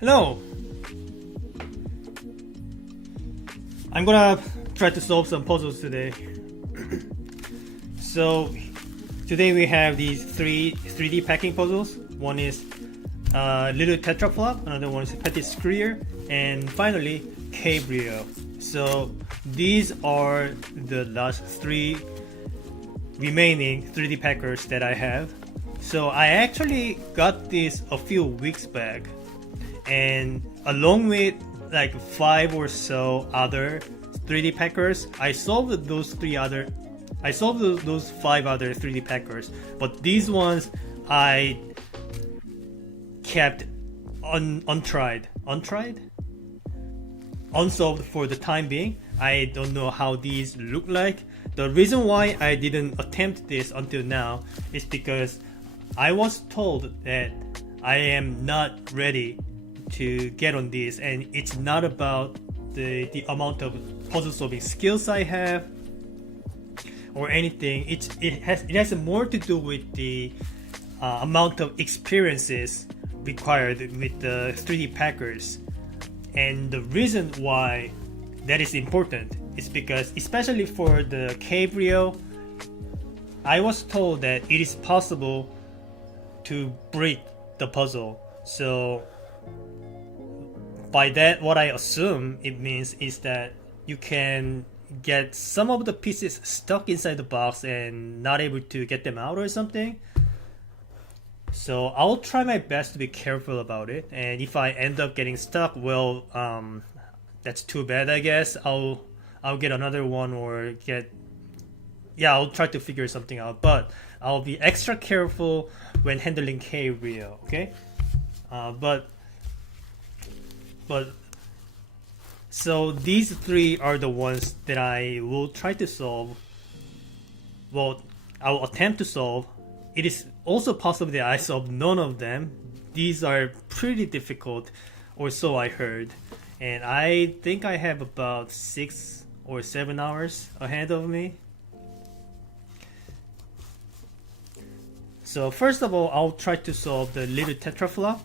Hello! I'm gonna try to solve some puzzles today. So, today we have these 3D packing puzzles. One is Little-Tetra-Flop, another one is Petit Sucrier, and finally Cabrio. So, these are the last 3 remaining 3D packers that I have. So I actually got this a few weeks back, and along with like 5 or so other 3D packers, I solved those 5 other 3D packers, but these ones I kept unsolved for the time being. I don't know how these look like. The reason why I didn't attempt this until now is because I was told that I am not ready to get on this, and it's not about the amount of puzzle solving skills I have or anything. It has more to do with the amount of experiences required with the 3D packers. And the reason why that is important is because, especially for the Cabrio, I was told that it is possible to break the puzzle. So by that, what I assume it means is that you can get some of the pieces stuck inside the box and not able to get them out or something. So I'll try my best to be careful about it, and if I end up getting stuck, well, that's too bad, I guess. I'll get another one, or I'll try to figure something out, but I'll be extra careful when handling Cabrio, okay? So these 3 are the ones that I will try to solve. Well, I will attempt to solve. It is also possible that I solve none of them. These are pretty difficult, or so I heard. And I think I have about 6 or 7 hours ahead of me. So first of all, I'll try to solve the Little-Tetra-Flop,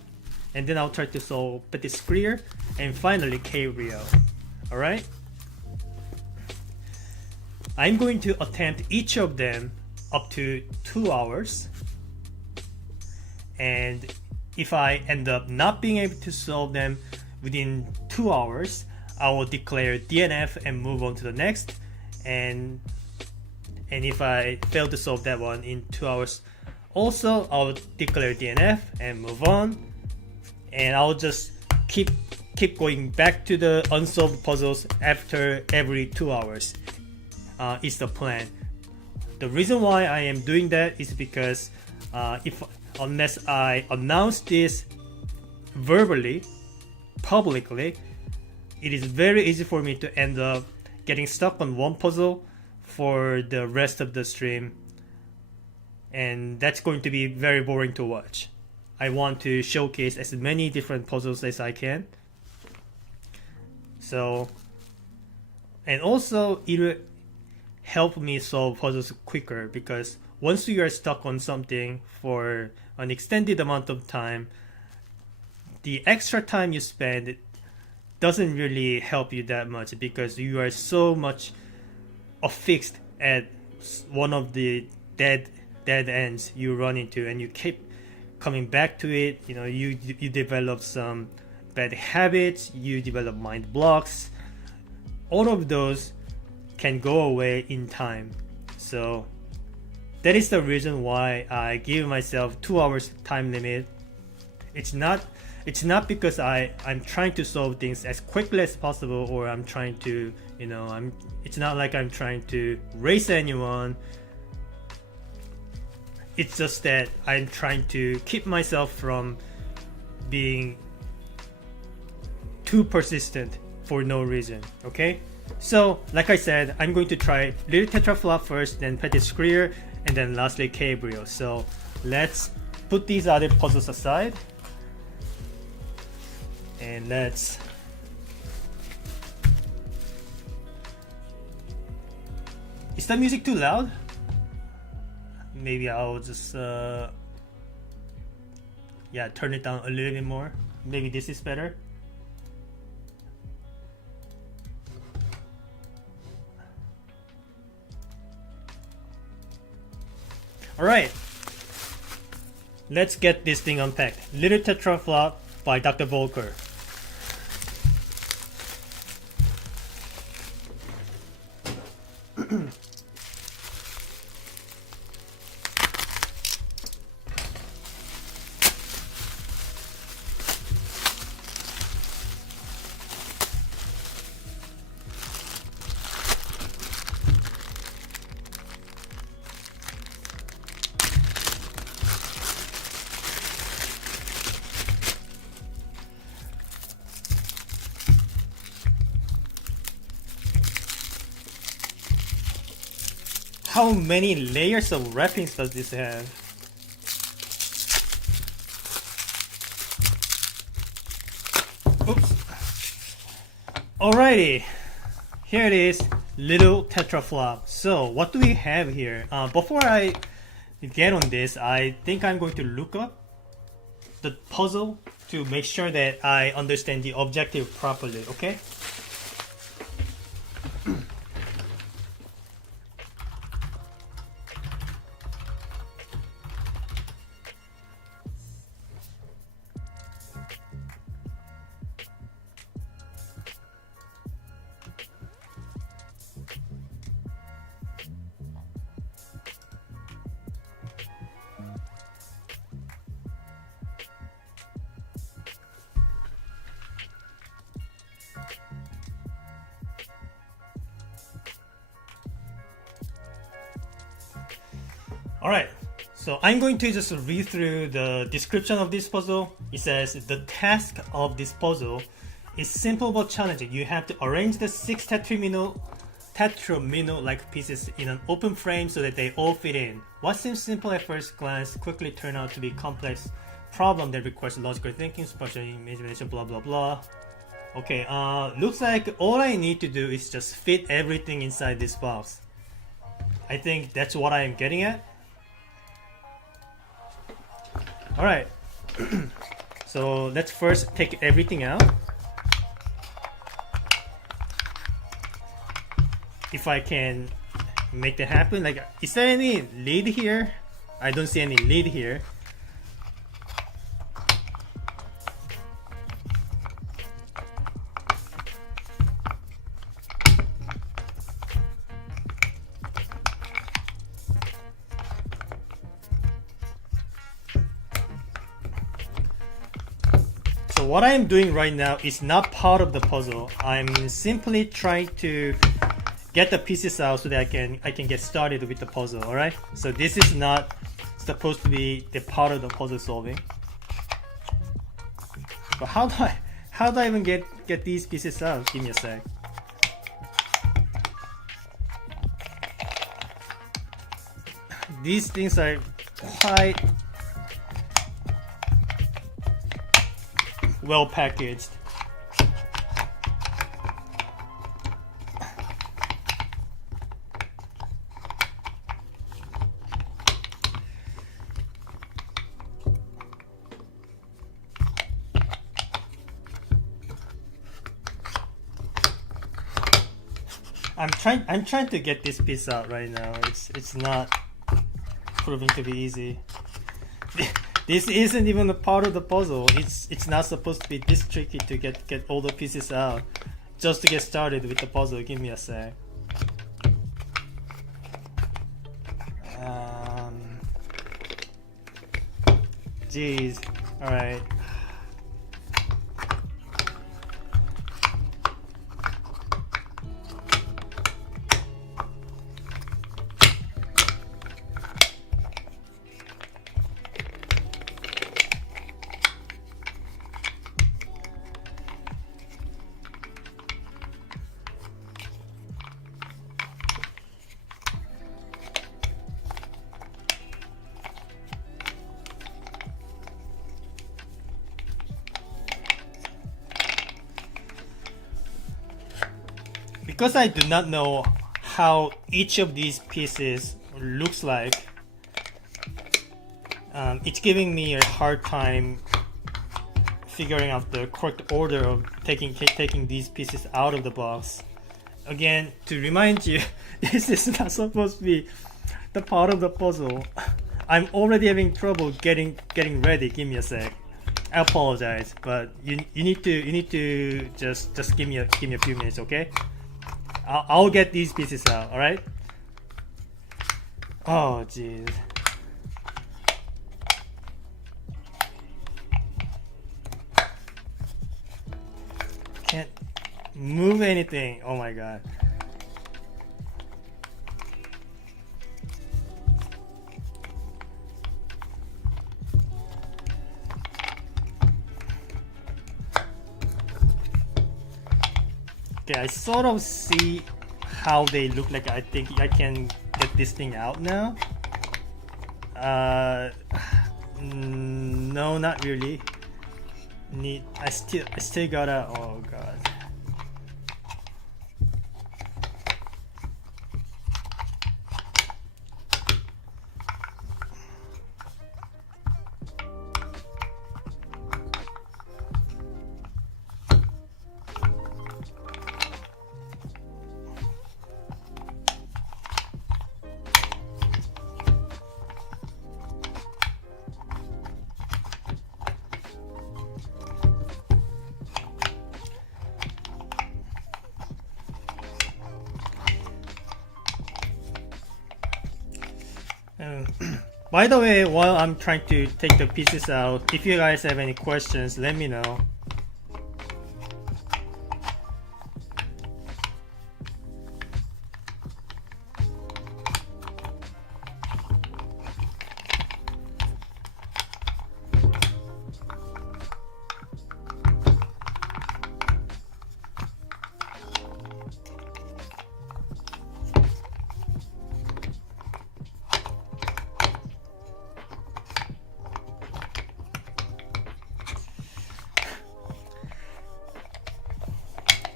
and then I'll try to solve Petit Sucrier, and finally Cabrio. Alright? I'm going to attempt each of them up to 2 hours, and if I end up not being able to solve them within 2 hours, I will declare DNF and move on to the next. And if I fail to solve that one in 2 hours, also I'll declare DNF and move on, and I'll just keep going back to the unsolved puzzles after every 2 hours. Is the plan. The reason why I am doing that is because unless I announce this verbally, publicly, it is very easy for me to end up getting stuck on one puzzle for the rest of the stream, and that's going to be very boring to watch. I want to showcase as many different puzzles as I can. So, and also it will help me solve puzzles quicker, because once you are stuck on something for an extended amount of time, the extra time you spend doesn't really help you that much, because you are so much affixed at one of the dead ends you run into, and you keep coming back to it. You know, you develop some bad habits, you develop mind blocks. All of those can go away in time. So that is the reason why I give myself 2 hours time limit. It's not because I'm trying to solve things as quickly as possible, or I'm trying to, it's not like I'm trying to race anyone. It's just that I'm trying to keep myself from being too persistent for no reason, okay? So, like I said, I'm going to try Little-Tetra-Flop first, then Petit Sucrier, and then lastly Cabrio. So, let's put these other puzzles aside, and let's Is the music too loud? Maybe I'll just yeah, turn it down a little bit more. Maybe this is better. Alright, let's get this thing unpacked. Little-Tetra-Flop by Dr. Volker. How many layers of wrappings does this have? Oops. Alrighty, here it is, Little-Tetra-Flop. So what do we have here? Before I get on this, I think I'm going to look up the puzzle to make sure that I understand the objective properly, okay? Alright, so I'm going to just read through the description of this puzzle. It says, the task of this puzzle is simple but challenging. You have to arrange the 6 tetromino-like pieces in an open frame so that they all fit in. What seems simple at first glance quickly turn out to be a complex problem that requires logical thinking, spatial imagination, blah blah blah. Okay, looks like all I need to do is just fit everything inside this box. I think that's what I am getting at. Alright, so let's first take everything out. If I can make that happen, like, is there any lid here? I don't see any lid here. So what I'm doing right now is not part of the puzzle. I'm simply trying to get the pieces out so that I can get started with the puzzle. All right. So this is not supposed to be the part of the puzzle solving. But how do I even get these pieces out? Give me a sec. These things are quite well packaged. I'm trying to get this piece out right now. It's not proving to be easy. This isn't even a part of the puzzle. It's not supposed to be this tricky to get all the pieces out just to get started with the puzzle. Give me a sec. Jeez. All right. Because I do not know how each of these pieces looks like, it's giving me a hard time figuring out the correct order of taking these pieces out of the box. Again, to remind you, this is not supposed to be the part of the puzzle. I'm already having trouble getting ready. Give me a sec. I apologize, but you need to just give me a few minutes, okay? I'll get these pieces out. All right. Oh jeez. Can't move anything. Oh my god. Okay, I sort of see how they look like. I think I can get this thing out now. No, not really. I still gotta. Oh god. By the way, while I'm trying to take the pieces out, if you guys have any questions, let me know.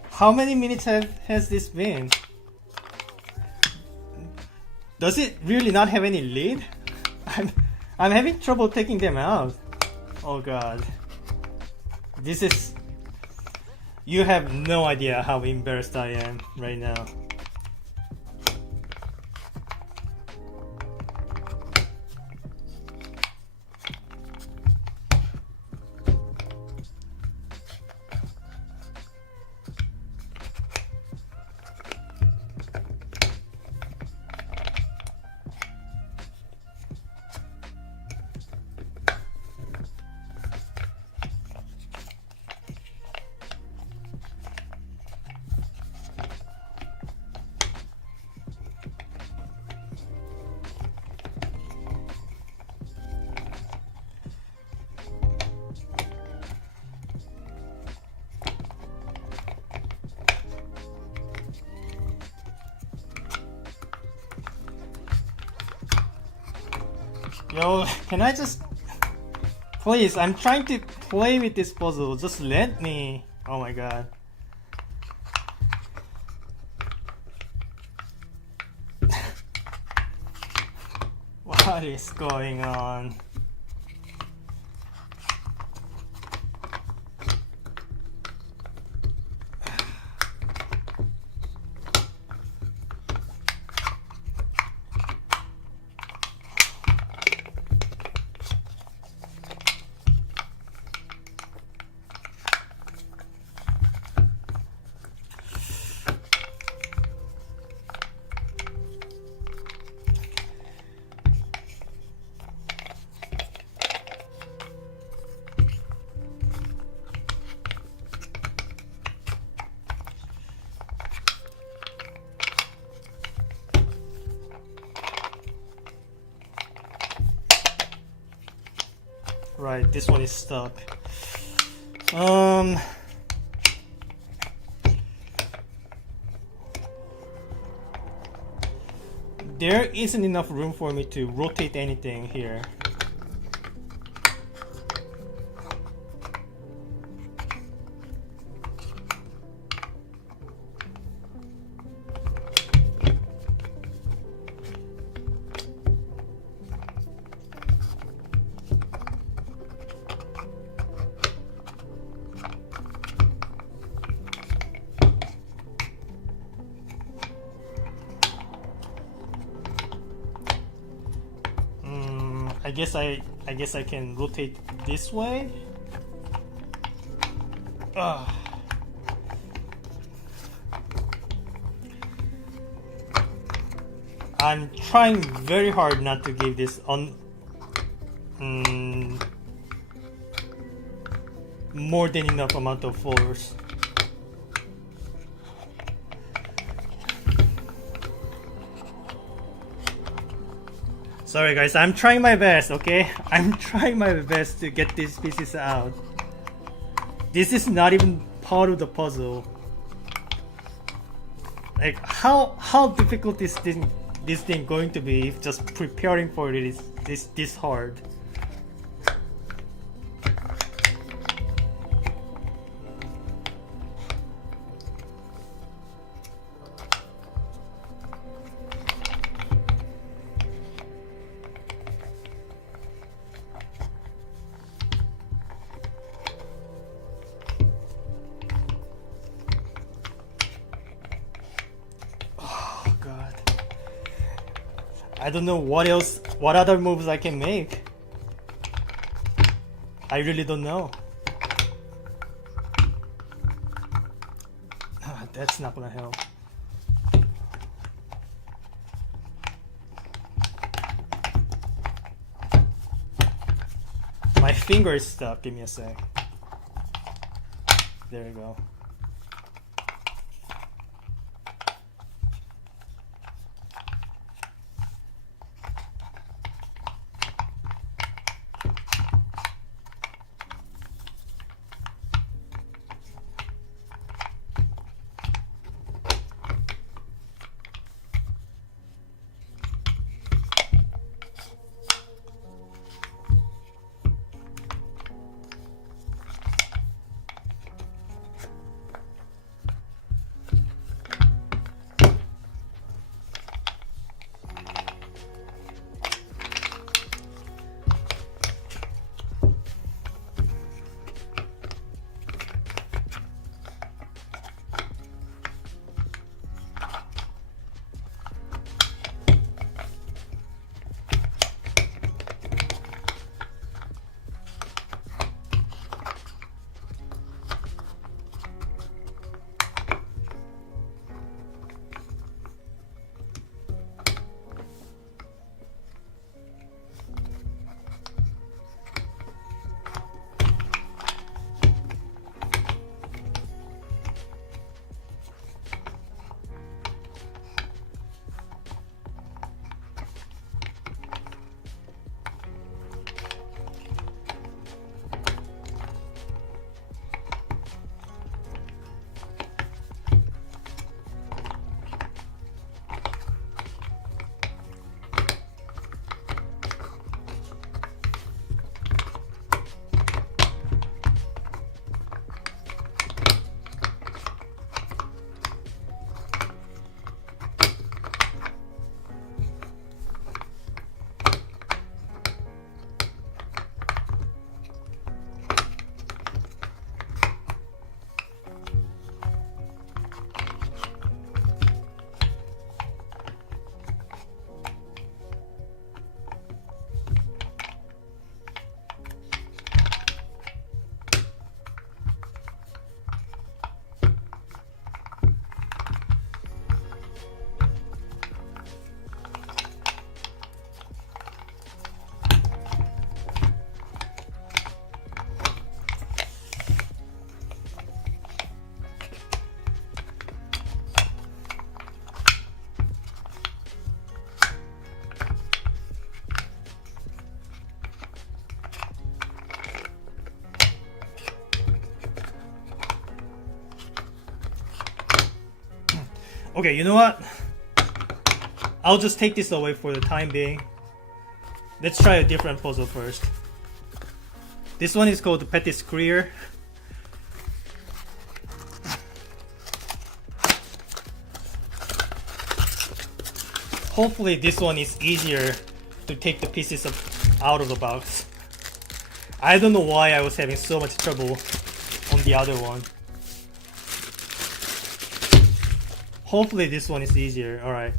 How many minutes has this been? Does it really not have any lid? I'm having trouble taking them out. Oh god. This is... You have no idea how embarrassed I am right now. Yo, can I just... Please, I'm trying to play with this puzzle. Just let me. Oh my god. What is going on? Right, this one is stuck. There isn't enough room for me to rotate anything here. guess I can rotate this way. I'm trying very hard not to give this more than enough amount of force. Sorry guys, I'm trying my best, okay? I'm trying my best to get these pieces out. This is not even part of the puzzle. Like how difficult is this thing going to be if just preparing for it is this hard? I don't know what other moves I can make. I really don't know. That's not gonna help. My finger is stuck. Give me a sec. There we go. Okay, you know what? I'll just take this away for the time being. Let's try a different puzzle first. This one is called Petit Sucrier. Hopefully this one is easier to take the pieces out of the box. I don't know why I was having so much trouble on the other one. Hopefully this one is easier. Alright.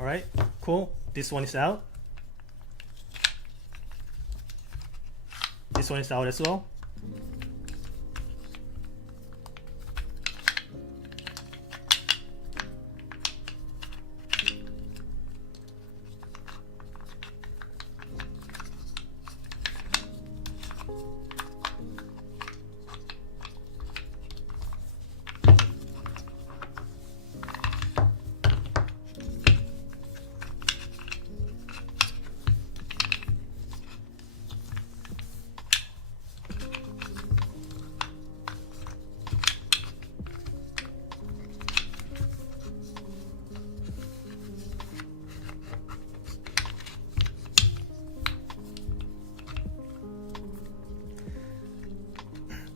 Alright, cool. This one is out. This one is out as well.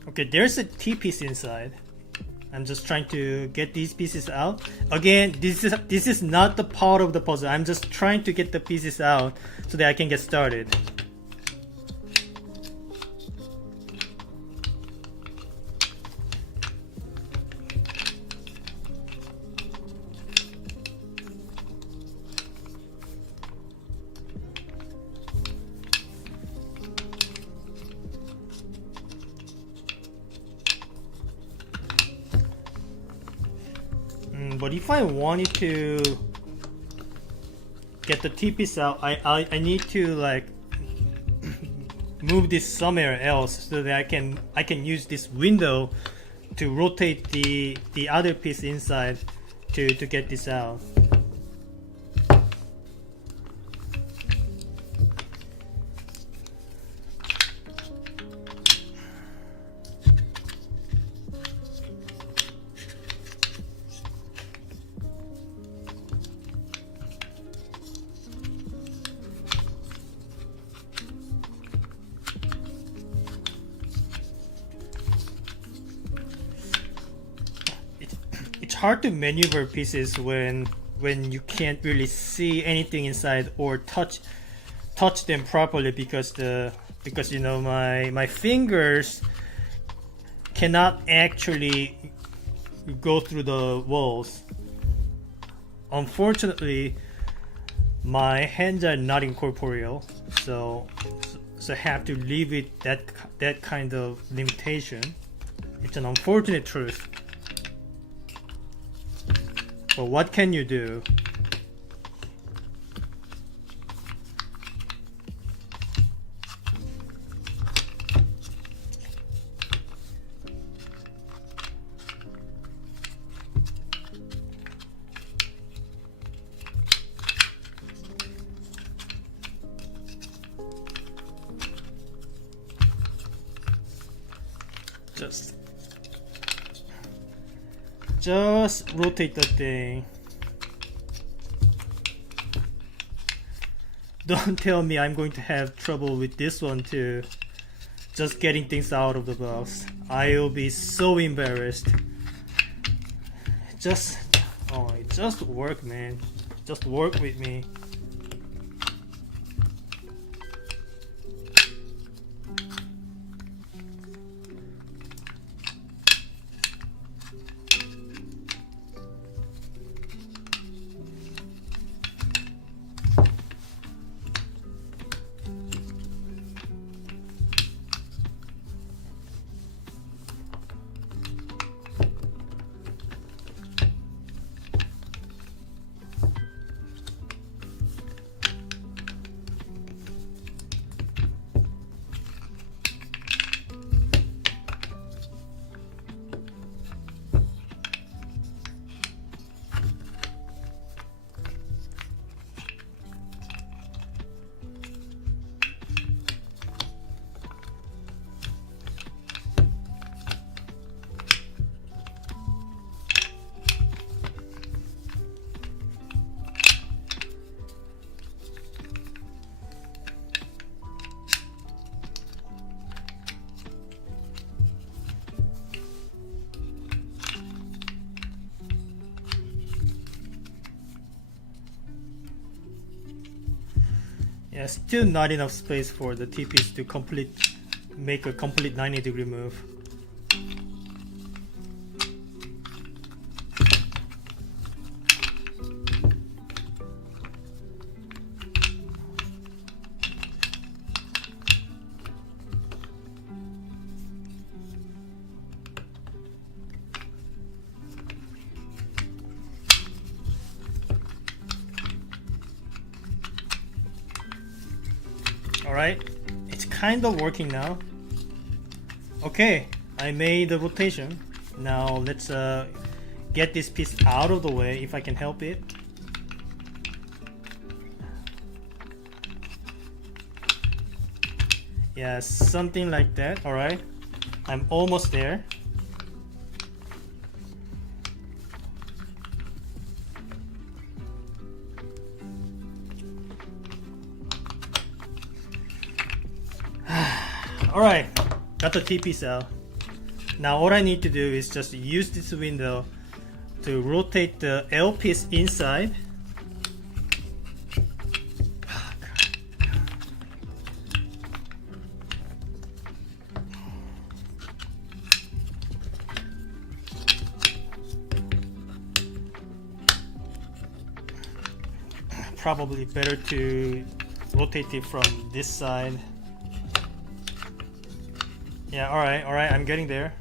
Okay, there's a T piece inside. I'm just trying to get these pieces out. Again, this is not the part of the puzzle. I'm just trying to get the pieces out so that I can get started. But if I wanted to get the T-piece out, I need to like move this somewhere else so that I can use this window to rotate the other piece inside to get this out. It's hard to maneuver pieces when you can't really see anything inside or touch them properly because you know my fingers cannot actually go through the walls. Unfortunately, my hands are not incorporeal, so I have to leave it that kind of limitation. It's an unfortunate truth. But what can you do? Just rotate the thing. Don't tell me I'm going to have trouble with this one too. Just getting things out of the box. I'll be so embarrassed. Just work, man. Just work with me. Yeah, still not enough space for the T-piece to make a complete 90-degree move. Alright, it's kind of working now. Okay, I made the rotation. Now let's get this piece out of the way if I can help it. Yeah, something like that. Alright, I'm almost there. Alright, got the T piece out. Now all I need to do is just use this window to rotate the L piece inside. Probably better to rotate it from this side. Yeah, alright, I'm getting there.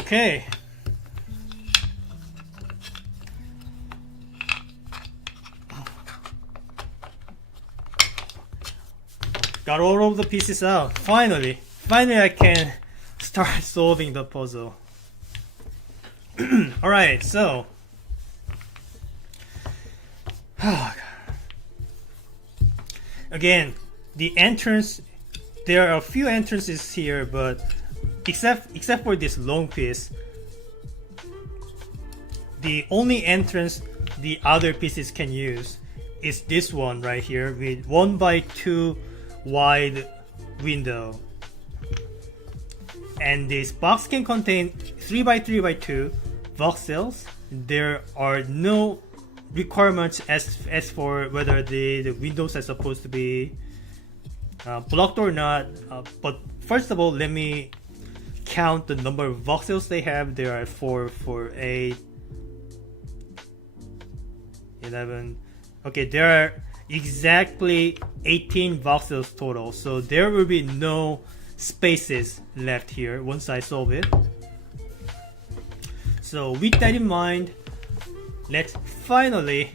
Okay. Got all of the pieces out. Finally I can start solving the puzzle. Alright, so again, the entrance, there are a few entrances here, but except for this long piece, the only entrance the other pieces can use is this one right here with 1x2 wide window. And this box can contain 3x3x2 voxels. There are no requirements as for whether the windows are supposed to be blocked or not. But first of all, let me count the number of voxels they have. There are 4, 8, 11. Okay, there are exactly 18 voxels total. So there will be no spaces left here once I solve it. So with that in mind, let's finally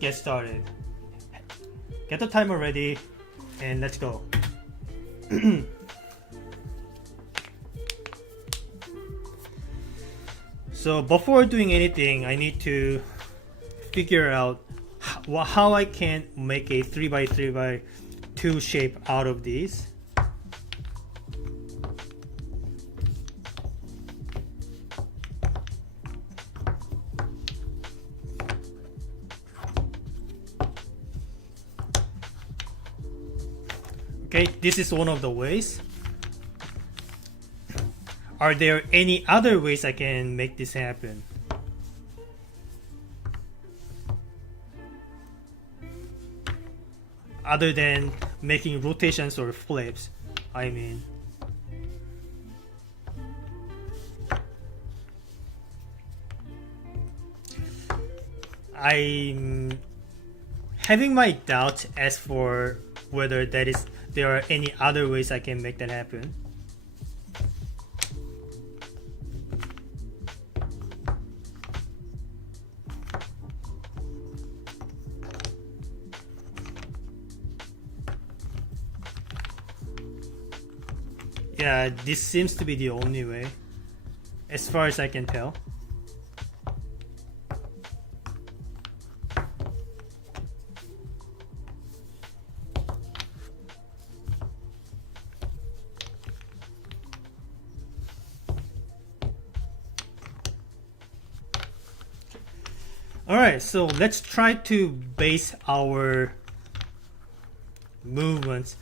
get started. Get the timer ready and let's go. So before doing anything, I need to figure out how I can make a 3x3x2 shape out of these. Okay, this is one of the ways. Are there any other ways I can make this happen? Other than making rotations or flips, I mean. I'm having my doubts as for whether there are any other ways I can make that happen. Yeah, this seems to be the only way, as far as I can tell. Alright, so let's try to base our movements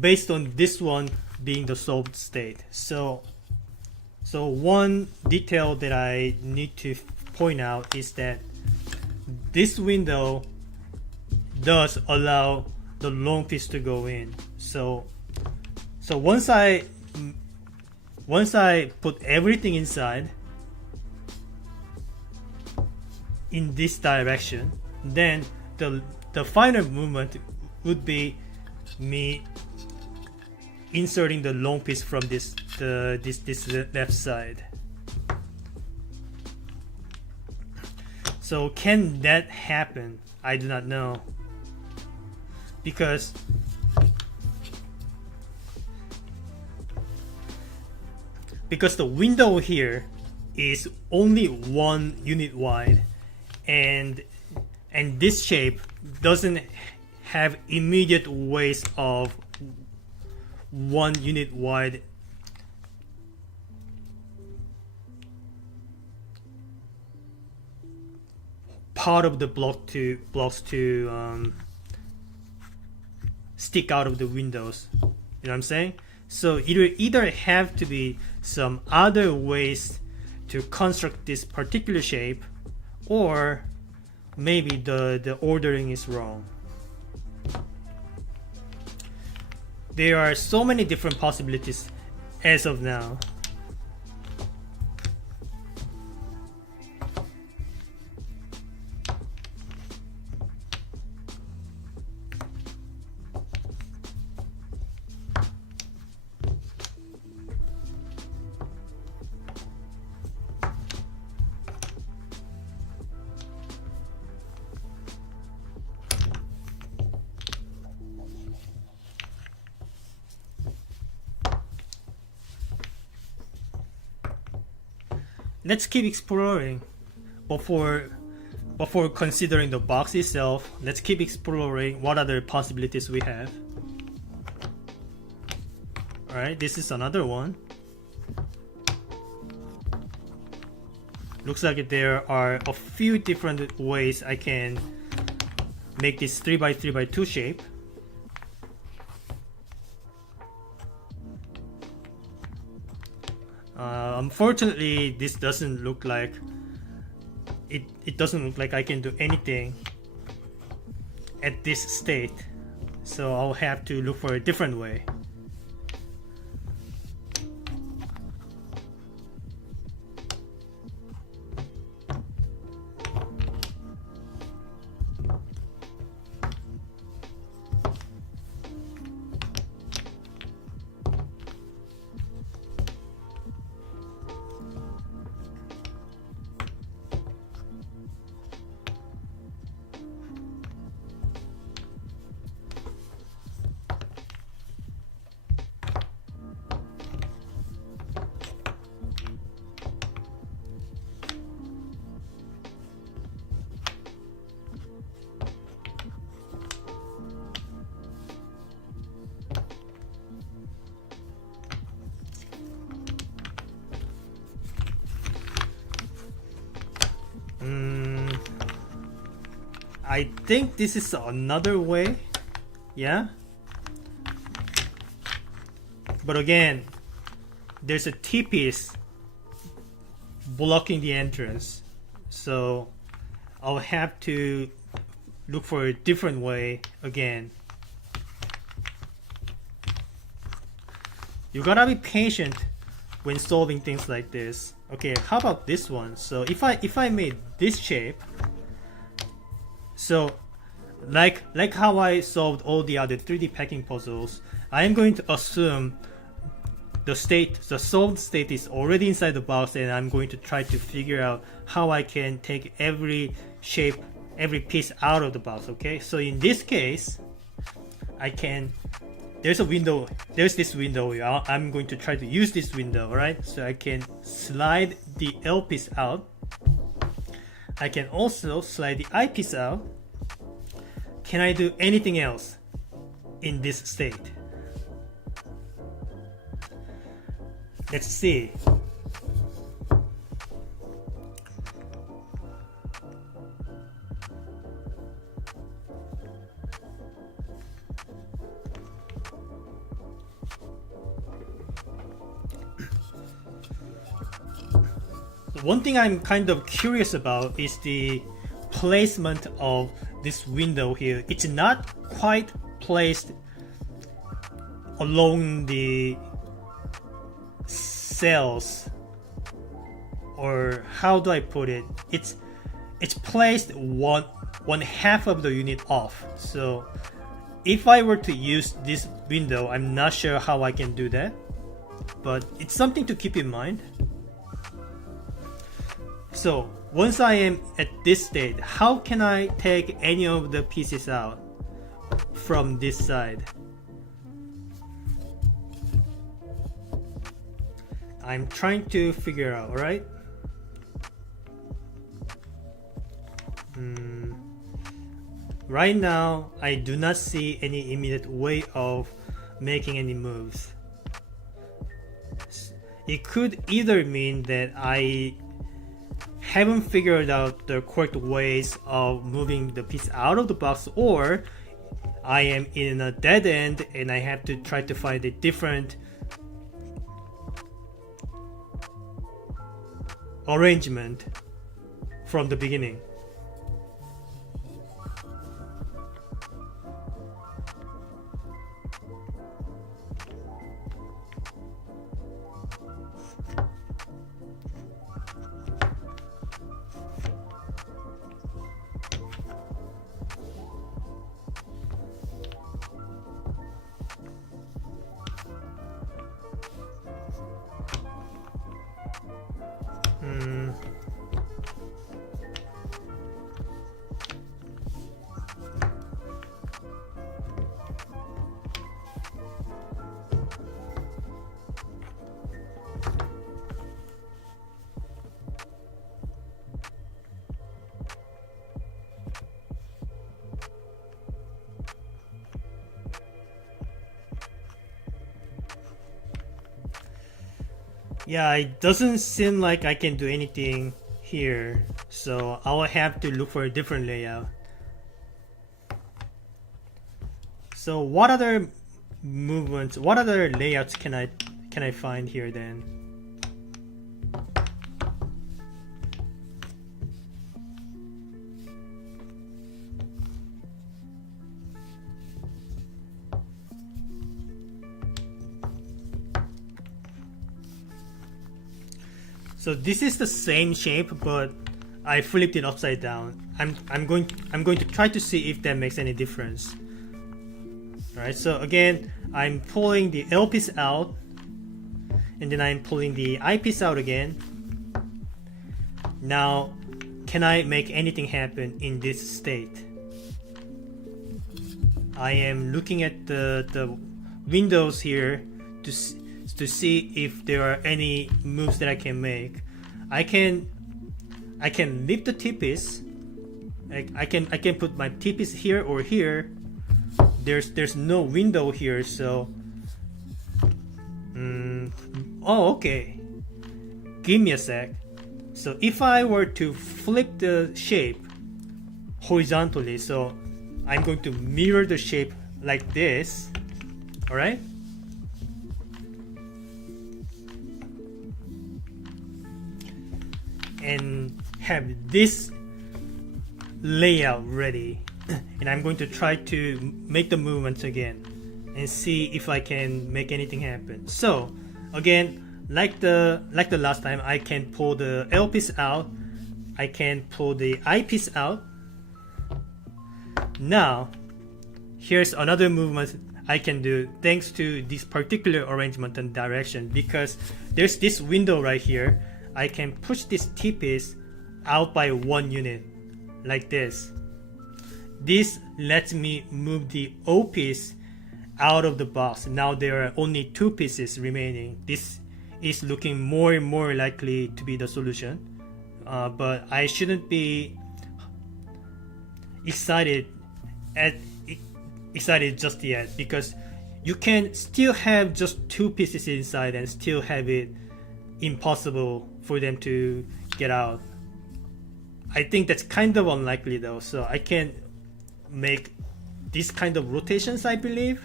based on this one being the solved state. So one detail that I need to point out is that this window does allow the long piece to go in. So once I put everything inside in this direction, then the final movement would be me inserting the long piece from this left side. So can that happen? I do not know, because the window here is only 1 unit wide, and this shape doesn't have immediate waist of 1 unit wide. Part of the blocks to stick out of the windows. You know what I'm saying? So it will either have to be some other ways to construct this particular shape, or maybe the ordering is wrong. There are so many different possibilities as of now. Let's keep exploring before considering the box itself. Let's keep exploring what other possibilities we have. Alright, this is another one. Looks like there are a few different ways I can make this 3x3x2 shape. Unfortunately, this doesn't look like it doesn't look like I can do anything at this state, so I'll have to look for a different way. I think this is another way, yeah. But again, there's a T-piece blocking the entrance, so I'll have to look for a different way again. You gotta be patient when solving things like this. Okay, how about this one? So if I made this shape, so like how I solved all the other 3D packing puzzles, I am going to assume the solved state is already inside the box, and I'm going to try to figure out how I can take every shape, every piece out of the box. Okay, so in this case, there's a window, there's this window. I'm going to try to use this window, right? So I can slide the L piece out. I can also slide the eyepiece out. Can I do anything else in this state? Let's see. One thing I'm kind of curious about is the placement of this window here. It's not quite placed along the cells, or how do I put it? It's placed one half of the unit off. So if I were to use this window, I'm not sure how I can do that, but it's something to keep in mind. So once I am at this state, how can I take any of the pieces out from this side? I'm trying to figure out, alright? Right now, I do not see any immediate way of making any moves. It could either mean that I haven't figured out the correct ways of moving the piece out of the box, or I am in a dead end and I have to try to find a different arrangement from the beginning. Yeah, it doesn't seem like I can do anything here, so I will have to look for a different layout. So what other movements, what other layouts can I find here then? So this is the same shape, but I flipped it upside down. I'm going to try to see if that makes any difference. Alright, so again, I'm pulling the L piece out, and then I'm pulling the I piece out again. Now, can I make anything happen in this state? I am looking at the windows here to see if there are any moves that I can make. I can lift the T-piece. I can put my T-piece here or here. There's no window here, so oh, okay, give me a sec. So if I were to flip the shape horizontally, so I'm going to mirror the shape like this, alright? And have this layout ready, and I'm going to try to make the movements again and see if I can make anything happen. So again, like the last time, I can pull the L piece out, I can pull the I piece out. Now here's another movement I can do thanks to this particular arrangement and direction, because there's this window right here. I can push this T-piece out by 1 unit like this. This lets me move the O piece out of the box. Now there are only 2 pieces remaining. This is looking more and more likely to be the solution, but I shouldn't be excited just yet, because you can still have just 2 pieces inside and still have it impossible for them to get out. I think that's kind of unlikely though, so I can make this kind of rotations, I believe.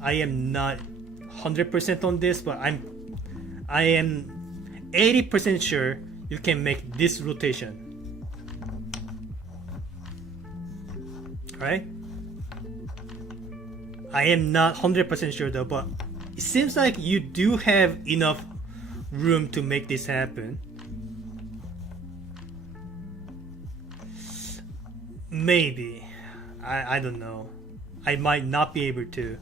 I am not 100% on this, but I am 80% sure you can make this rotation. Right? I am not 100% sure though, but it seems like you do have enough room to make this happen. Maybe. I don't know. I might not be able to.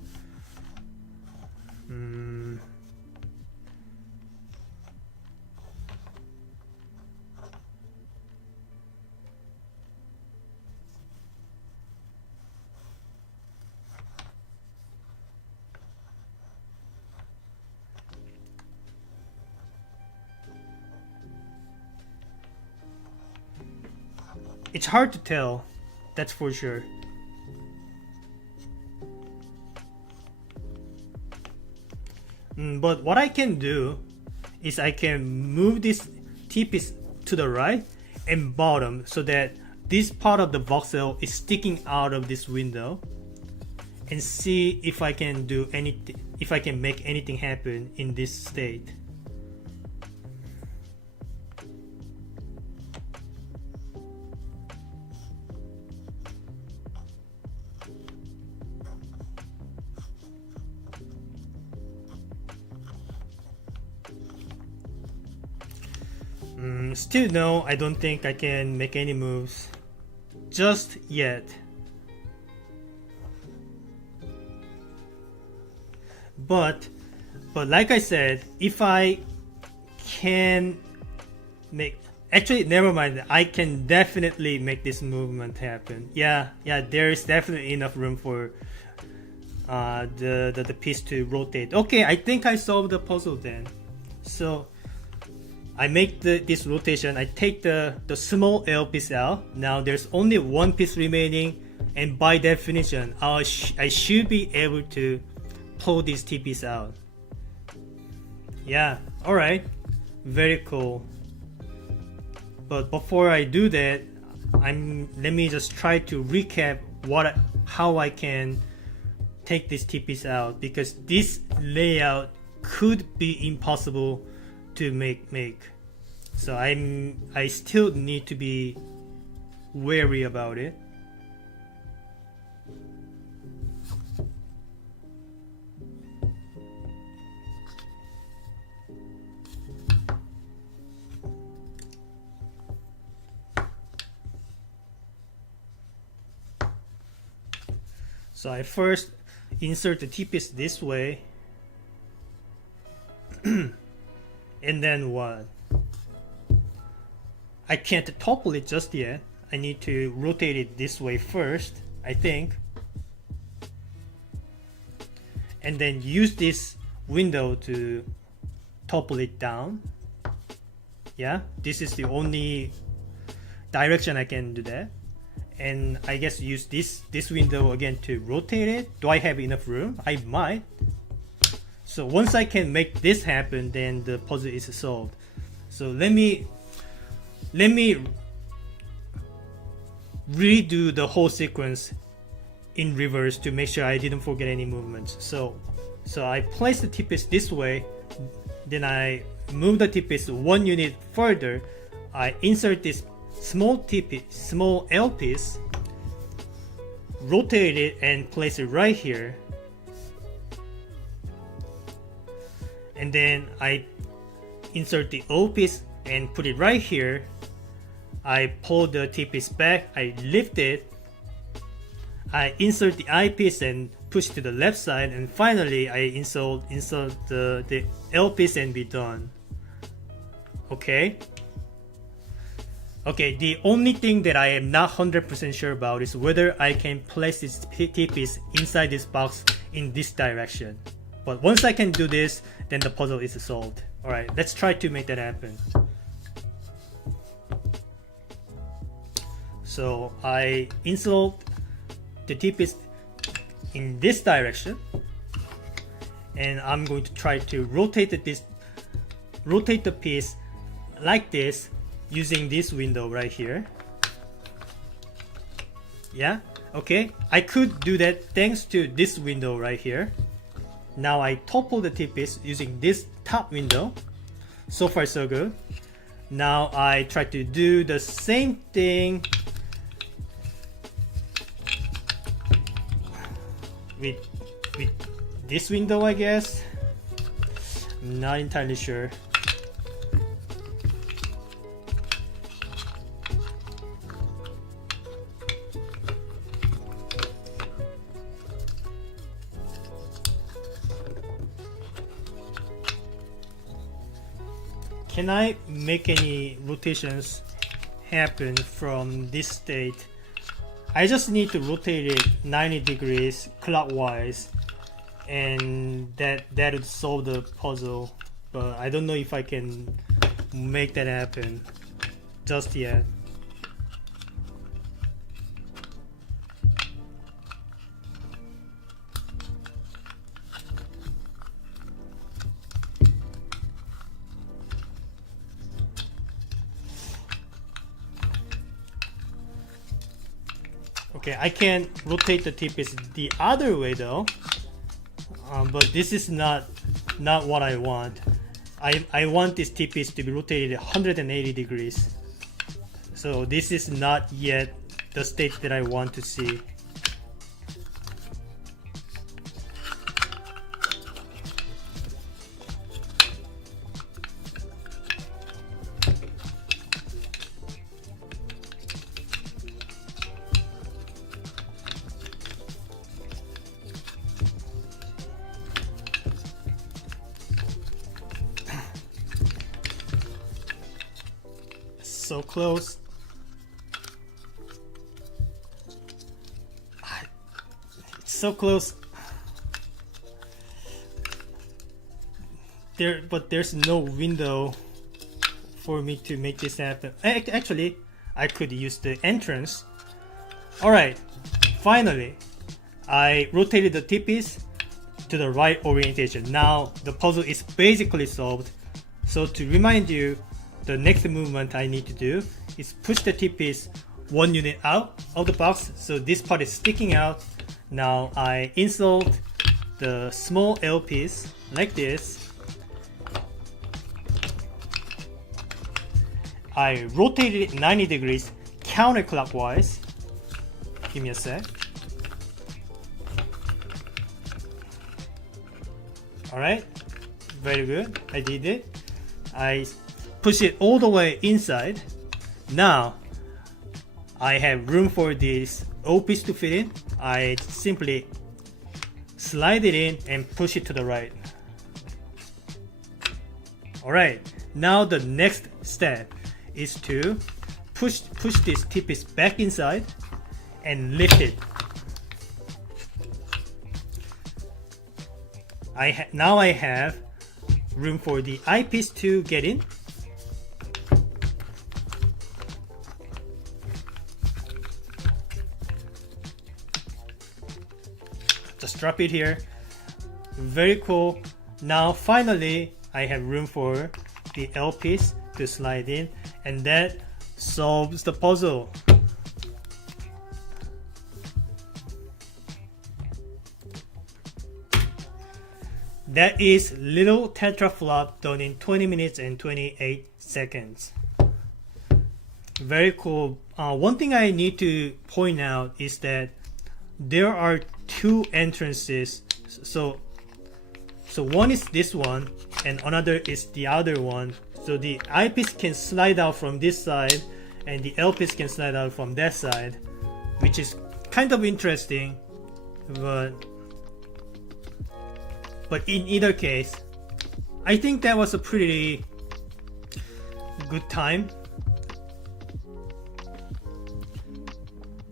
It's hard to tell, that's for sure. But what I can do is I can move this T-piece to the right and bottom so that this part of the voxel is sticking out of this window, and see if I can do anything, if I can make anything happen in this state. Still no, I don't think I can make any moves just yet. But like I said, if I can make, actually never mind, I can definitely make this movement happen. Yeah, there is definitely enough room for the piece to rotate. Okay, I think I solved the puzzle then. So I make this rotation, I take the small L piece out. Now there's only one piece remaining, and by definition I should be able to pull this T piece out. Yeah, alright, very cool. But before I do that, let me just try to recap how I can take this T piece out, because this layout could be impossible to make. So I still need to be wary about it. So I first insert the T-piece this way, and then what? I can't topple it just yet. I need to rotate it this way first, I think. And then use this window to topple it down. Yeah, this is the only direction I can do that. And I guess use this window again to rotate it. Do I have enough room? I might. So once I can make this happen, then the puzzle is solved. So let me redo the whole sequence in reverse to make sure I didn't forget any movements. So I place the T-piece this way, then I move the T-piece one unit further. I insert this small L piece, rotate it and place it right here, and then I insert the O piece and put it right here. I pull the T-piece back, I lift it, I insert the I piece and push to the left side, and finally I insert the L piece and be done. Okay, the only thing that I am not 100% sure about is whether I can place this T-piece inside this box in this direction. But once I can do this, then the puzzle is solved. Alright, let's try to make that happen. So I insert the T-piece in this direction, and I'm going to try to rotate the piece like this using this window right here. Yeah, okay, I could do that thanks to this window right here. Now I topple the T-piece using this top window. So far so good. Now I try to do the same thing with this window, I guess. I'm not entirely sure. Can I make any rotations happen from this state? I just need to rotate it 90 degrees clockwise, and that would solve the puzzle. But I don't know if I can make that happen just yet. Okay, I can rotate the T-piece the other way though, but this is not what I want. I want this T-piece to be rotated 180 degrees. So this is not yet the state that I want to see. So close. It's so close. But there's no window for me to make this happen. Actually, I could use the entrance. Alright, finally, I rotated the T-piece to the right orientation. Now the puzzle is basically solved. So to remind you, the next movement I need to do is push the T-piece one unit out of the box, so this part is sticking out. Now I insert the small L piece like this. I rotated it 90 degrees counterclockwise. Give me a sec. Alright, very good, I did it. I push it all the way inside. Now I have room for this O piece to fit in. I simply slide it in and push it to the right. Alright, now the next step is to push this T-piece back inside and lift it. Now I have room for the eyepiece to get in. Just drop it here. Very cool. Now finally I have room for the L piece to slide in, and that solves the puzzle. That is Little-Tetra-Flop done in 20 minutes and 28 seconds. Very cool. One thing I need to point out is that there are two entrances. So one is this one and another is the other one. So the eyepiece can slide out from this side and the L piece can slide out from that side, which is kind of interesting, but in either case, I think that was a pretty good time.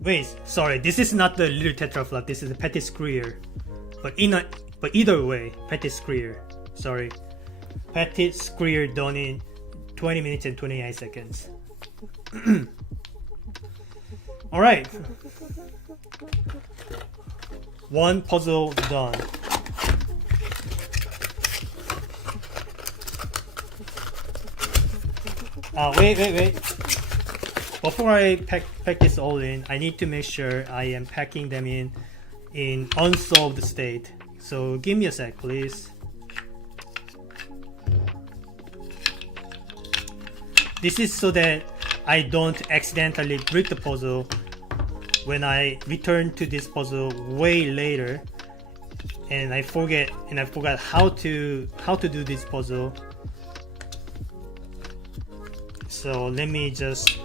Wait, sorry, this is not the Little-Tetra-Flop, this is the Petit Sucrier. But either way, Petit Sucrier. Sorry. Petit Sucrier done in 20 minutes and 29 seconds. Alright. One puzzle done. Wait. Before I pack this all in, I need to make sure I am packing them in unsolved state. So give me a sec, please. This is so that I don't accidentally break the puzzle when I return to this puzzle way later, and I forgot how to do this puzzle. So let me just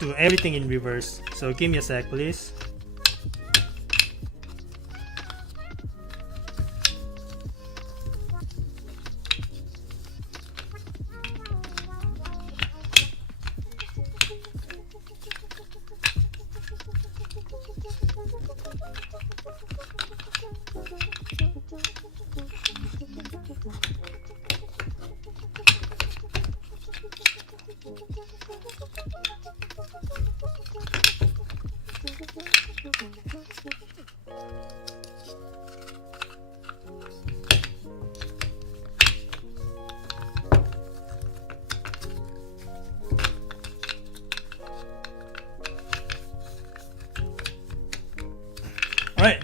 do everything in reverse. So give me a sec, please.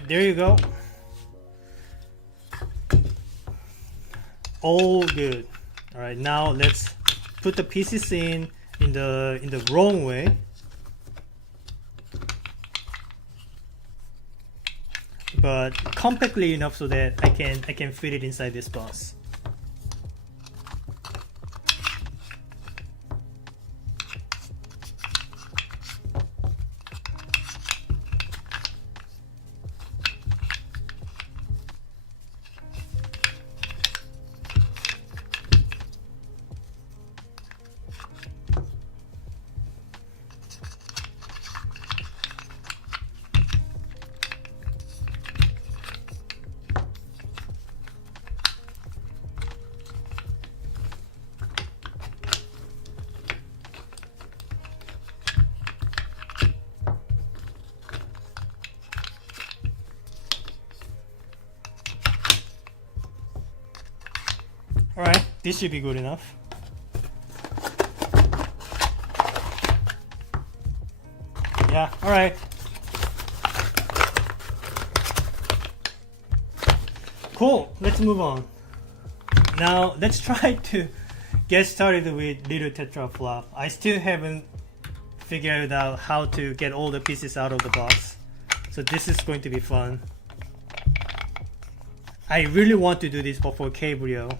there you go. All good. All right, now let's put the pieces in the wrong way. But compactly enough so that I can fit it inside this box. Alright, this should be good enough. Yeah, alright. Cool, let's move on. Now, let's try to get started with Little-Tetra-Flop. I still haven't figured out how to get all the pieces out of the box. So this is going to be fun. I really want to do this before Cabrio.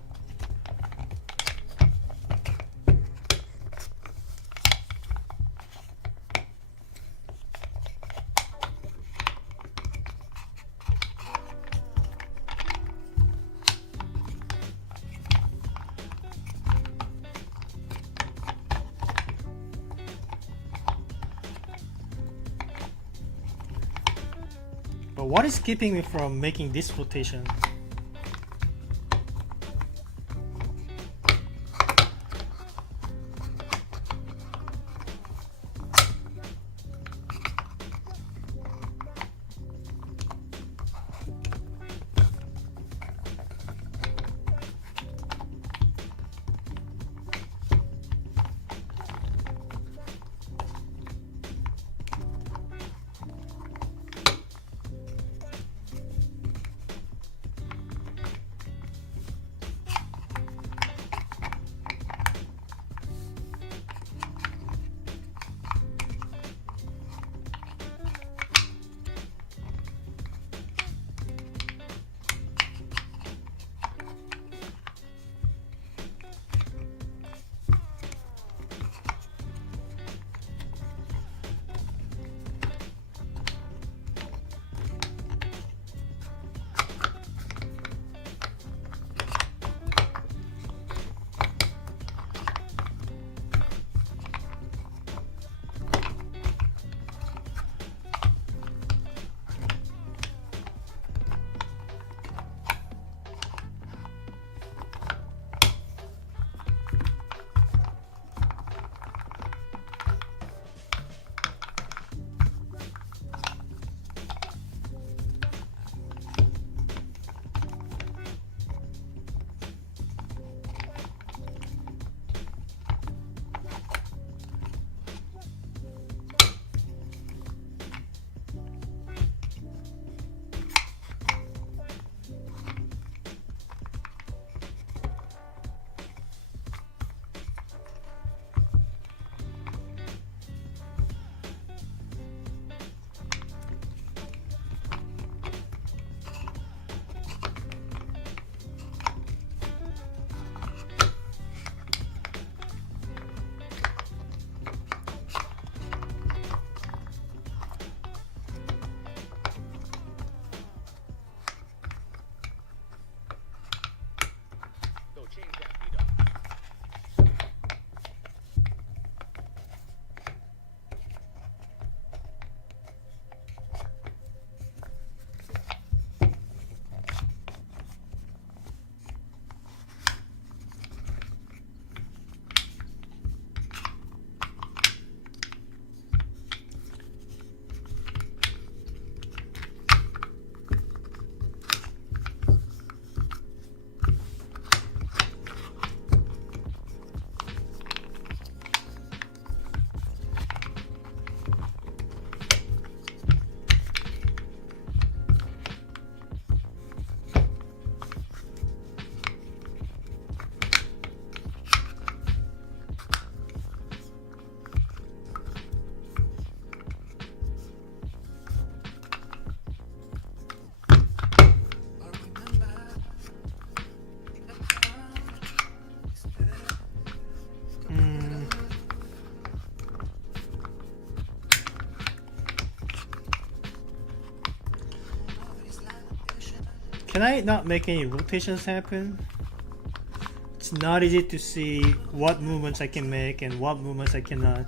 But what is keeping me from making this rotation? Can I not make any rotations happen? It's not easy to see what movements I can make and what movements I cannot.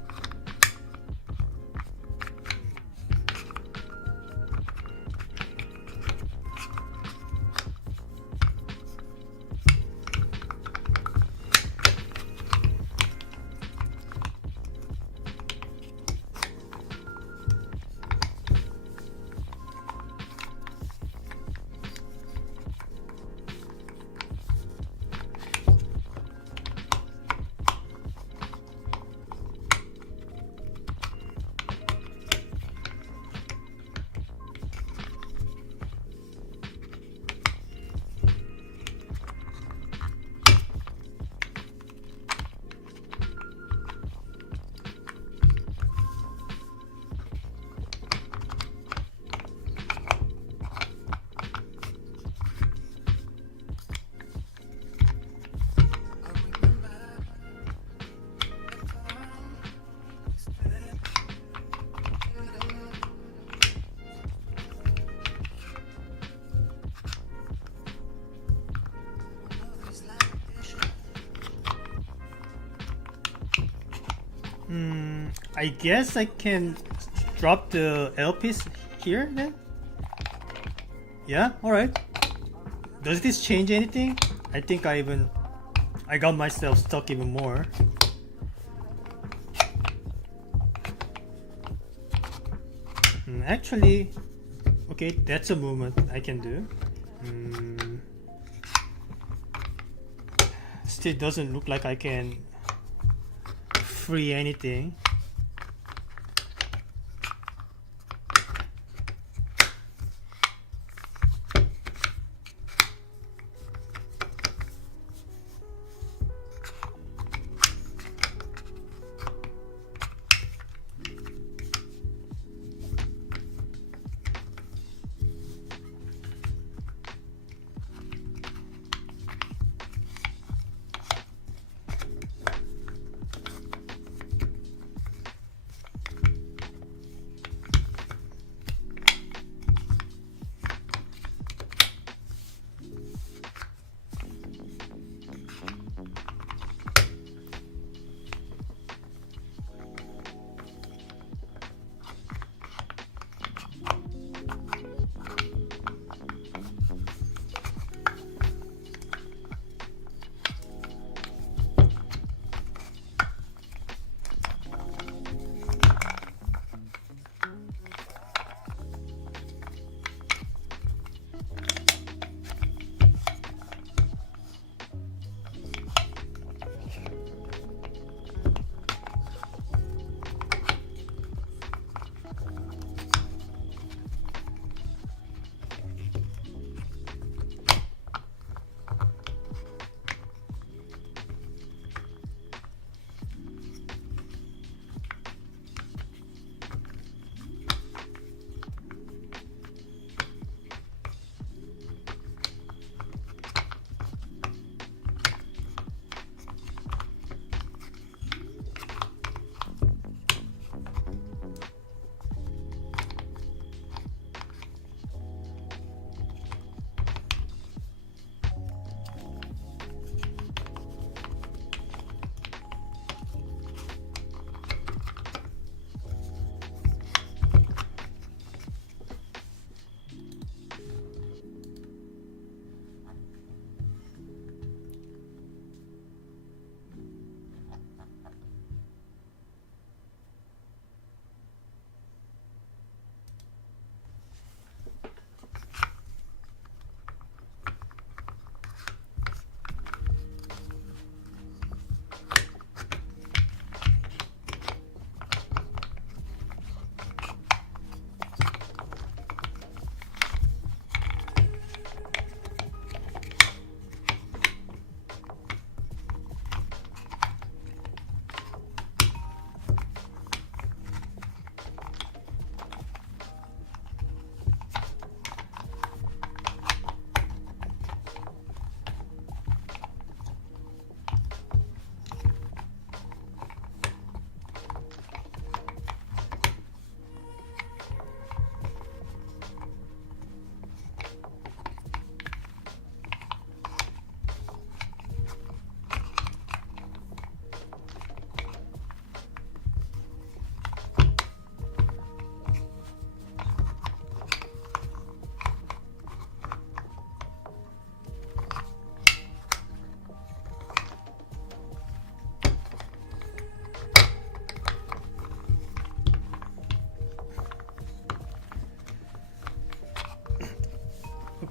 I guess I can drop the L piece here then? Yeah, alright. Does this change anything? I think I got myself stuck even more. Actually, okay, that's a movement I can do. Still doesn't look like I can free anything.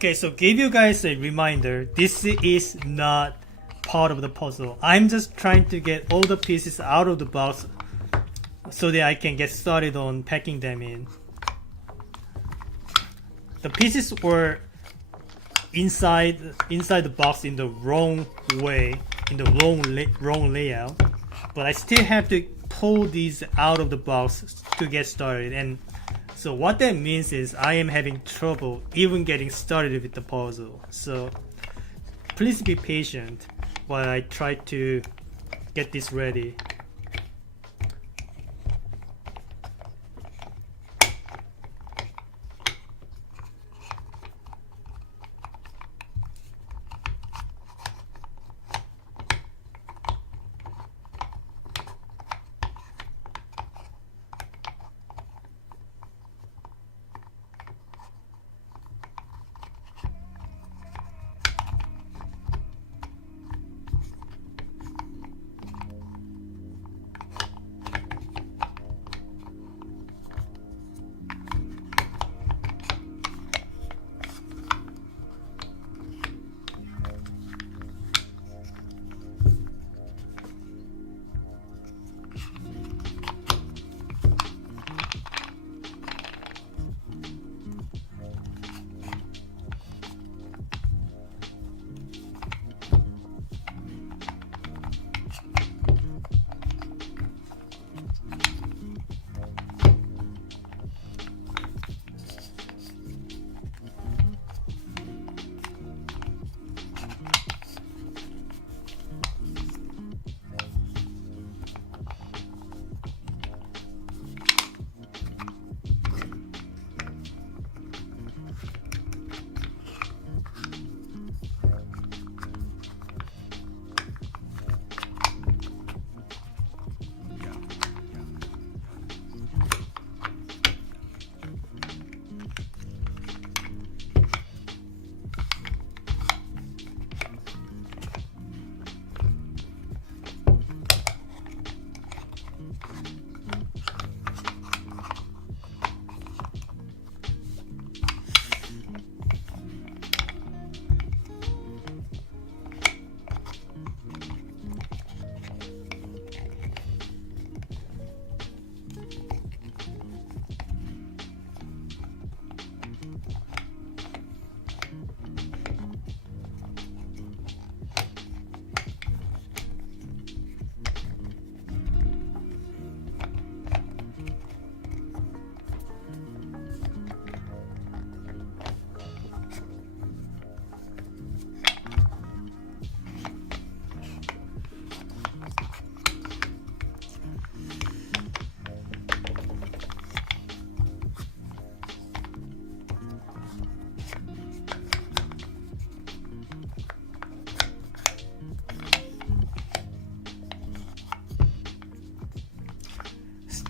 Okay, so give you guys a reminder. This is not part of the puzzle. I'm just trying to get all the pieces out of the box so that I can get started on packing them in. The pieces were inside the box in the wrong way, in the wrong layout, but I still have to pull these out of the box to get started. And so what that means is I am having trouble even getting started with the puzzle. So please be patient while I try to get this ready.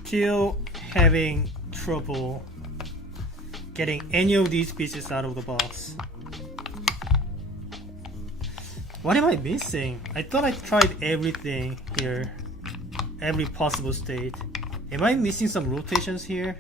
Still having trouble getting any of these pieces out of the box. What am I missing? I thought I tried everything here, every possible state. Am I missing some rotations here?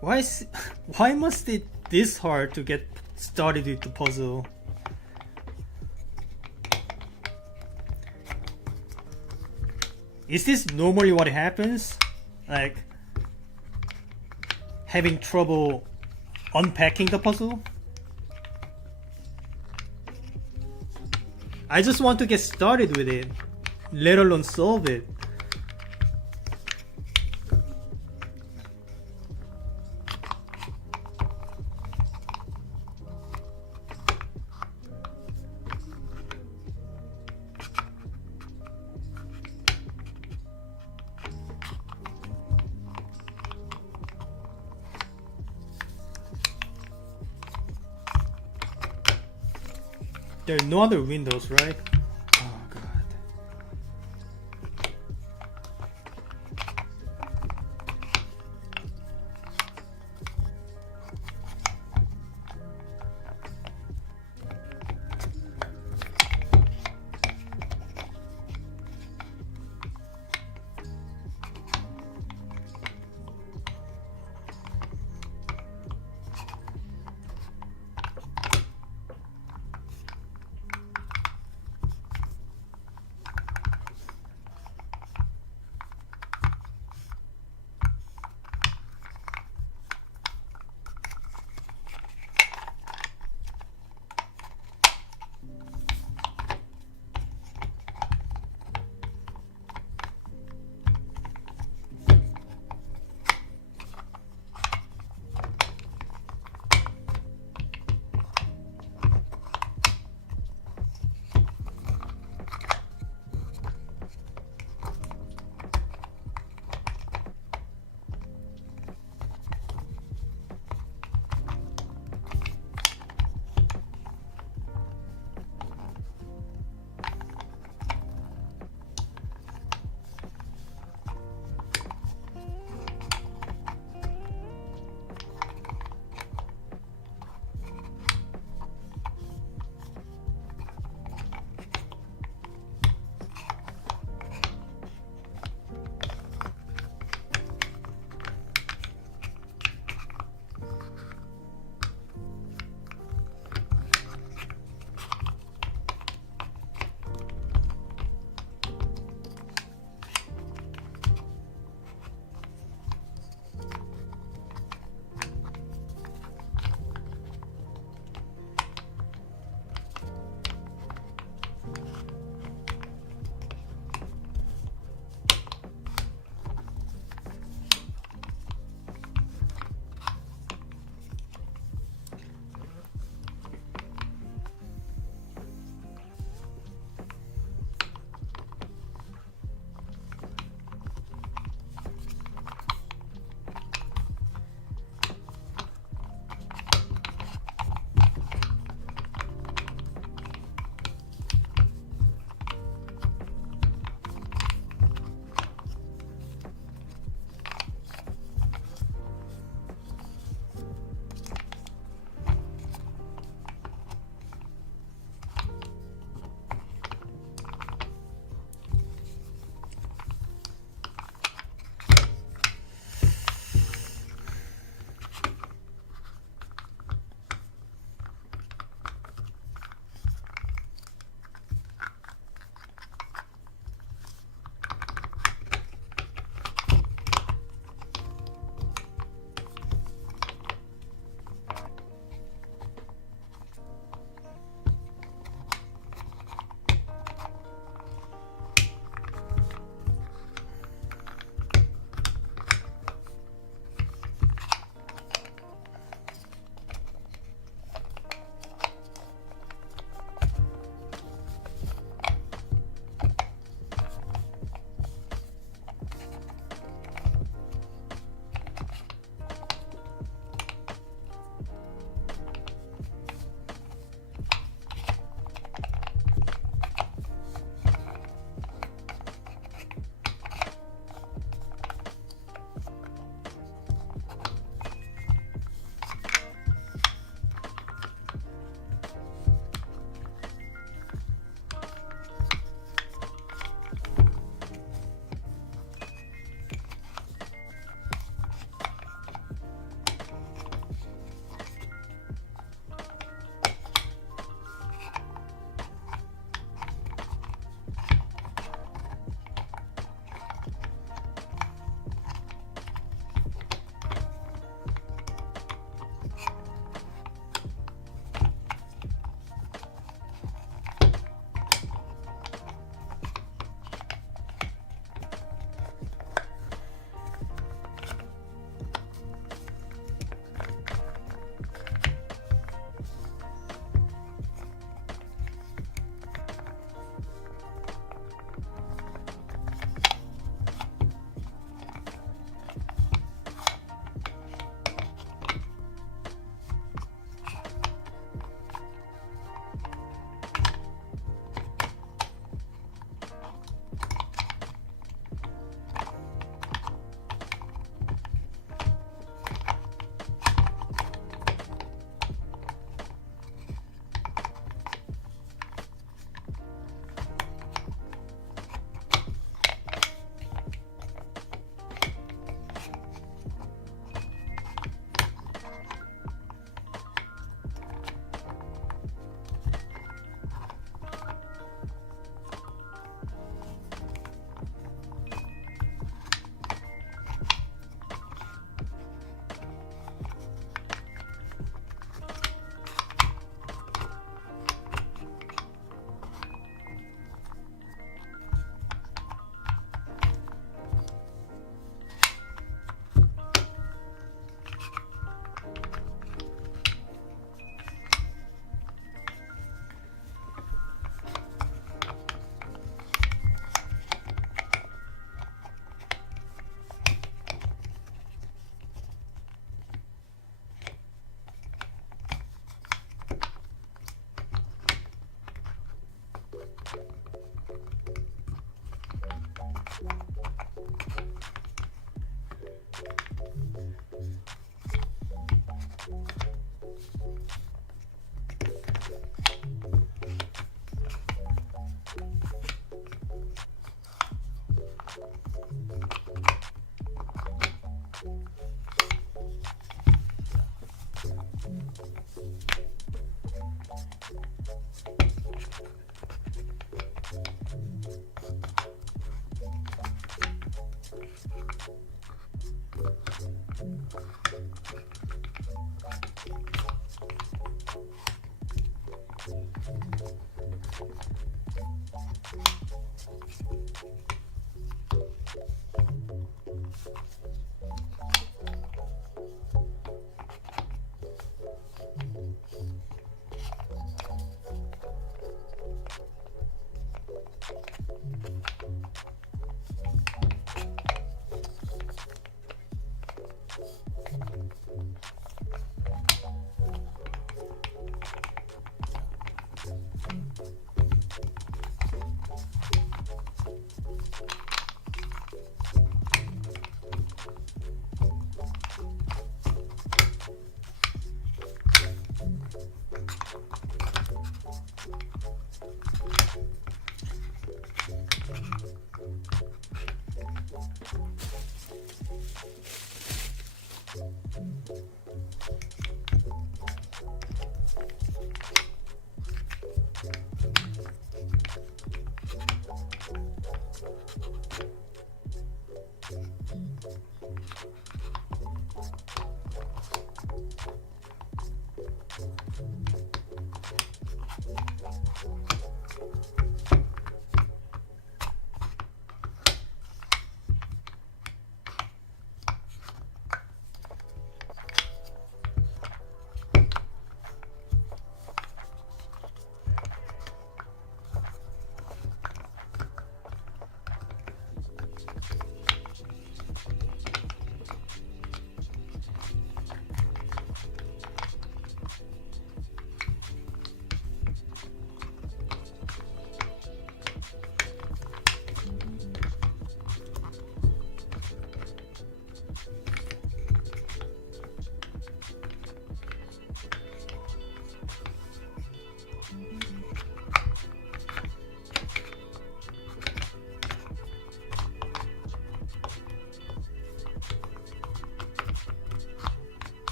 Why is why must it this hard to get started with the puzzle? Is this normally what happens? Like having trouble unpacking the puzzle? I just want to get started with it, let alone solve it. There are no other windows, right? Oh god.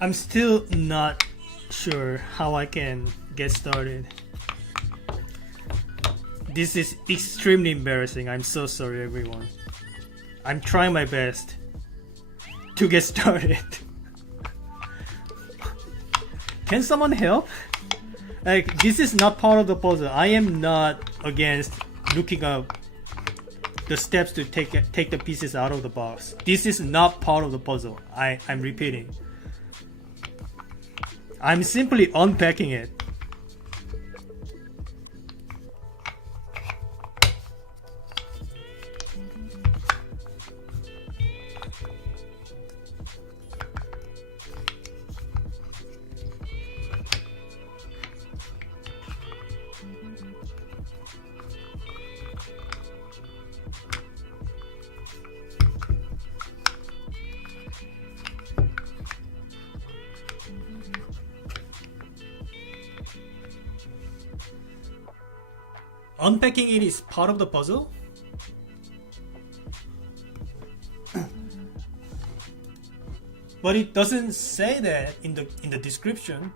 I'm still not sure how I can get started. This is extremely embarrassing. I'm so sorry, everyone. I'm trying my best to get started. Can someone help? Like, this is not part of the puzzle. I am not against looking up the steps to take the pieces out of the box. This is not part of the puzzle. I'm repeating. I'm simply unpacking it. Unpacking it is part of the puzzle? But it doesn't say that in the description.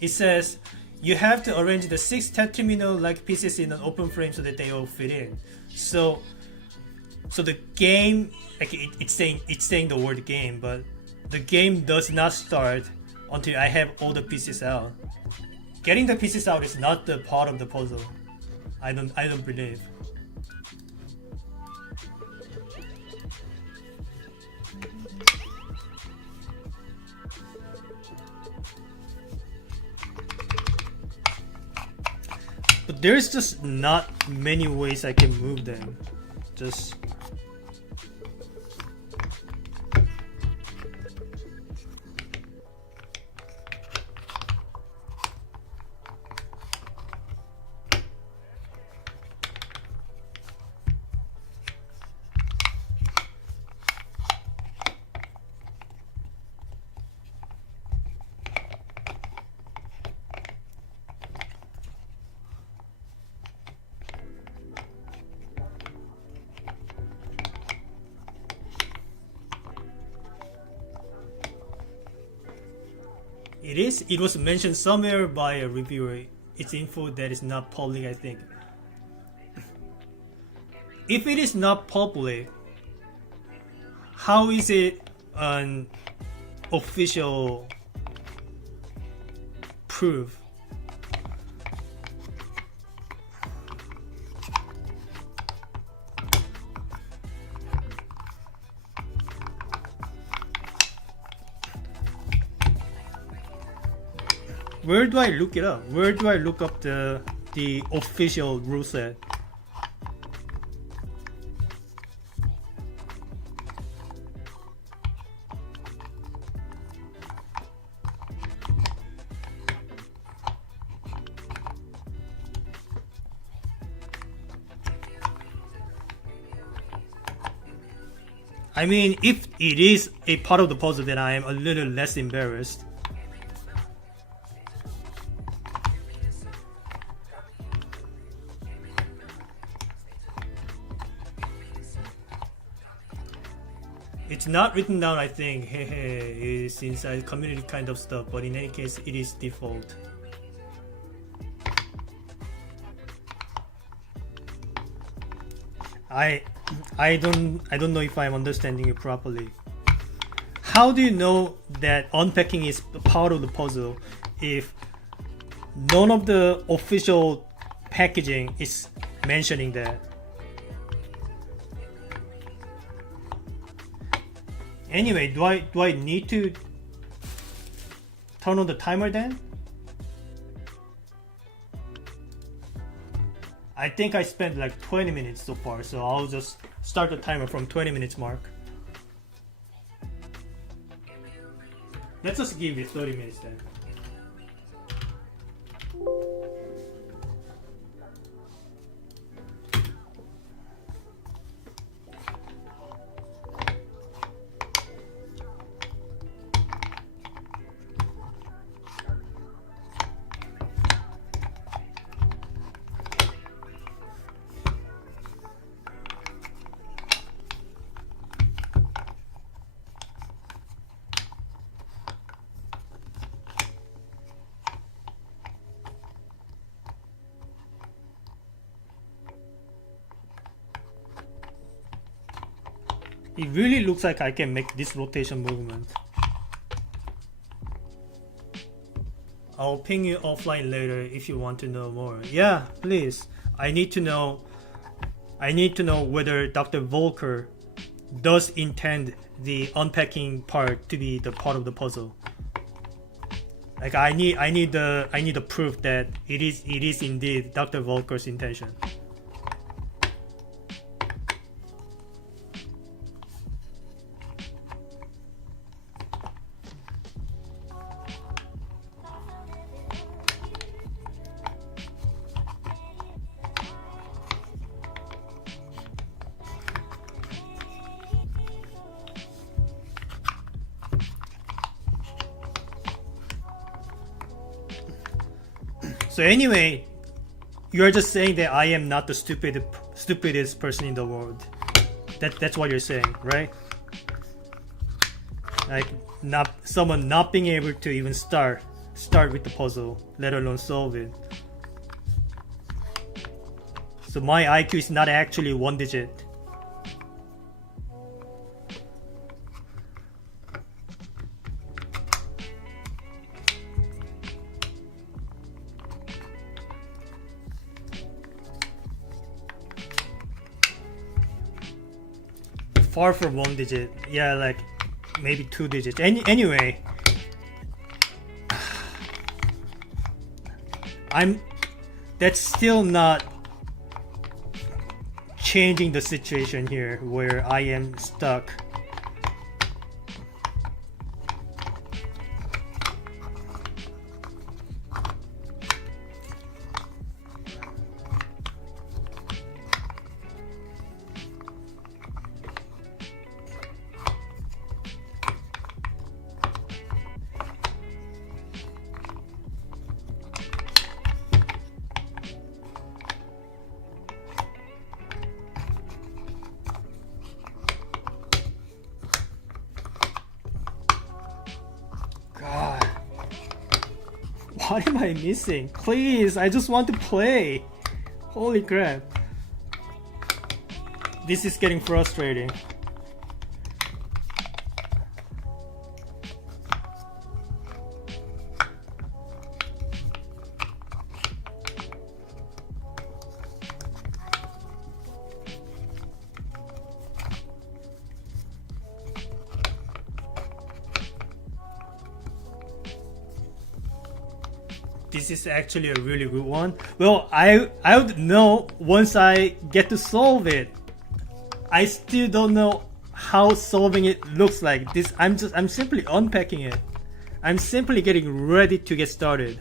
It says you have to arrange the 6 tetromino-like pieces in an open frame so that they all fit in. So the game, like it's saying the word game, but the game does not start until I have all the pieces out. Getting the pieces out is not the part of the puzzle. I don't believe. But there's just not many ways I can move them. Just It is. It was mentioned somewhere by a reviewer. It's info that is not public, I think. If it is not public, how is it an official proof? Where do I look it up? Where do I look up the official rule set? I mean, if it is a part of the puzzle, then I am a little less embarrassed. It's not written down, I think. It's inside community kind of stuff, but in any case, it is default. I don't know if I'm understanding it properly. How do you know that unpacking is part of the puzzle if none of the official packaging is mentioning that? Anyway, do I need to turn on the timer then? I think I spent like 20 minutes so far, so I'll just start the timer from 20 minutes mark. Let's just give it 30 minutes then. It really looks like I can make this rotation movement. I'll ping you offline later if you want to know more. Yeah, please. I need to know whether Dr. Volker does intend the unpacking part to be the part of the puzzle. Like I need the proof that it is indeed Dr. Volker's intention. So anyway, you're just saying that I am not the stupidest person in the world. That's what you're saying, right? Like someone not being able to even start with the puzzle, let alone solve it. So my IQ is not actually 1 digit. Far from 1 digit. Yeah, like maybe 2 digits. Anyway, that's still not changing the situation here where I am stuck. What am I missing? Please, I just want to play. Holy crap. This is getting frustrating. This is actually a really good one. Well, I would know once I get to solve it. I still don't know how solving it looks like. I'm simply unpacking it. I'm simply getting ready to get started.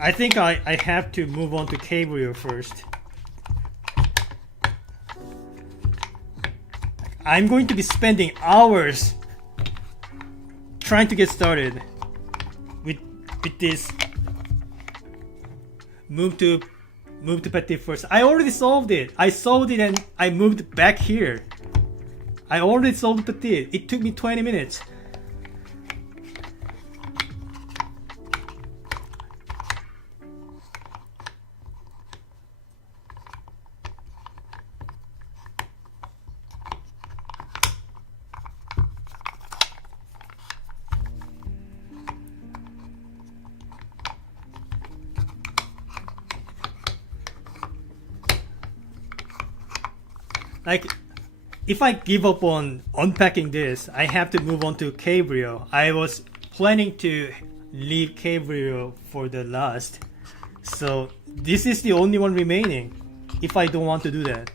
I think I have to move on to Cabrio first. I'm going to be spending hours trying to get started with this move to Petit first. I already solved it. I solved it and I moved back here. I already solved Petit. It took me 20 minutes. Like, if I give up on unpacking this, I have to move on to Cabrio. I was planning to leave Cabrio for the last. So this is the only one remaining if I don't want to do that.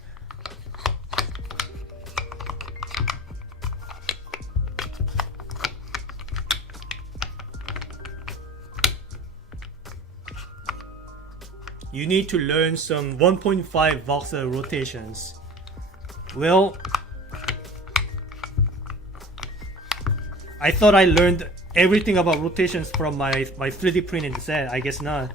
You need to learn some 1.5 voxel rotations. Well, I thought I learned everything about rotations from my 3D printed set. I guess not.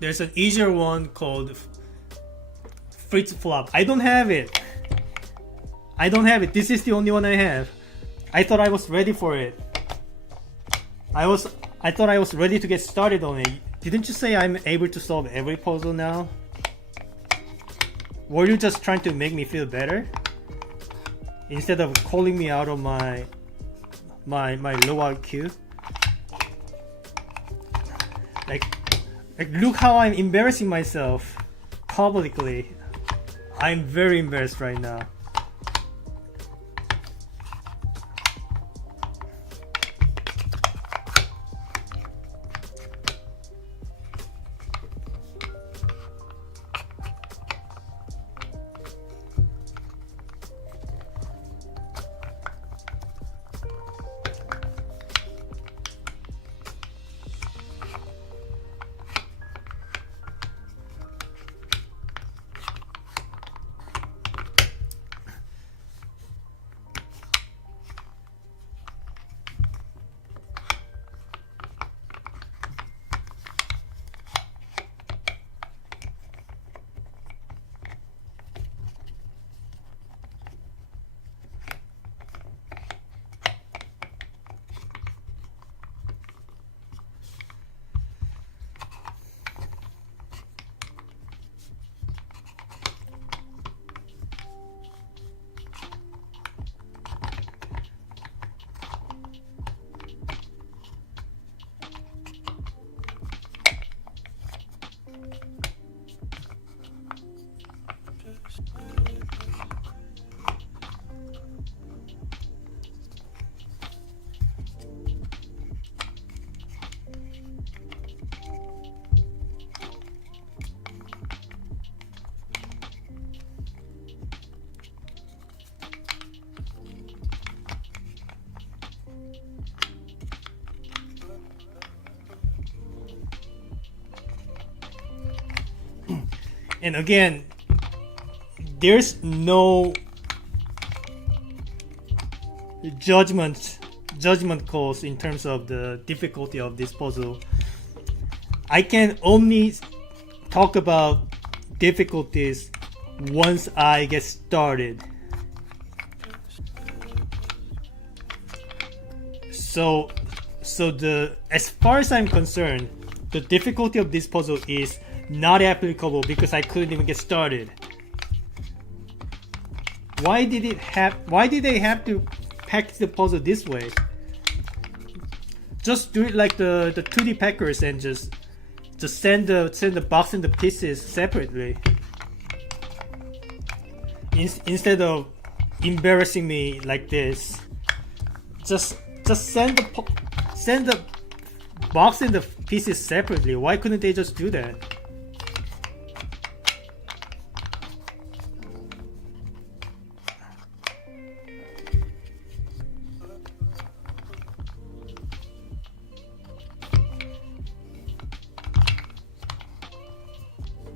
there's an easier one called Little-Tetra-Flop. I don't have it. I don't have it. This is the only one I have. I thought I was ready for it. I thought I was ready to get started on it. Didn't you say I'm able to solve every puzzle now? Were you just trying to make me feel better? Instead of calling me out of my low IQ? Like look how I'm embarrassing myself publicly. I'm very embarrassed right now. And again, there's no judgment calls in terms of the difficulty of this puzzle. I can only talk about difficulties once I get started. So as far as I'm concerned, the difficulty of this puzzle is not applicable because I couldn't even get started. Why did they have to package the puzzle this way? Just do it like the 2D packers and just send the box and the pieces separately. Instead of embarrassing me like this. Just send the box and the pieces separately. Why couldn't they just do that?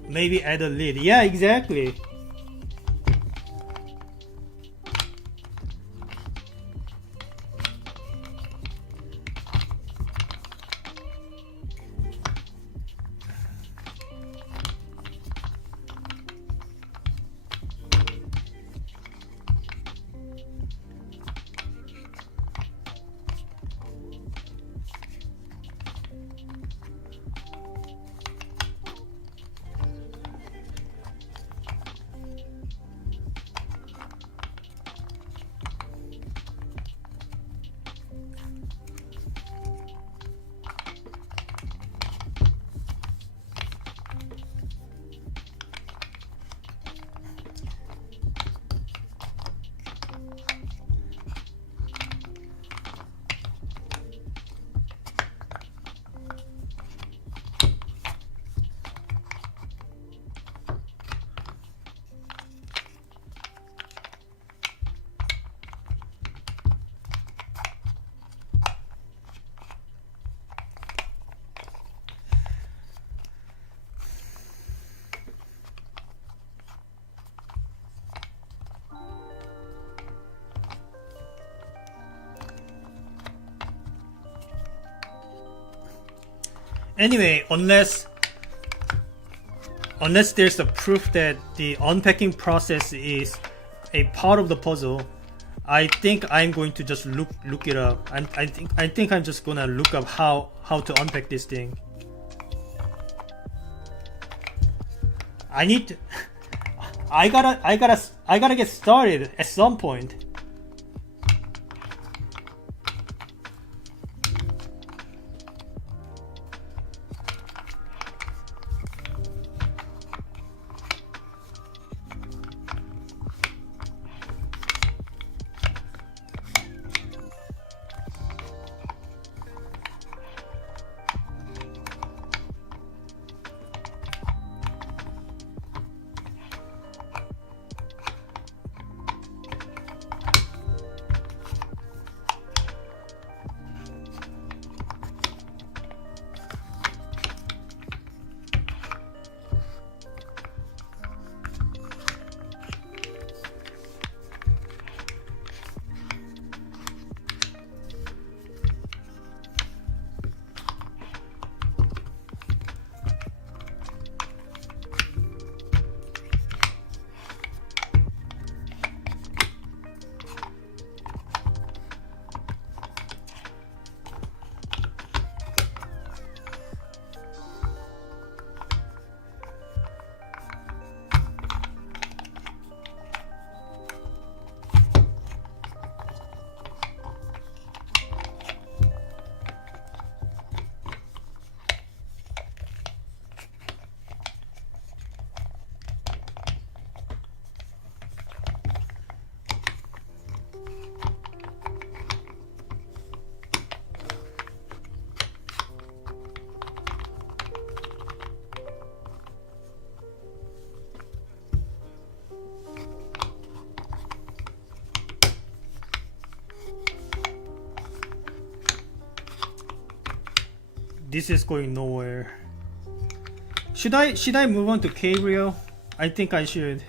Maybe add a lid. Yeah, exactly. Anyway, unless unless there's a proof that the unpacking process is a part of the puzzle, I think I'm going to just look it up. I think I'm just gonna look up how to unpack this thing. I need to, I gotta get started at some point. This is going nowhere. Should I move on to Cabrio? I think I should.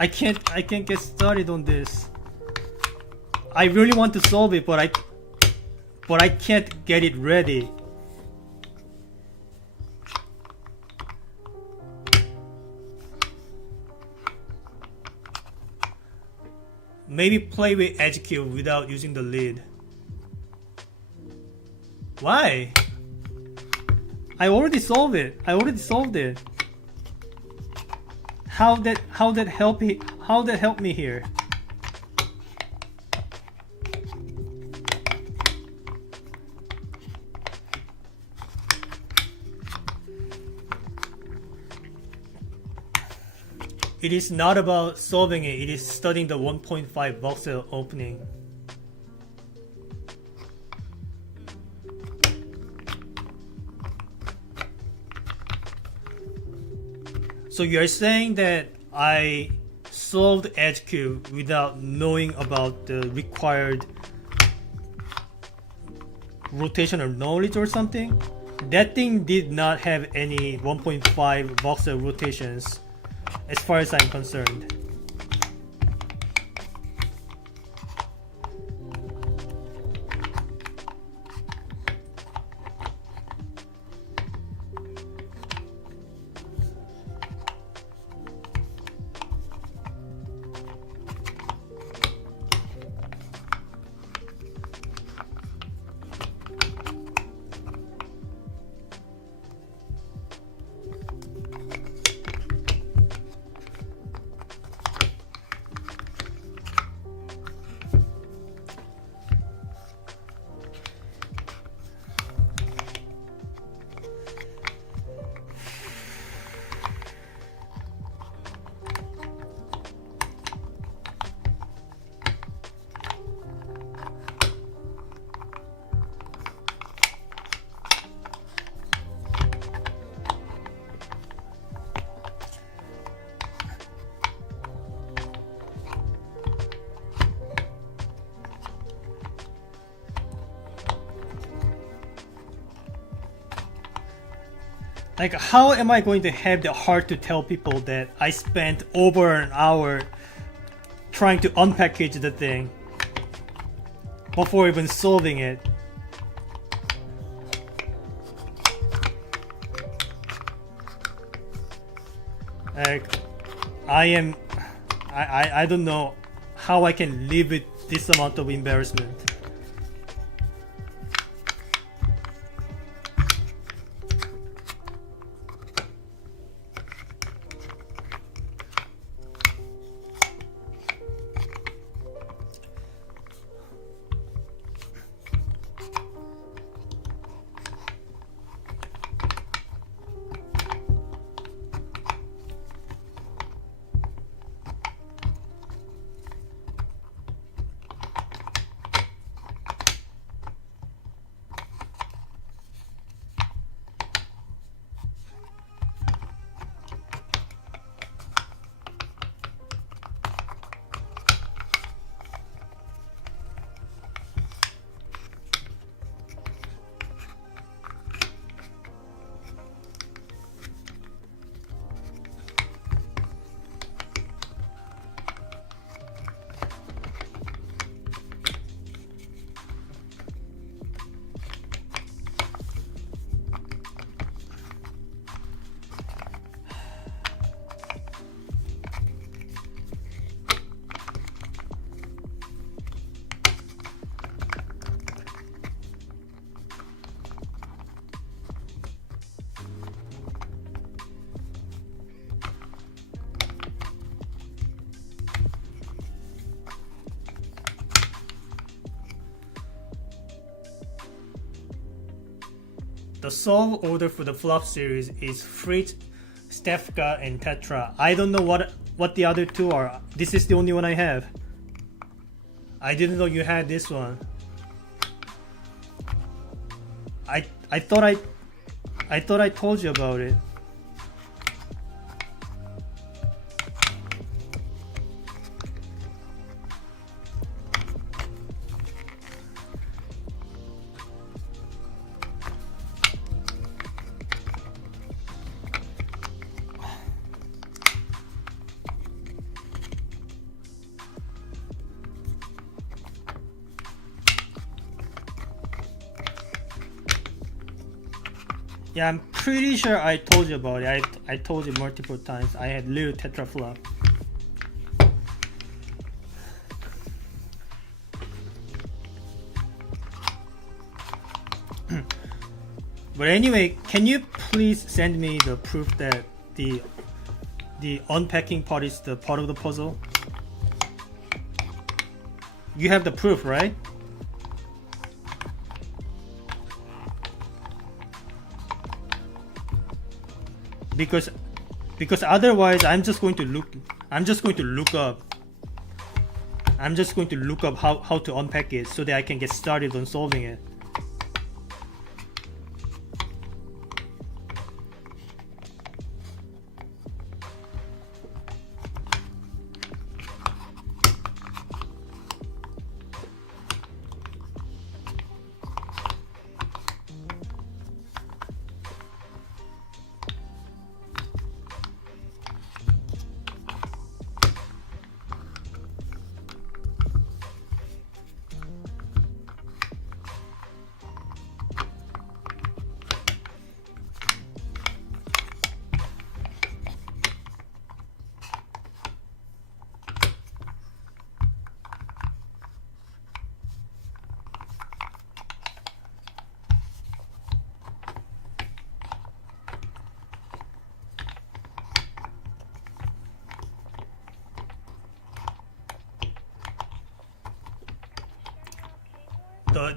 I can't get started on this. I really want to solve it, but I can't get it ready. Maybe play with edge cube without using the lid. Why? I already solved it. How that help me here? It is not about solving it. It is studying the 1.5 voxel opening. So you're saying that I solved edge cube without knowing about the required rotational knowledge or something? That thing did not have any 1.5 voxel rotations as far as I'm concerned. Like, how am I going to have the heart to tell people that I spent over an hour trying to unpackage the thing before even solving it? Like, I am, I don't know how I can live with this amount of embarrassment. The solve order for the flop series is Fritz, Stefka, and Tetra. I don't know what the other two are. This is the only one I have. I didn't know you had this one. I thought I told you about it. Yeah, I'm pretty sure I told you about it. I told you multiple times. I had Little-Tetra-Flop. But anyway, can you please send me the proof that the unpacking part is the part of the puzzle? You have the proof, right? Because otherwise I'm just going to look up how to unpack it so that I can get started on solving it.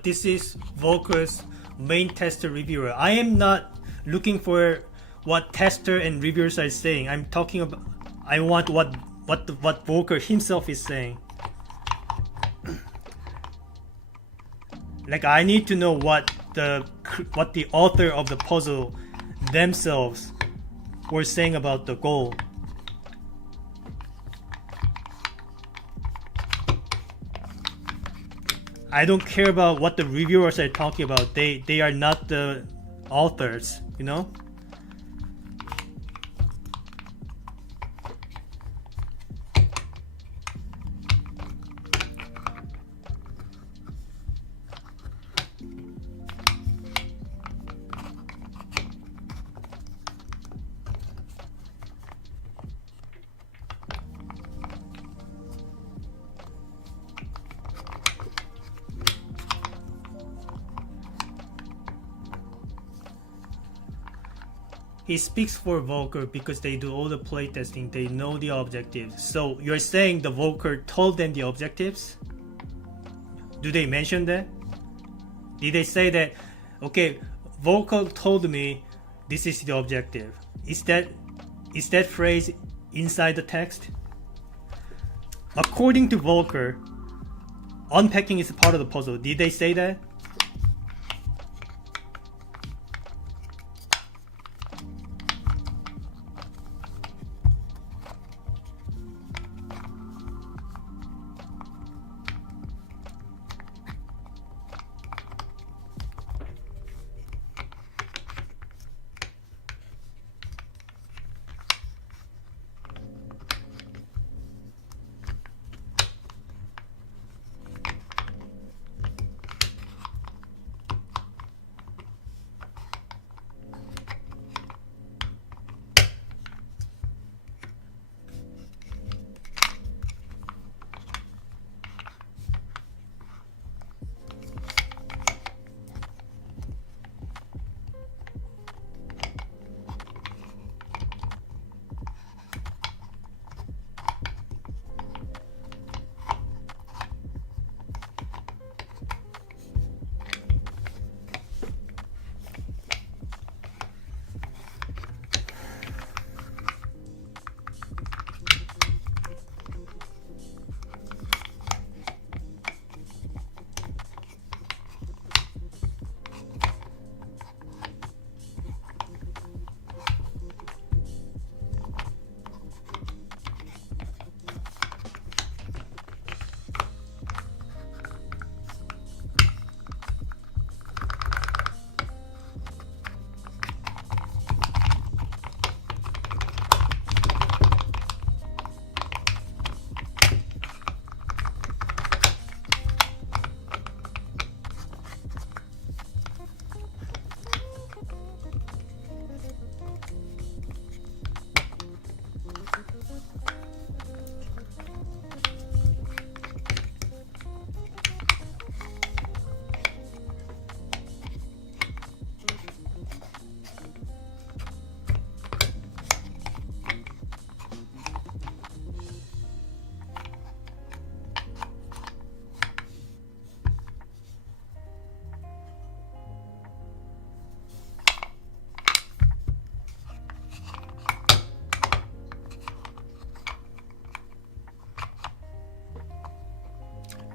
This is Volker's main tester reviewer. I am not looking for what tester and reviewers are saying. I'm talking about. I want what Volker himself is saying. Like, I need to know what the author of the puzzle themselves were saying about the goal. I don't care about what the reviewers are talking about. They are not the authors, you know? he speaks for Volker because they do all the playtesting. They know the objectives. So you're saying the Volker told them the objectives? Do they mention that? Did they say that, okay, Volker told me this is the objective? Is that phrase inside the text? According to Volker, unpacking is part of the puzzle. Did they say that?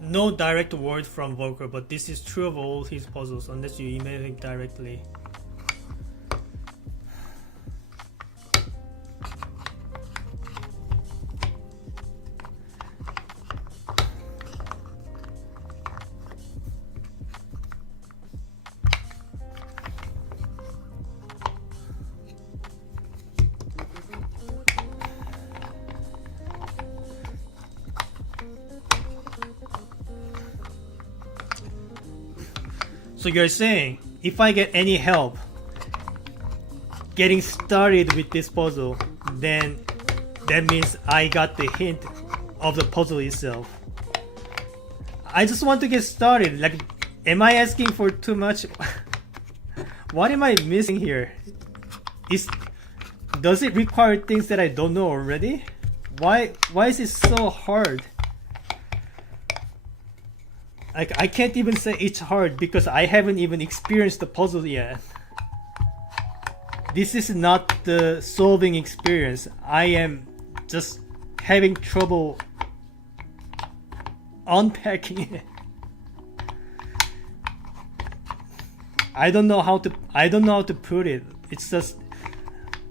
No direct word from Volker, but this is true of all his puzzles unless you email him directly. So you're saying, if I get any help getting started with this puzzle, then that means I got the hint of the puzzle itself. I just want to get started. Like, am I asking for too much? What am I missing here? Does it require things that I don't know already? Why is it so hard? I can't even say it's hard because I haven't even experienced the puzzle yet. This is not the solving experience. I am just having trouble unpacking it. I don't know how to put it. It's just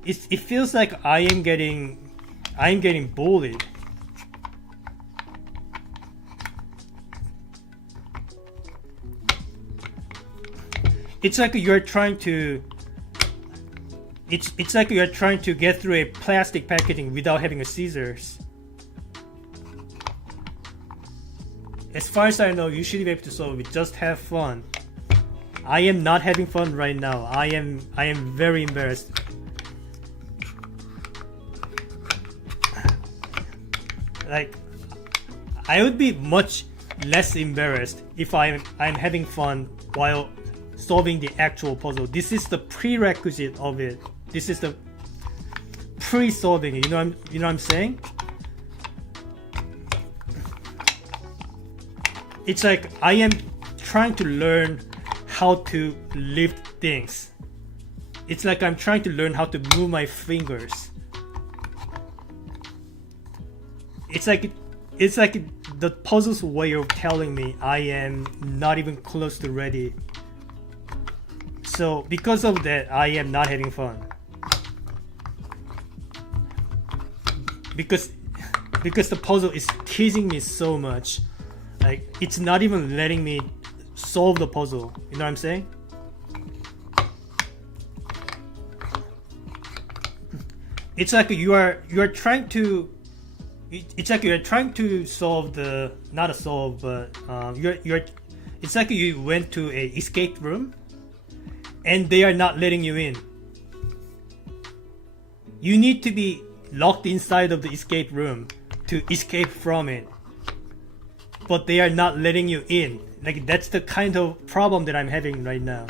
it feels like I am getting bullied. It's like you're trying to it's like you're trying to get through a plastic packaging without having a scissors. As far as I know, you should be able to solve it. Just have fun. I am not having fun right now. I am very embarrassed. Like, I would be much less embarrassed if I'm having fun while solving the actual puzzle. This is the prerequisite of it. This is the pre-solving. You know what I'm saying? It's like I am trying to learn how to lift things. It's like I'm trying to learn how to move my fingers. It's like the puzzle's way of telling me I am not even close to ready. So because of that, I am not having fun. Because the puzzle is teasing me so much. Like, it's not even letting me solve the puzzle. You know what I'm saying? It's like you are trying to. It's like you're trying to solve the not a solve, but you're. It's like you went to a escape room, and they are not letting you in. You need to be locked inside of the escape room to escape from it, but they are not letting you in. Like, that's the kind of problem that I'm having right now.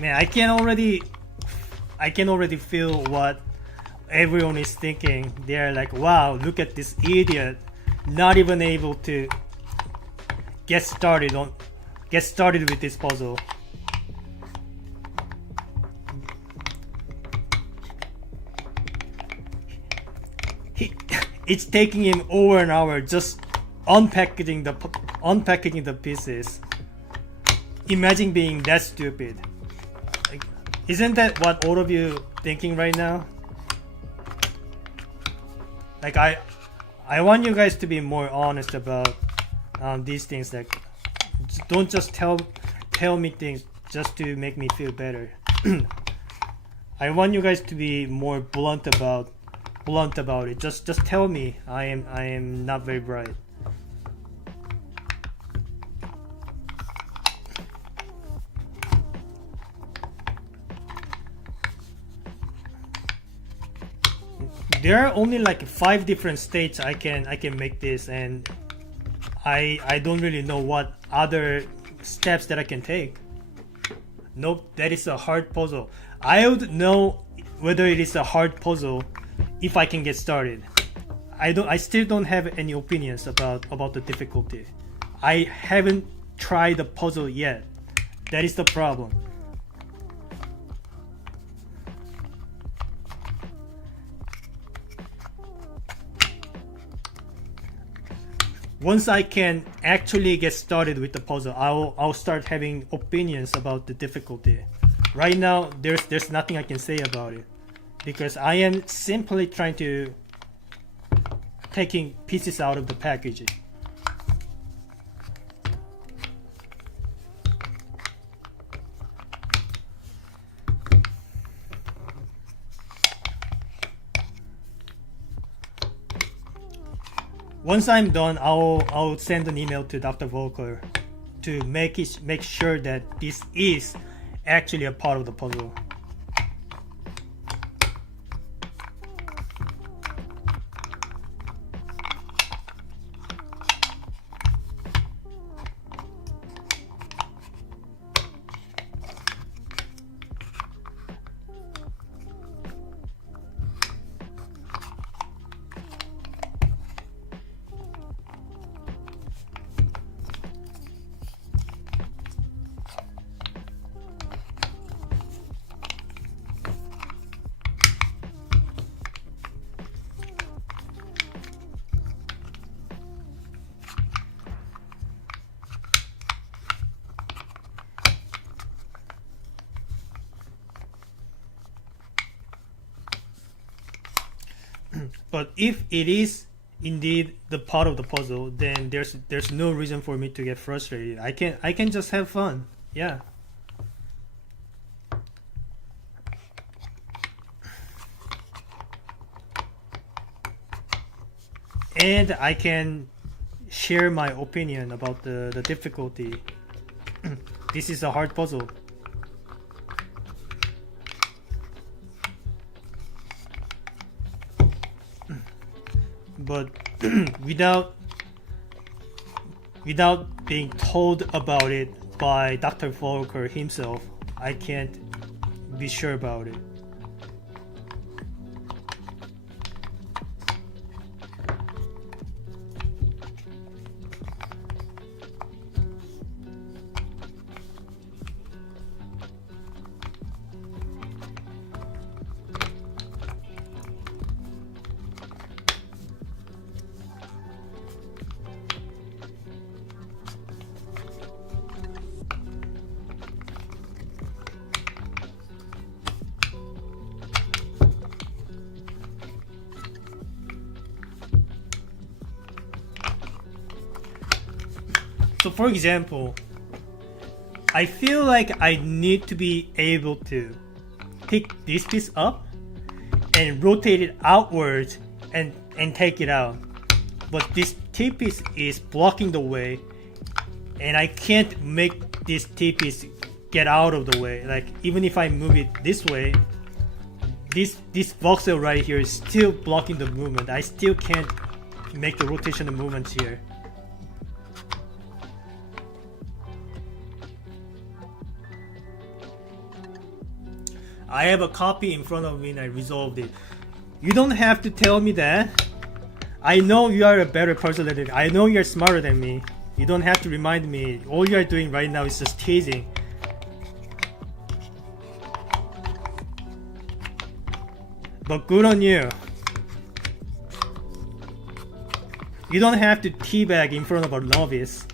Man, I can already feel what everyone is thinking. They're like, wow, look at this idiot, not even able to get started with this puzzle. It's taking him over an hour just unpacking the pieces. Imagine being that stupid. Like, isn't that what all of you thinking right now? Like, I want you guys to be more honest about these things. Like, don't just tell me things just to make me feel better. I want you guys to be more blunt about it. Just tell me I am not very bright. There are only like 5 different states I can make this, and I don't really know what other steps that I can take. Nope, that is a hard puzzle. I would know whether it is a hard puzzle if I can get started. I still don't have any opinions about the difficulty. I haven't tried the puzzle yet. That is the problem. Once I can actually get started with the puzzle, I'll start having opinions about the difficulty. Right now, there's nothing I can say about it, because I am simply trying to taking pieces out of the package. Once I'm done, I'll send an email to Dr. Volker to make sure that this is actually a part of the puzzle. But if it is indeed the part of the puzzle, then there's no reason for me to get frustrated. I can just have fun. Yeah. And I can share my opinion about the difficulty. This is a hard puzzle. But without being told about it by Dr. Volker himself, I can't be sure about it. So for example, I feel like I need to be able to pick this piece up and rotate it outwards and take it out. But this T-piece is blocking the way, and I can't make this T-piece get out of the way. Like, even if I move it this way, this voxel right here is still blocking the movement. I still can't make the rotational movements here. I have a copy in front of me and I resolved it. You don't have to tell me that. I know you are a better person than me. I know you're smarter than me. You don't have to remind me. All you are doing right now is just teasing. But good on you. You don't have to teabag in front of a novice.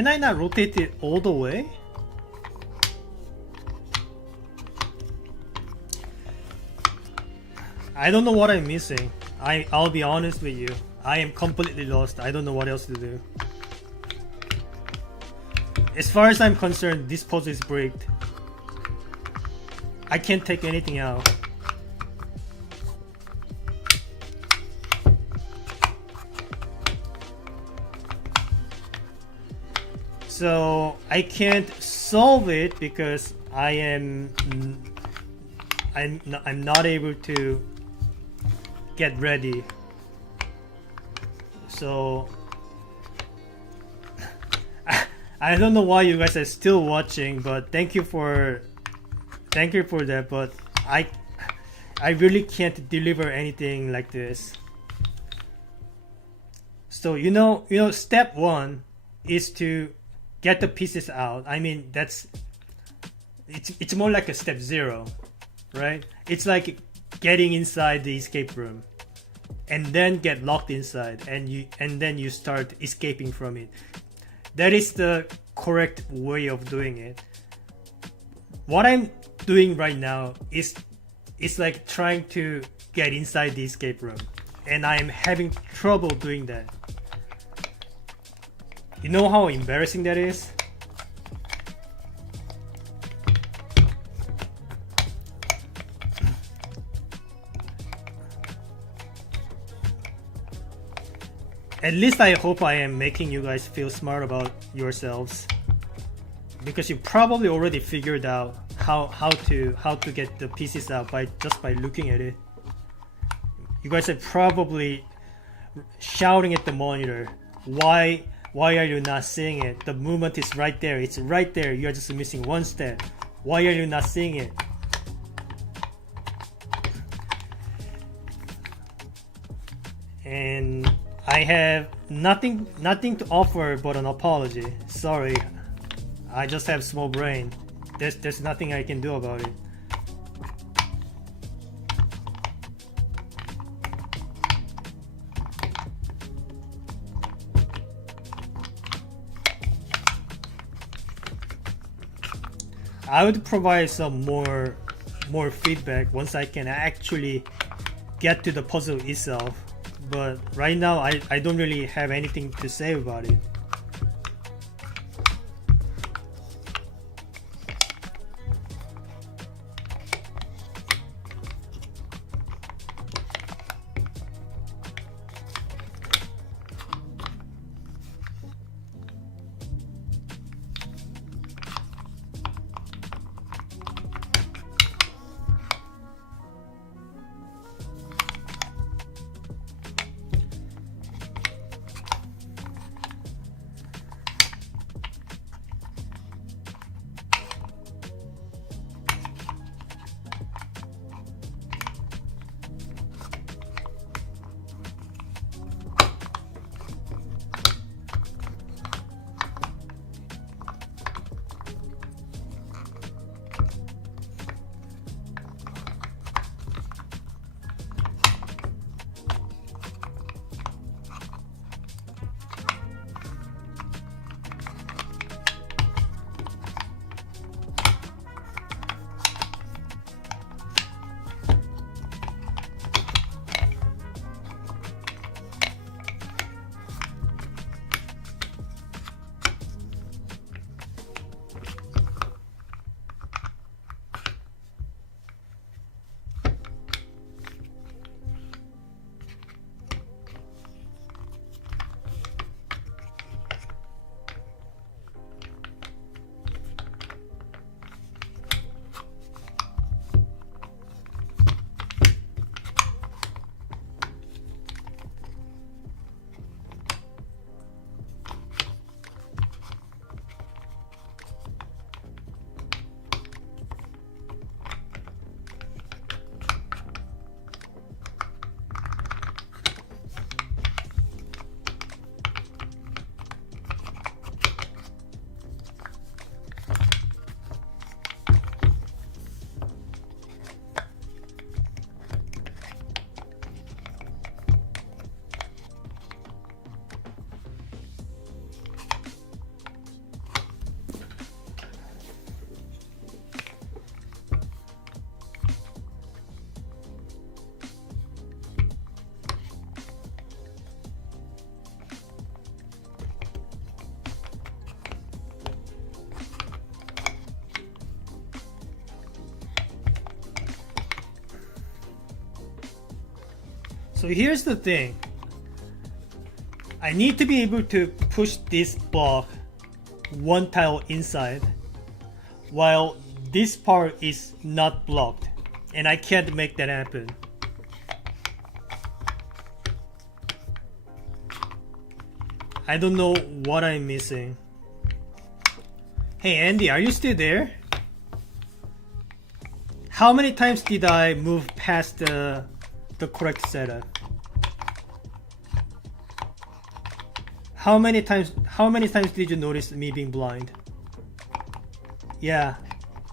Can I not rotate it all the way? I don't know what I'm missing. I'll be honest with you. I am completely lost. I don't know what else to do. As far as I'm concerned, this puzzle is bricked. I can't take anything out. So I can't solve it because I'm not able to get ready. So I don't know why you guys are still watching, but thank you for that. But I really can't deliver anything like this. So you know, step one is to get the pieces out. I mean, it's more like a step 0, right? It's like getting inside the escape room and then get locked inside, and then you start escaping from it. That is the correct way of doing it. What I'm doing right now is like trying to get inside the escape room, and I am having trouble doing that. You know how embarrassing that is? At least I hope I am making you guys feel smart about yourselves, because you probably already figured out how to get the pieces out just by looking at it. You guys are probably shouting at the monitor, why are you not seeing it? The movement is right there. It's right there. You're just missing one step. Why are you not seeing it? And I have nothing to offer but an apology. Sorry, I just have small brain. There's nothing I can do about it. I would provide some more feedback once I can actually get to the puzzle itself. But right now I don't really have anything to say about it. So here's the thing. I need to be able to push this block one tile inside while this part is not blocked, and I can't make that happen. I don't know what I'm missing. Hey Andy, are you still there? How many times did I move past the correct setup? How many times did you notice me being blind? Yeah,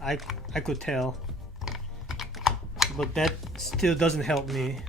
I could tell. But that still doesn't help me.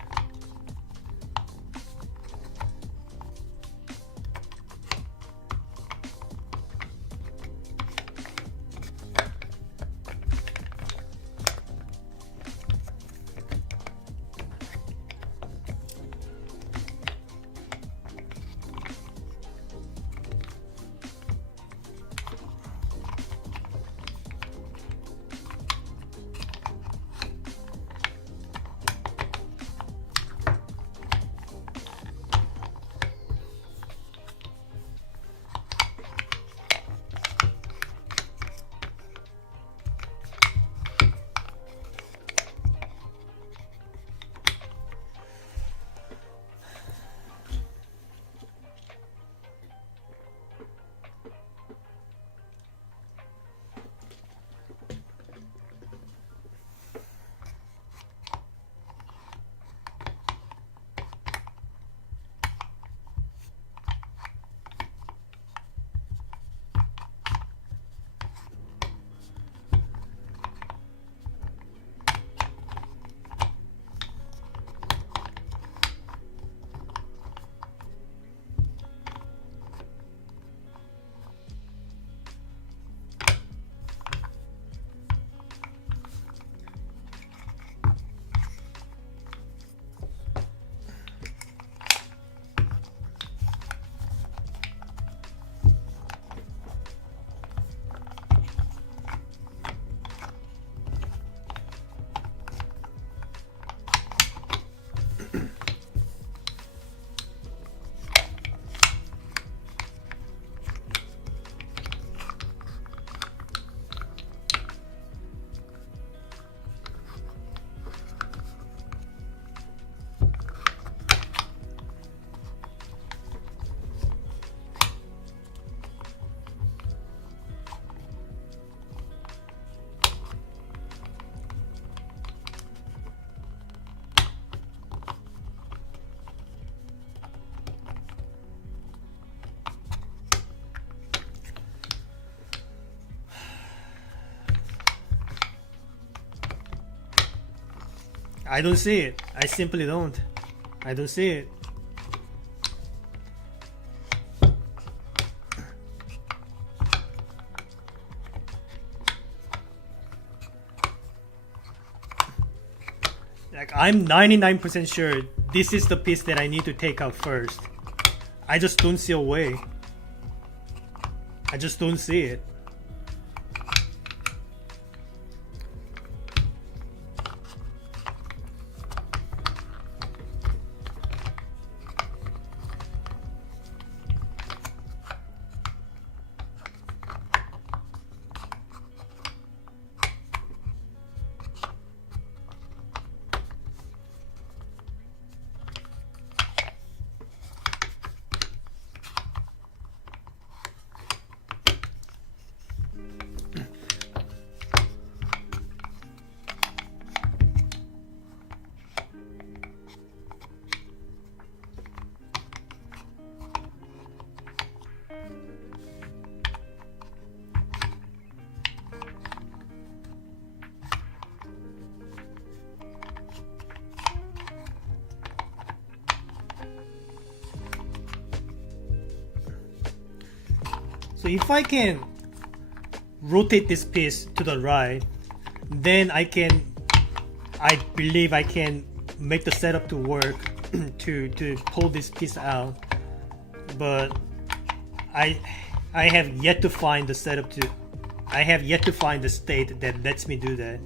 I don't see it. I simply don't. I don't see it. Like, I'm 99% sure this is the piece that I need to take out first. I just don't see a way. I just don't see it. So if I can rotate this piece to the right, then I believe I can make the setup to work to pull this piece out. But I have yet to find the setup I have yet to find the state that lets me do that.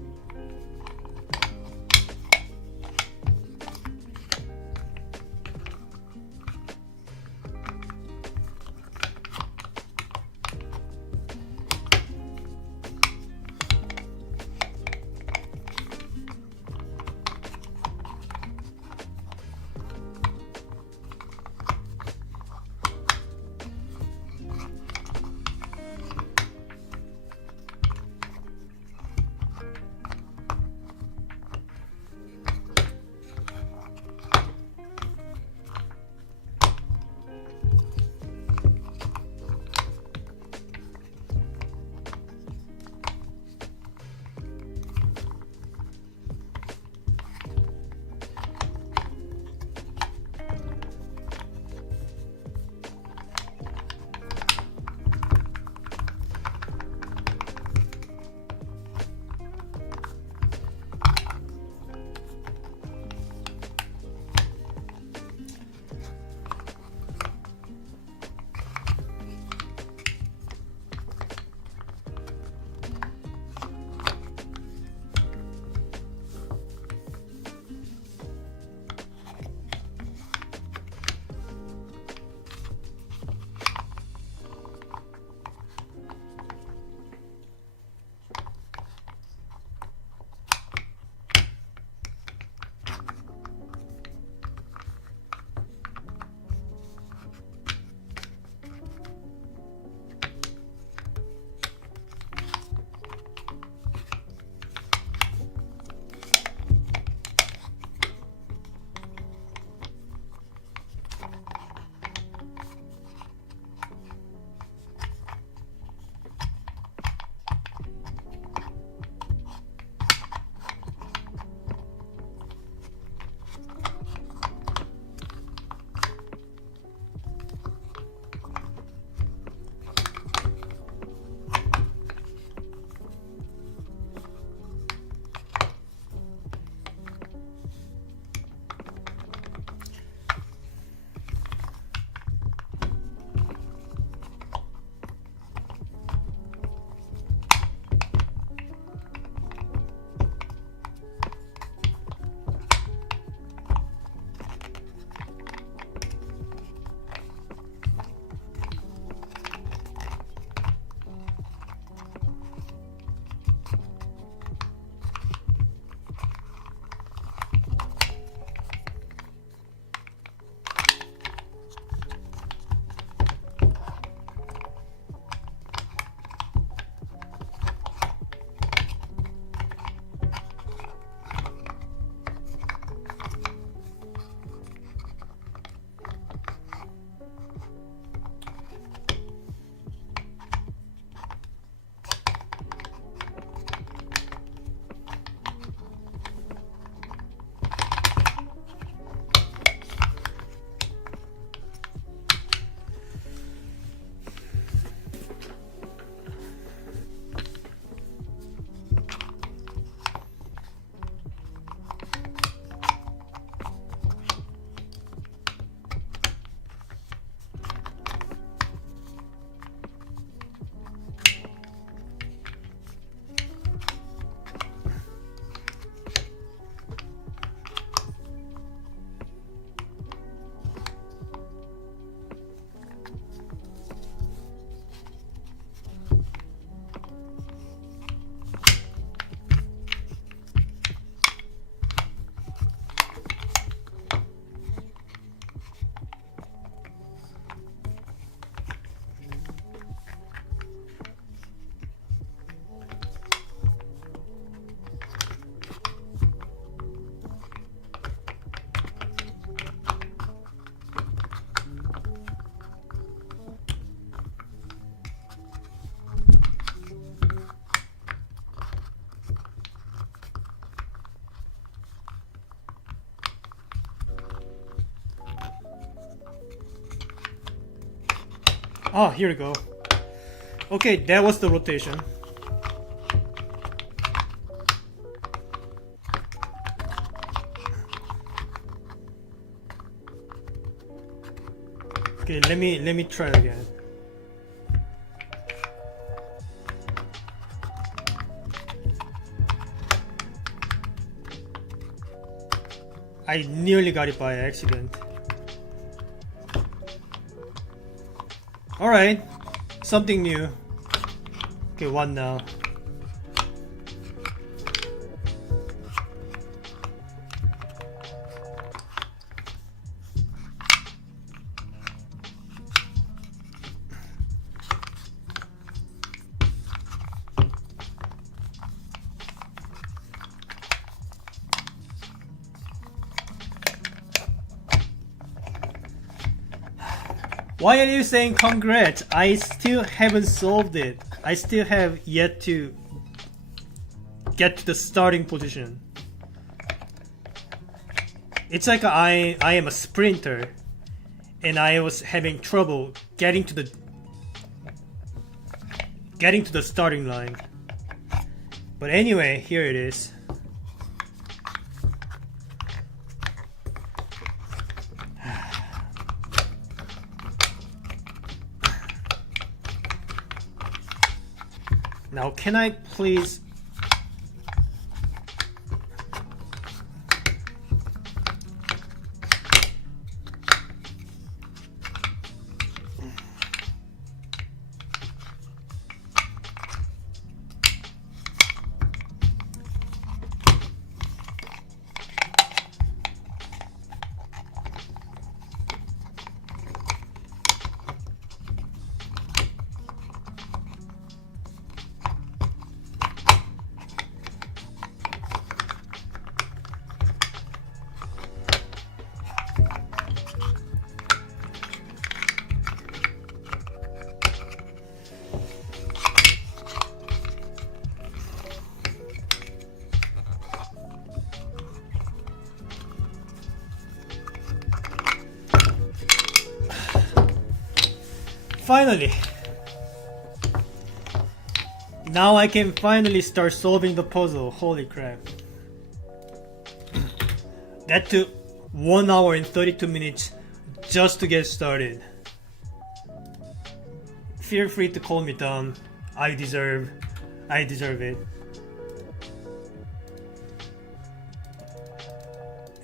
Ah, here we go. Okay, that was the rotation. Okay, let me try again. I nearly got it by accident. Alright, something new. Okay, one now. Why are you saying congrats? I still haven't solved it. I still have yet to get to the starting position. It's like I am a sprinter and I was having trouble getting to the starting line. But anyway, here it is. Now, can I please... Finally! Now I can finally start solving the puzzle. Holy crap. That took 1 hour and 32 minutes just to get started. Feel free to call me dumb. I deserve it.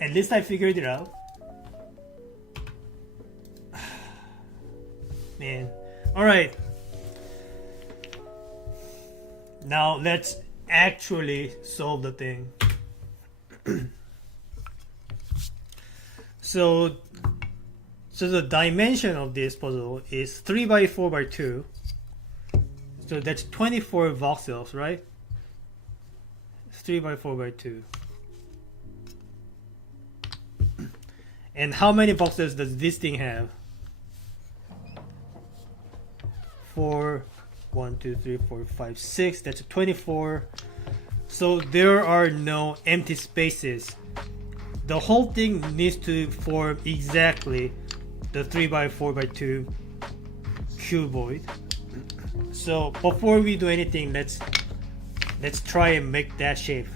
At least I figured it out. Man. Alright. Now let's actually solve the thing. So the dimension of this puzzle is 3 by 4 by 2. So that's 24 voxels, right? 3 by 4 by 2. And how many voxels does this thing have? 4, 1, 2, 3, 4, 5, 6. That's 24. So there are no empty spaces. The whole thing needs to form exactly the 3 by 4 by 2 cuboid. So before we do anything, let's try and make that shape.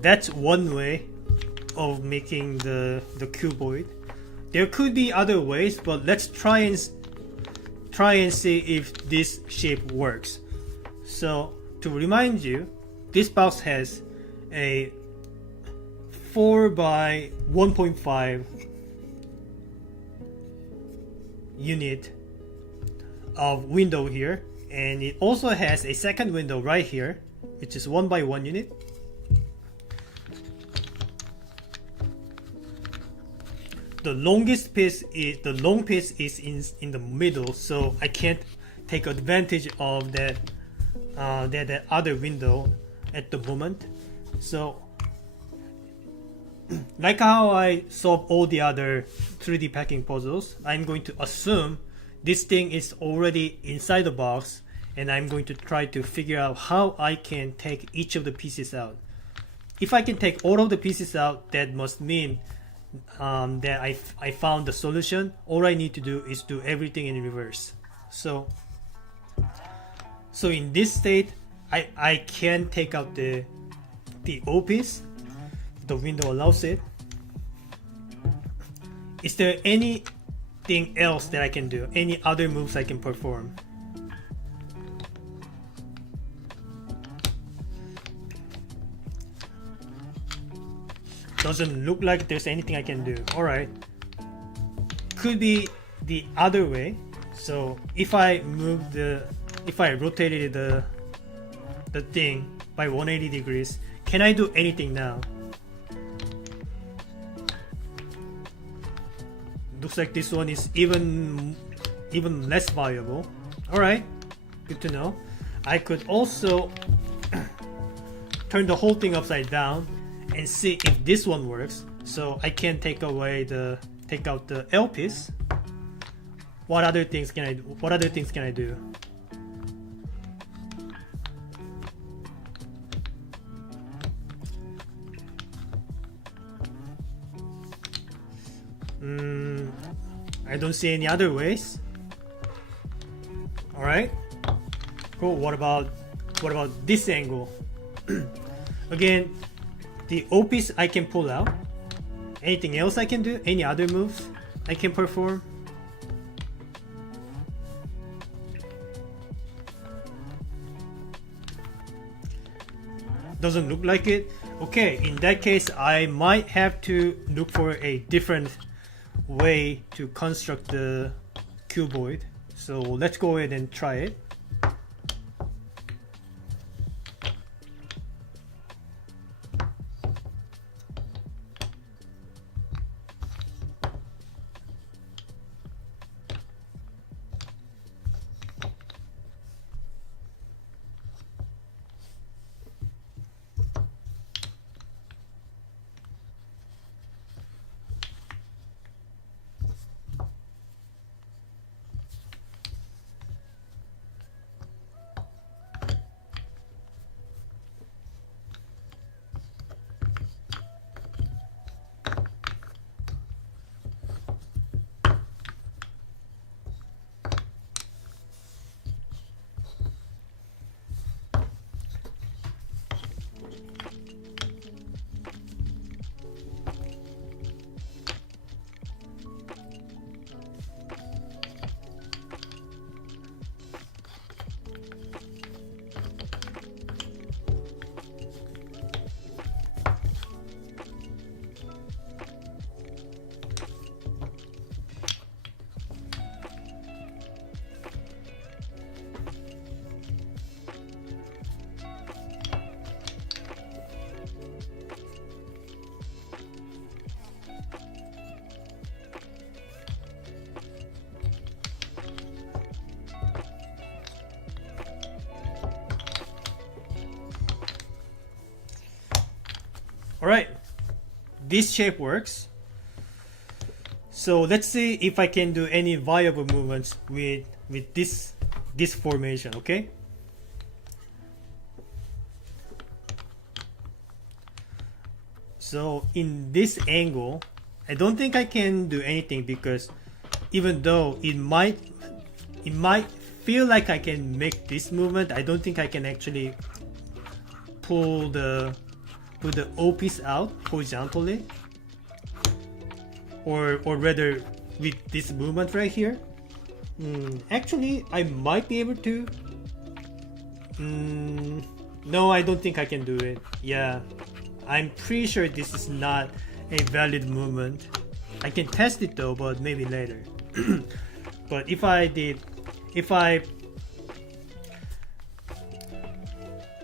that's one way of making the cuboid. There could be other ways, but let's try and see if this shape works. So to remind you, this box has a 4 by 1.5 unit of window here, and it also has a second window right here, which is 1 by 1 unit. The longest piece is the long piece is in the middle, so I can't take advantage of that that other window at the moment. So like how I solve all the other 3D packing puzzles, I'm going to assume this thing is already inside the box, and I'm going to try to figure out how I can take each of the pieces out. If I can take all of the pieces out, that must mean that I found the solution. All I need to do is do everything in reverse. So in this state, I can take out the O piece. The window allows it. Is there anything else that I can do? Any other moves I can perform? Doesn't look like there's anything I can do. Alright. Could be the other way. So if I rotated the thing by 180 degrees, can I do anything now? Looks like this one is even less valuable. Alright, good to know. I could also turn the whole thing upside down and see if this one works. So I can take out the L piece. What other things can I do? I don't see any other ways. Alright, cool. What about this angle? Again, the O piece I can pull out. Anything else I can do? Any other moves I can perform? Doesn't look like it. Okay, in that case, I might have to look for a different way to construct the cuboid. So let's go ahead and try it. Alright, this shape works. So let's see if I can do any viable movements with this formation, okay? So in this angle, I don't think I can do anything, because even though it might feel like I can make this movement, I don't think I can actually pull the put the O piece out horizontally, or rather with this movement right here. Actually, I might be able to. No, I don't think I can do it. Yeah, I'm pretty sure this is not a valid movement. I can test it though, but maybe later. But if I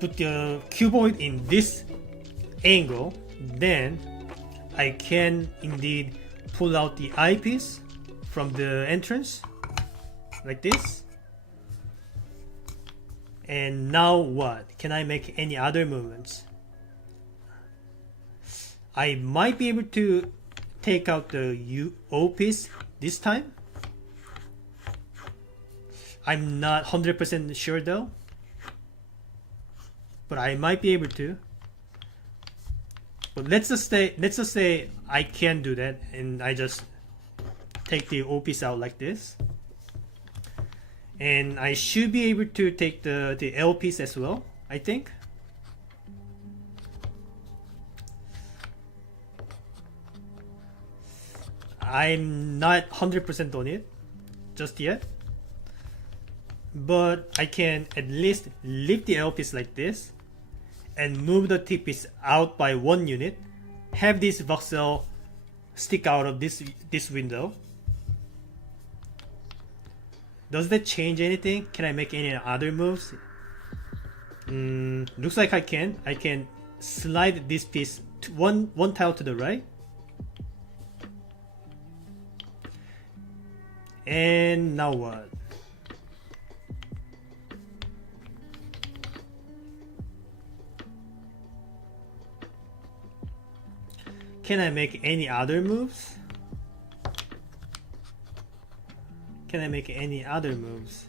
put the cuboid in this angle, then I can indeed pull out the eyepiece from the entrance like this. And now what? Can I make any other movements? I might be able to take out the O piece this time. I'm not 100% sure though, but I might be able to. But let's just say I can do that, and I just take the O piece out like this, and I should be able to take the L piece as well, I think. I'm not 100% on it just yet, but I can at least lift the L piece like this and move the T piece out by 1 unit, have this voxel stick out of this window. Does that change anything? Can I make any other moves? Looks like I can. I can slide this piece to one tile to the right. And now what? Can I make any other moves? Can I make any other moves?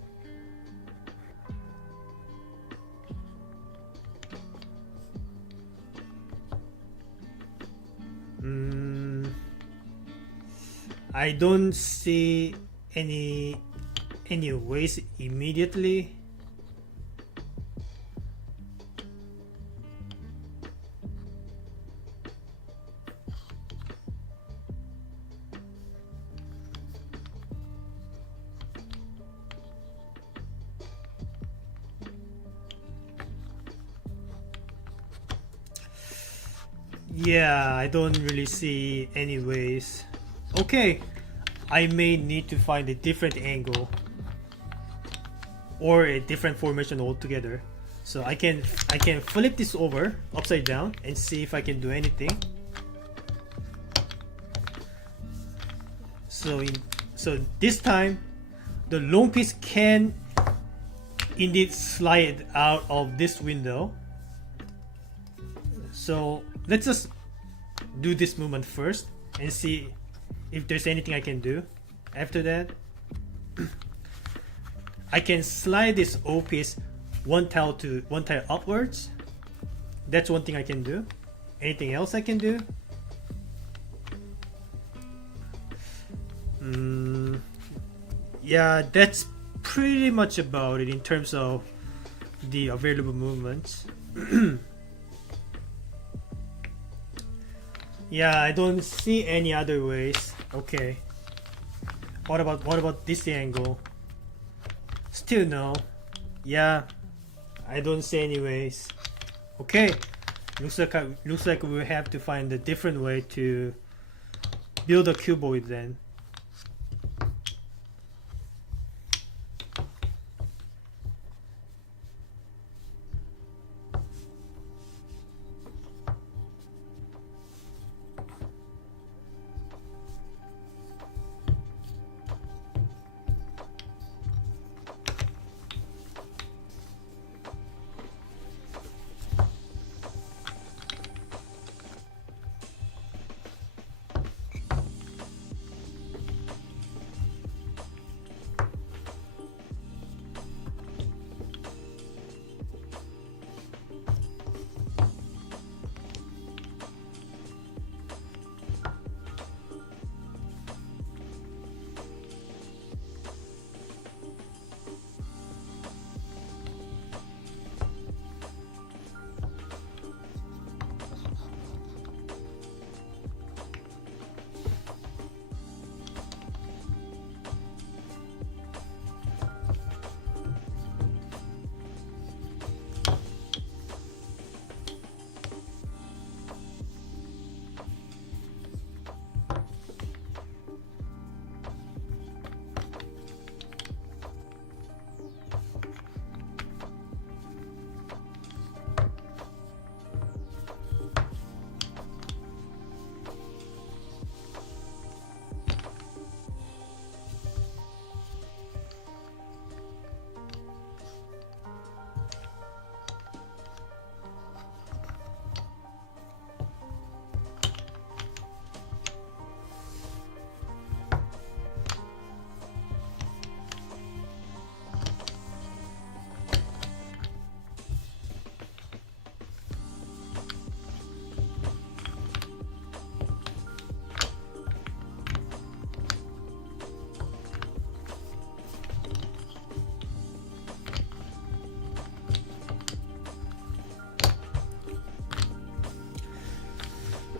I don't see any ways immediately. Yeah, I don't really see any ways. Okay, I may need to find a different angle or a different formation altogether. So I can flip this over upside down and see if I can do anything. So this time the long piece can indeed slide out of this window. So let's just do this movement first and see if there's anything I can do. After that, I can slide this O piece one tile upwards. That's one thing I can do. Anything else I can do? Yeah, that's pretty much about it in terms of the available movements. Yeah, I don't see any other ways. Okay. What about this angle? Still no. Yeah, I don't see any ways. Okay. Looks like we have to find a different way to build a cuboid then.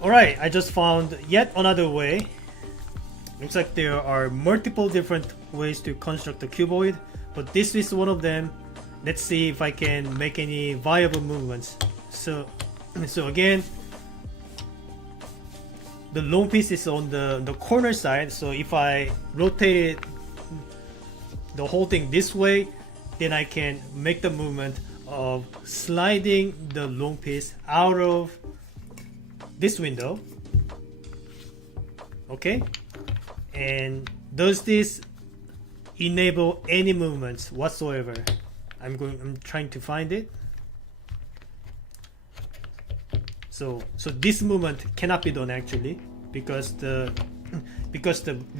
Alright, I just found yet another way. Looks like there are multiple different ways to construct a cuboid, but this is one of them. Let's see if I can make any viable movements. So again, the long piece is on the corner side, so if I rotate it, the whole thing this way, then I can make the movement of sliding the long piece out of this window. Okay, and does this enable any movements whatsoever? I'm trying to find it. So this movement cannot be done actually, because the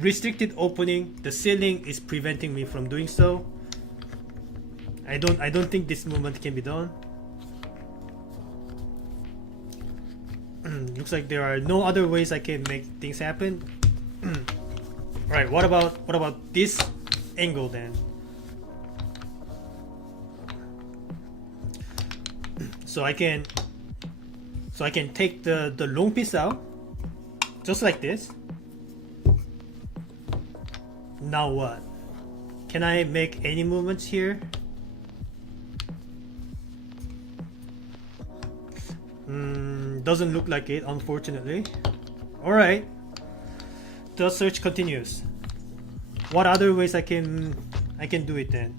restricted opening, the ceiling, is preventing me from doing so. I don't think this movement can be done. Looks like there are no other ways I can make things happen. Right, what about this angle then? So I can take the long piece out, just like this. Now what? Can I make any movements here? Doesn't look like it, unfortunately. Alright, the search continues. What other ways I can do it then?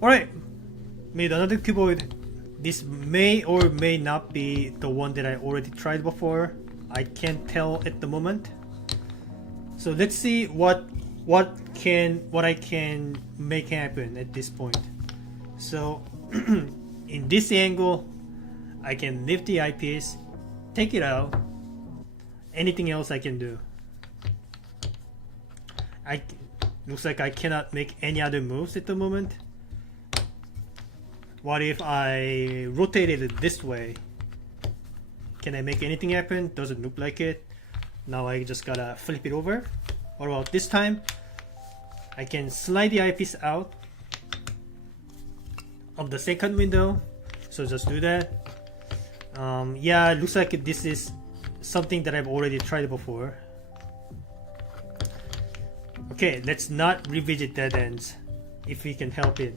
Alright, made another cuboid. This may or may not be the one that I already tried before. I can't tell at the moment. So let's see what I can make happen at this point. So in this angle, I can lift the eyepiece, take it out. Anything else I can do? Looks like I cannot make any other moves at the moment. What if I rotated it this way? Can I make anything happen? Doesn't look like it. Now I just gotta flip it over. What about this time? I can slide the eyepiece out of the second window. So just do that. Yeah, it looks like this is something that I've already tried before. Okay, let's not revisit dead ends if we can help it.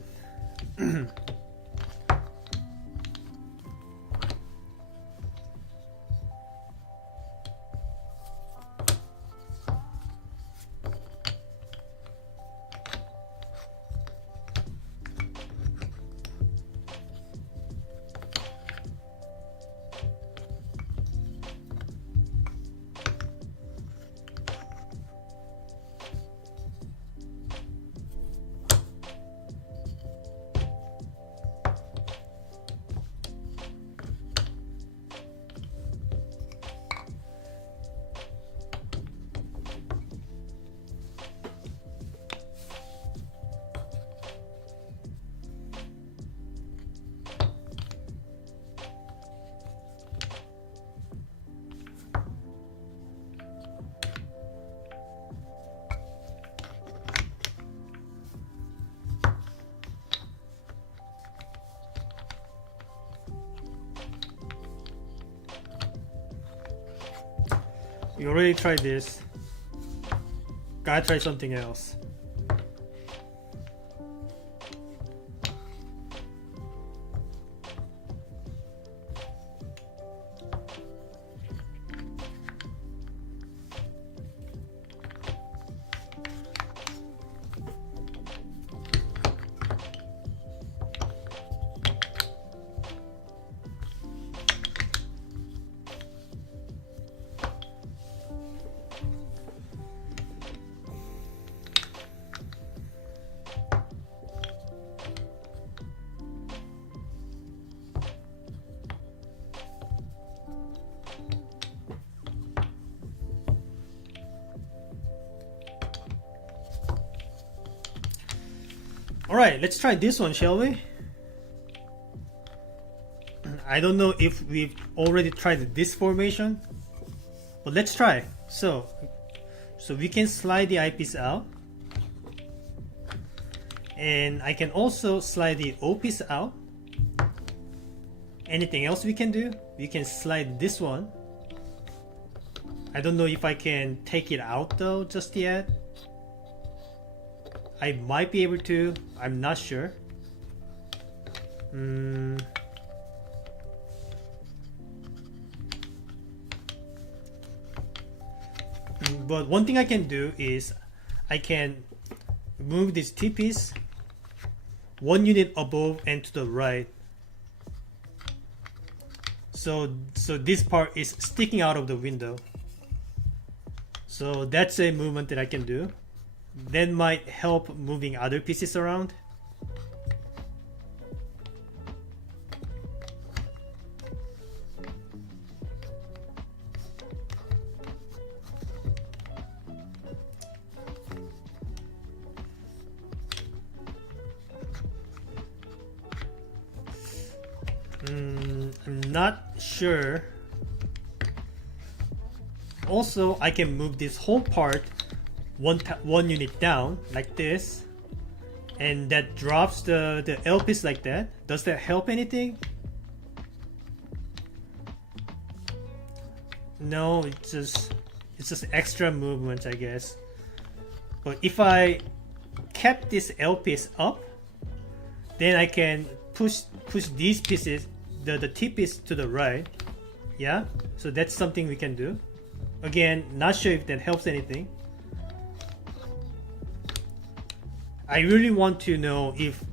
We already tried this. Gotta try something else. Alright, let's try this one, shall we? I don't know if we've already tried this formation, but let's try. So we can slide the eyepiece out, and I can also slide the O piece out. Anything else we can do? We can slide this one. I don't know if I can take it out though just yet. I might be able to, I'm not sure. But one thing I can do is I can move this T-piece 1 unit above and to the right. So this part is sticking out of the window. So that's a movement that I can do. That might help moving other pieces around. I'm not sure. Also, I can move this whole part one unit down like this, and that drops the L piece like that. Does that help anything? No, it's just extra movement, I guess. But if I kept this L piece up, then I can push these pieces, the T piece to the right. Yeah, so that's something we can do. Again, not sure if that helps anything. I really want to know if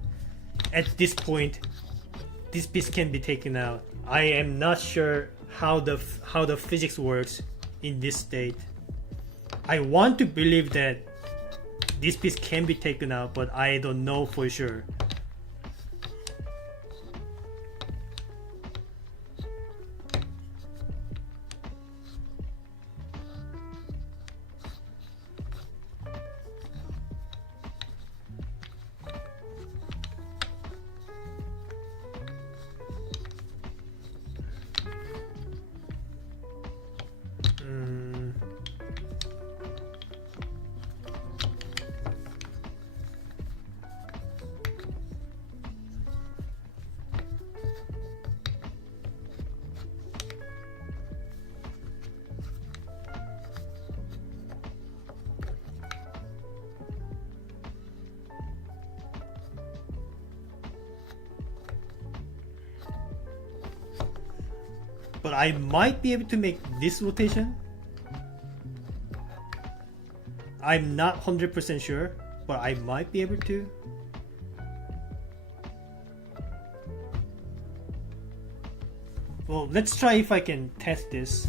at this point this piece can be taken out. I am not sure how the physics works in this state. I want to believe that this piece can be taken out, but I don't know for sure. But I might be able to make this rotation. I'm not 100% sure, but I might be able to. Well, let's try if I can test this.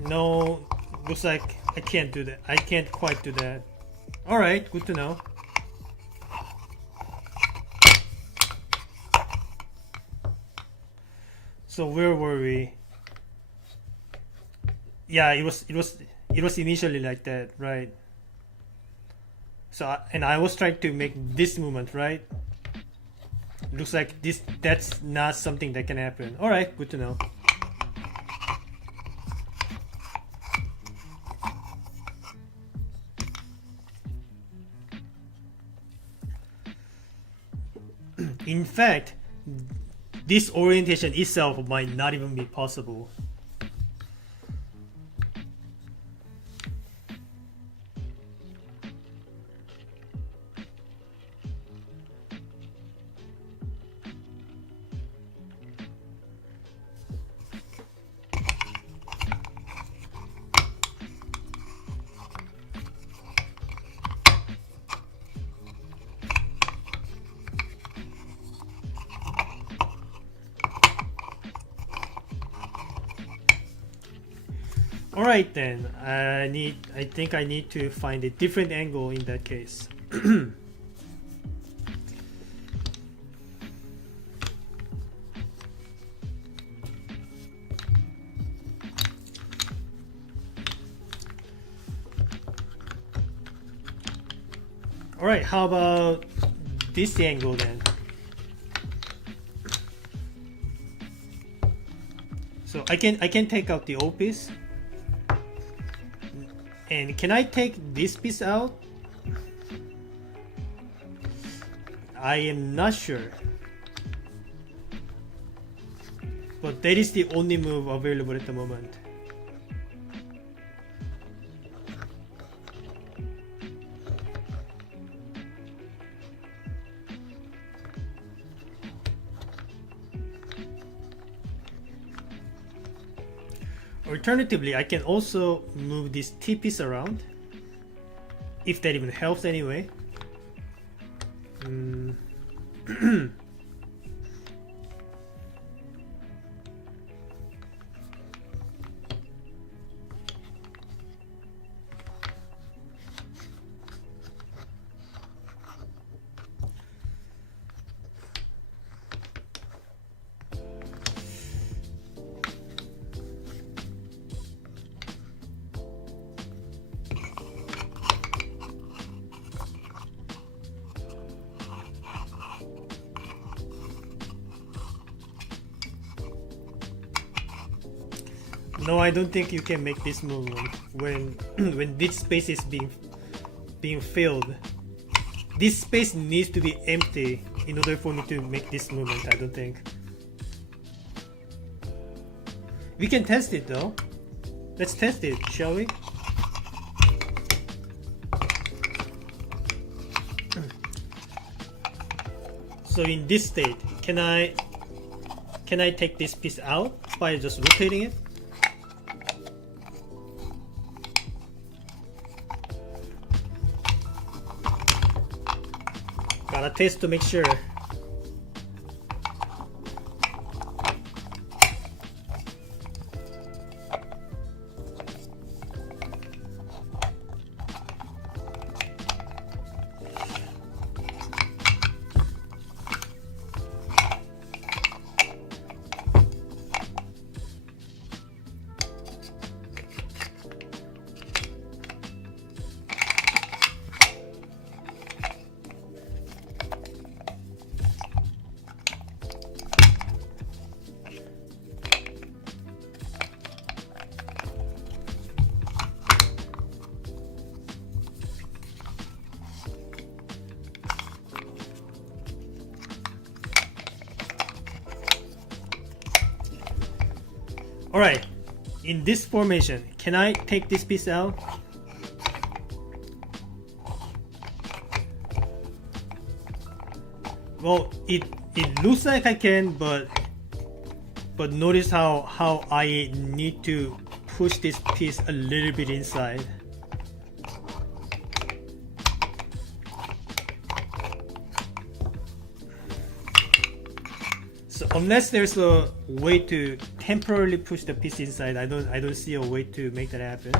No, looks like I can't do that. I can't quite do that. Alright, good to know. So where were we? Yeah, it was It was initially like that, right? So and I was trying to make this movement, right? Looks like that's not something that can happen. All right, good to know. In fact, this orientation itself might not even be possible. All right then. I think I need to find a different angle in that case. All right, how about this angle then? So I can take out the old piece. And can I take this piece out? I am not sure. But that is the only move available at the moment. Alternatively, I can also move this T piece around, if that even helps anyway. No, I don't think you can make this move when when this space is being filled. This space needs to be empty in order for me to make this movement, I don't think. We can test it though. Let's test it, shall we? So in this state, can I take this piece out by just rotating it? Gotta test to make sure. Alright, in this formation, can I take this piece out? Well, it looks like I can, but notice how I need to push this piece a little bit inside. So unless there's a way to temporarily push the piece inside, I don't see a way to make that happen.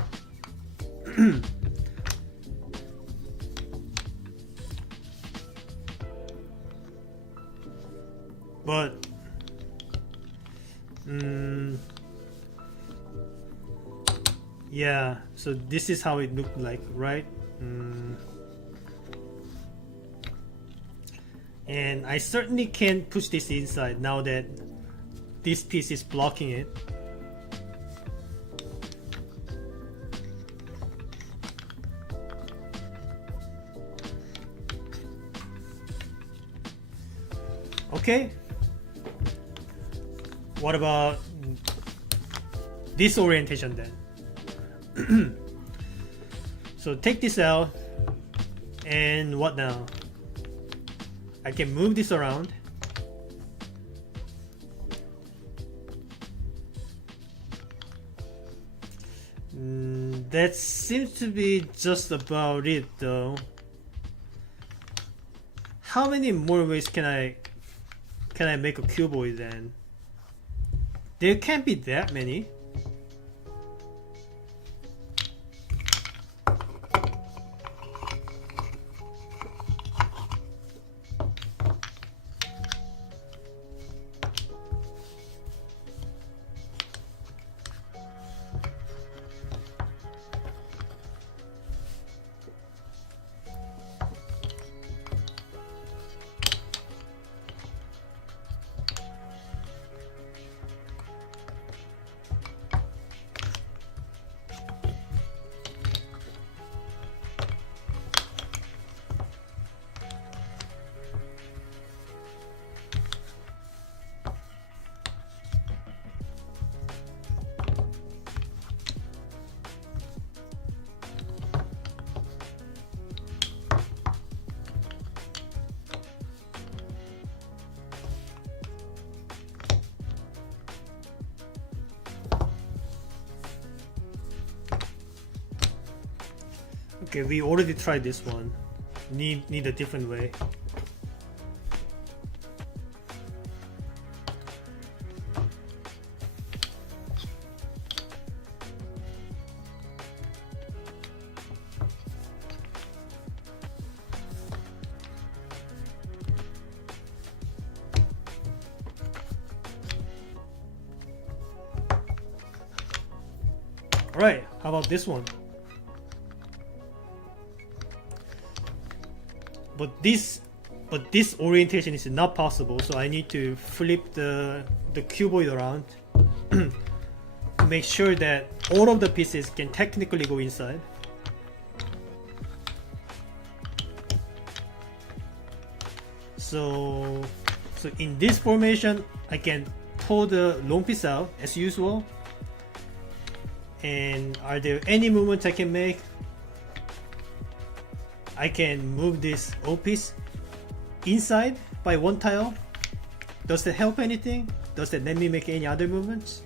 But Yeah, so this is how it looked like, right? And I certainly can't push this inside now that this piece is blocking it. Okay. What about this orientation then? So take this out, and what now? I can move this around. That seems to be just about it though. How many more ways can I make a cuboid then? There can't be that many. Okay, we already tried this one. Need a different way. Alright, how about this one? But this orientation is not possible, so I need to flip the cuboid around to make sure that all of the pieces can technically go inside. So in this formation, I can pull the long piece out as usual. And are there any movements I can make? I can move this O piece inside by one tile. Does that help anything? Does that let me make any other movements?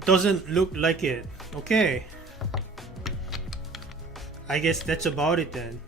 Doesn't look like it. Okay. I guess that's about it then.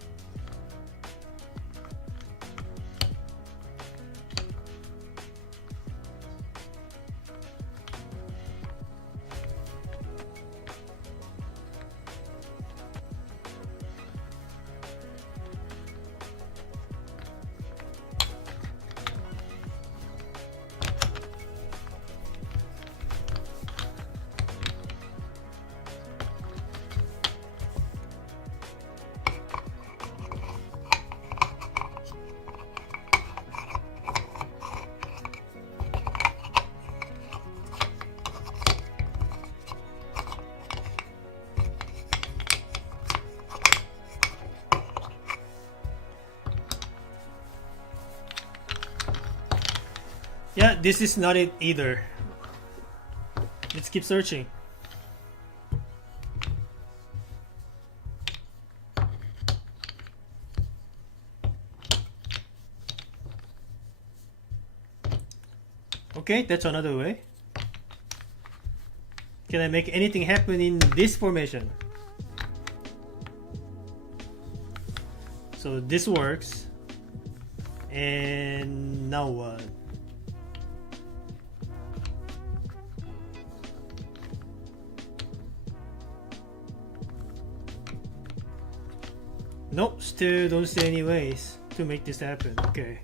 Yeah, this is not it either. Let's keep searching. Okay, that's another way. Can I make anything happen in this formation? So this works. And now what? Nope, still don't see any ways to make this happen. Okay.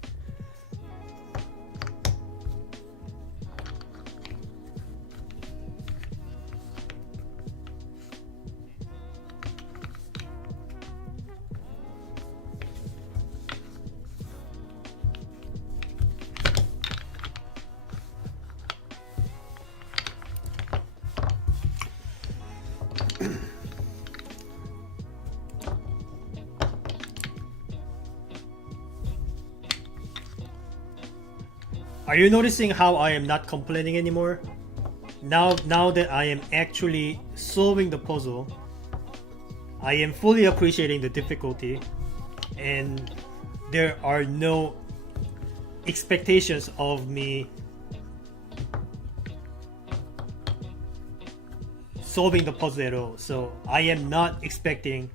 Are you noticing how I am not complaining anymore? Now that I am actually solving the puzzle, I am fully appreciating the difficulty, and there are no expectations of me solving the puzzle at all. So I am not expecting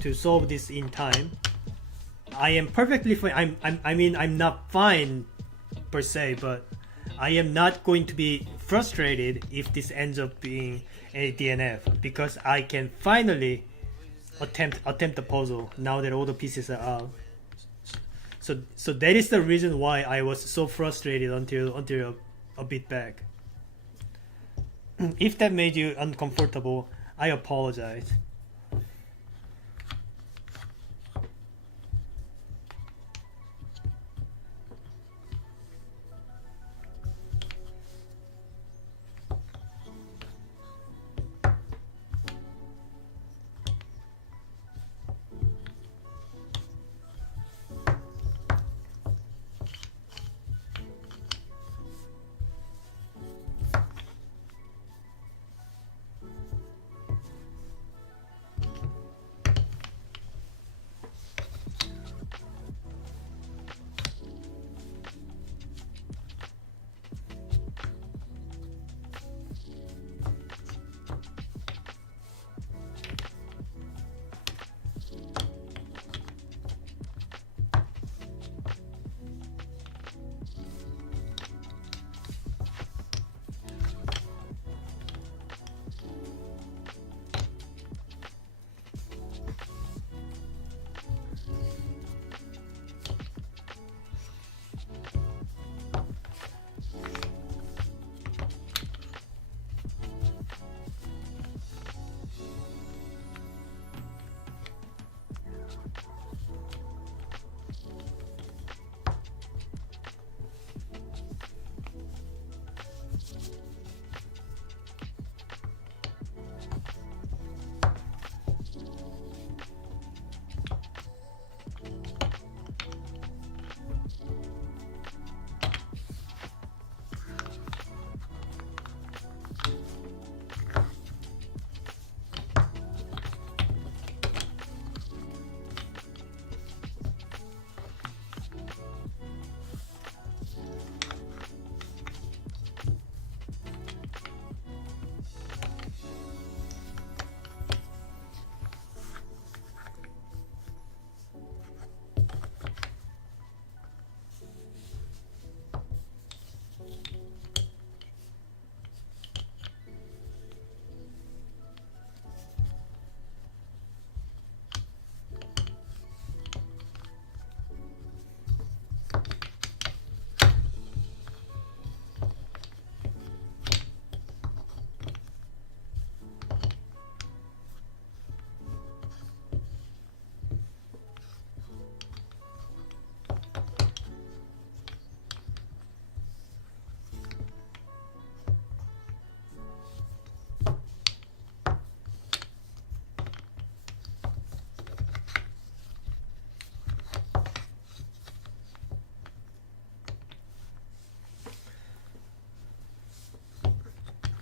to solve this in time. I am perfectly fine. I'm not fine per se, but I am not going to be frustrated if this ends up being a DNF, because I can finally attempt the puzzle now that all the pieces are out. So that is the reason why I was so frustrated until a bit back. If that made you uncomfortable, I apologize.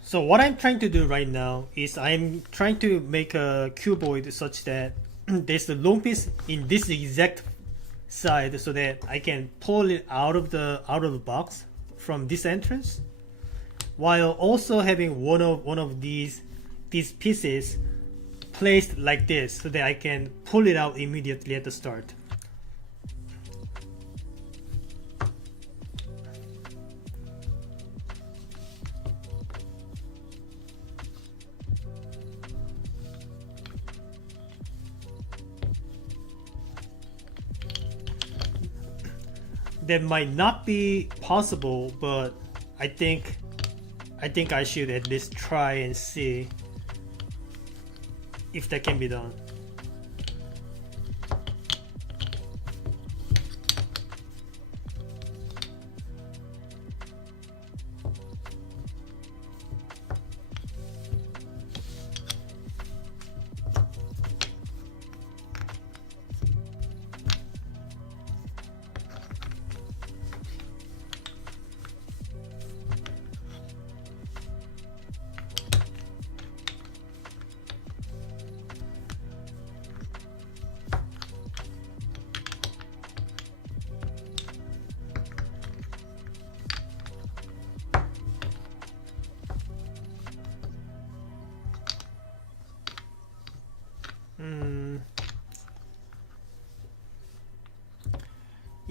So what I'm trying to do right now is I'm trying to make a cuboid such that there's the long piece in this exact side, so that I can pull it out of the box from this entrance, while also having one of these pieces placed like this, so that I can pull it out immediately at the start. That might not be possible, but I think I should at least try and see if that can be done.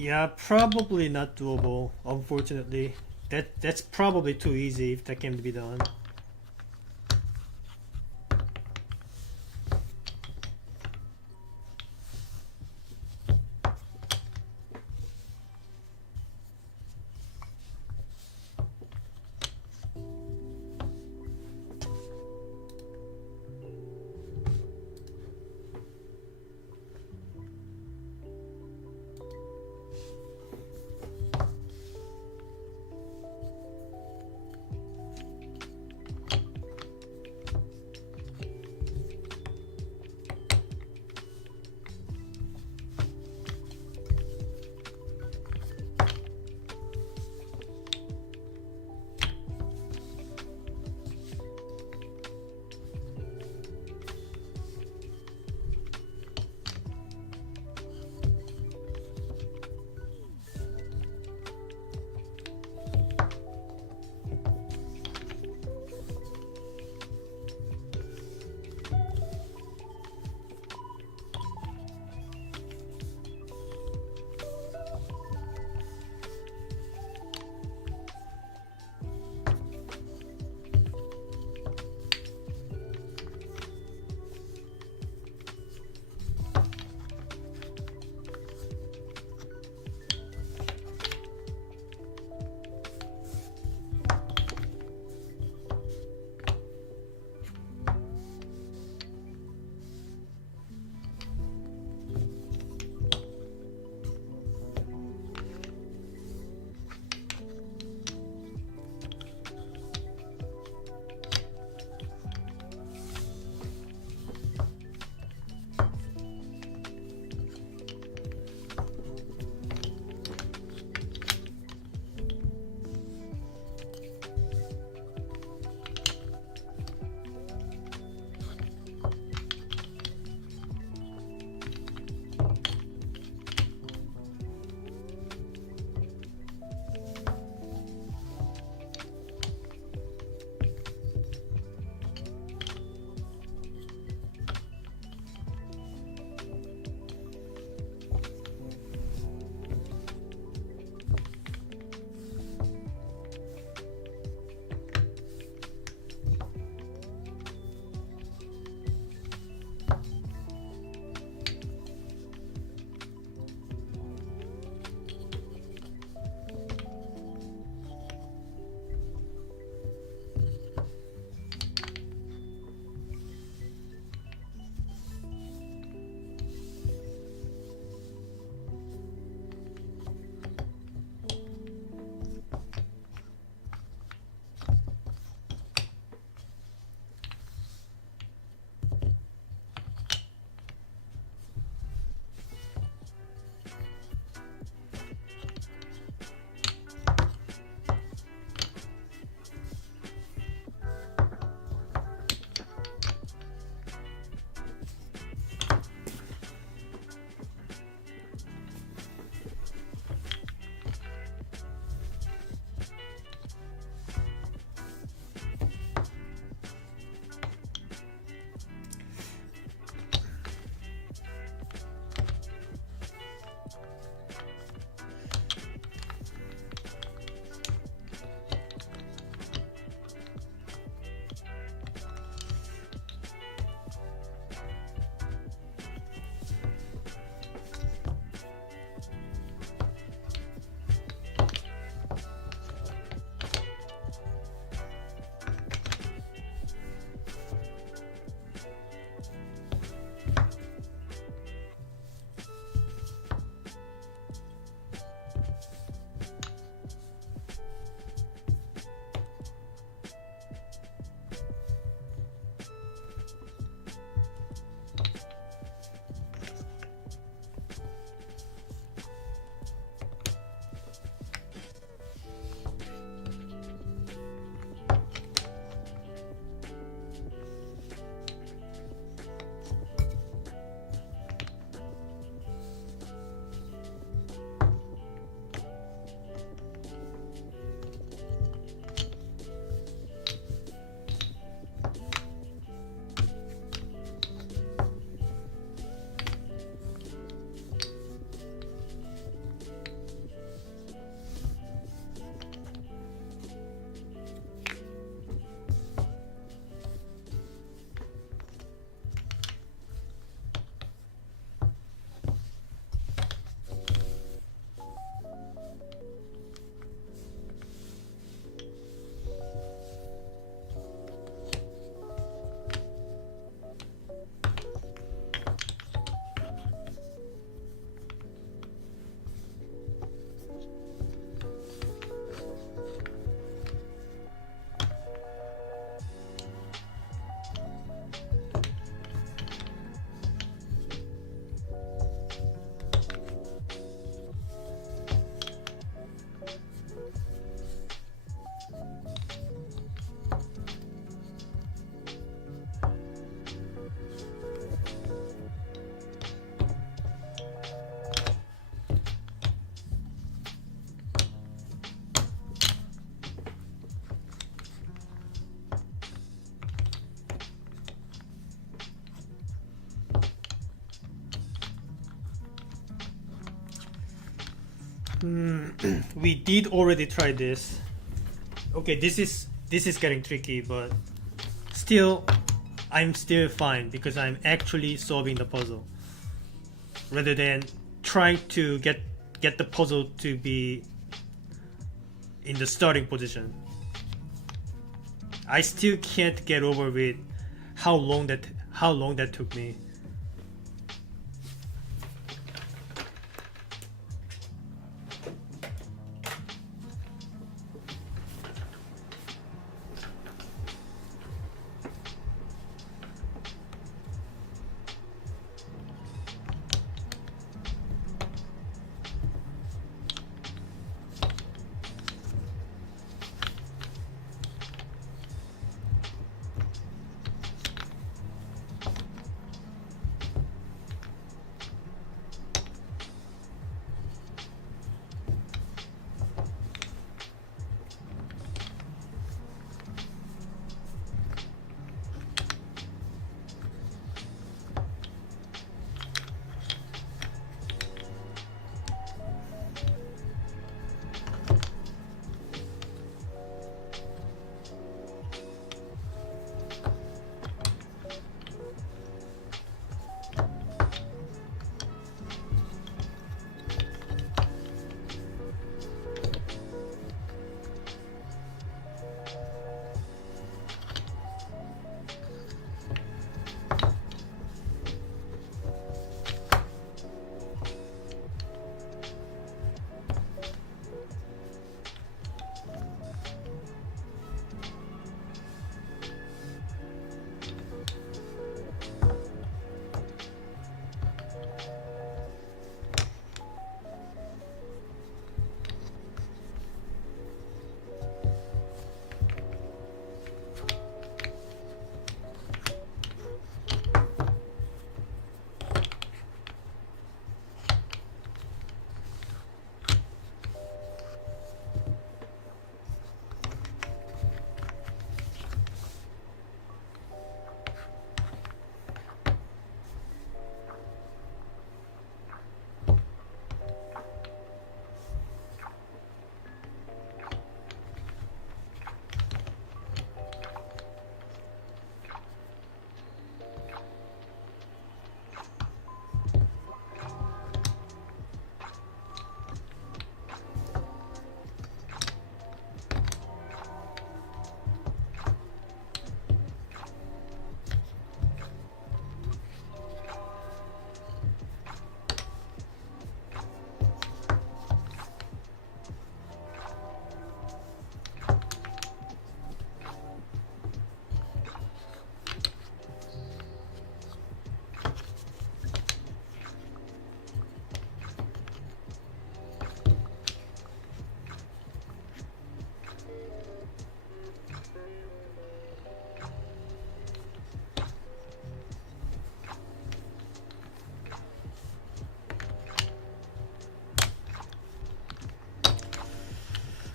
Yeah, probably not doable, unfortunately. That's probably too easy if that can be done. We did already try this. Okay, this is getting tricky, but still, I'm still fine because I'm actually solving the puzzle rather than trying to get the puzzle to be in the starting position. I still can't get over with how long that took me.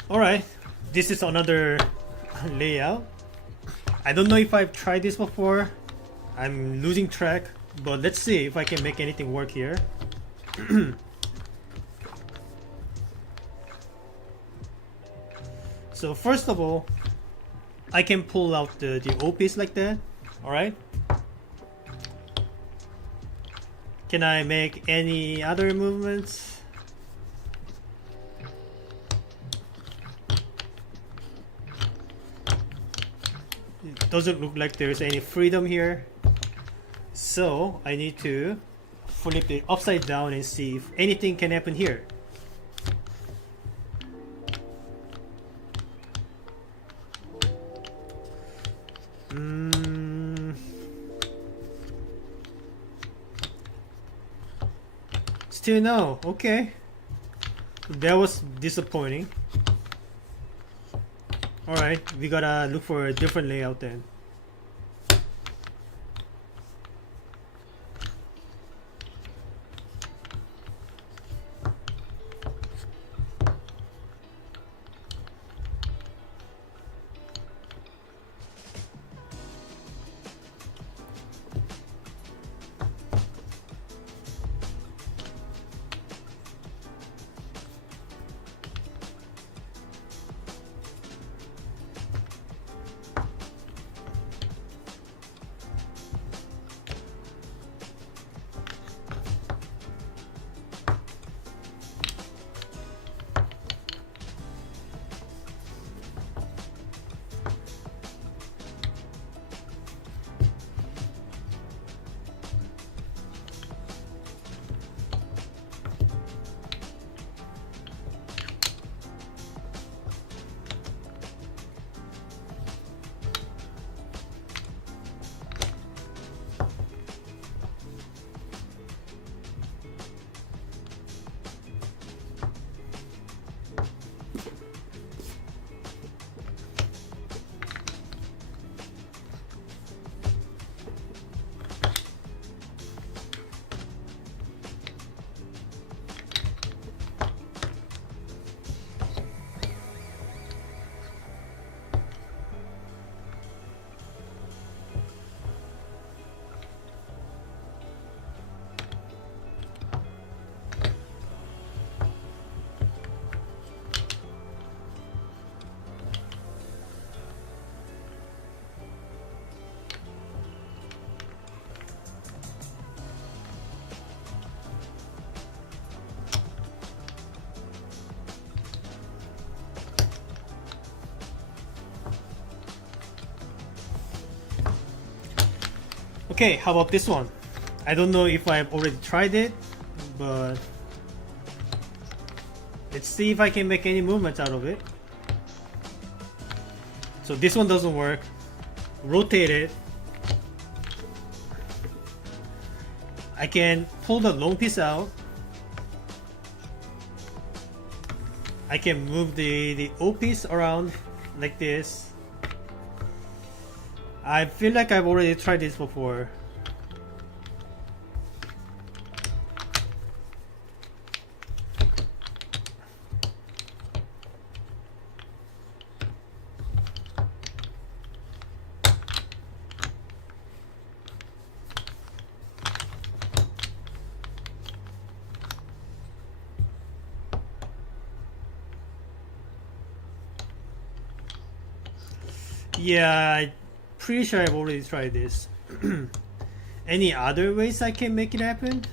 Alright, this is another layout. I don't know if I've tried this before. I'm losing track, but let's see if I can make anything work here. So first of all, I can pull out the O piece like that. Alright. Can I make any other movements? It doesn't look like there's any freedom here. So I need to flip it upside down and see if anything can happen here. Still no. Okay. That was disappointing. Alright, we gotta look for a different layout then. Okay, how about this one? I don't know if I've already tried it, but let's see if I can make any movements out of it. So this one doesn't work. Rotate it. I can pull the long piece out. I can move the O piece around like this. I feel like I've already tried this before. Yeah, I'm pretty sure I've already tried this. Any other ways I can make it happen?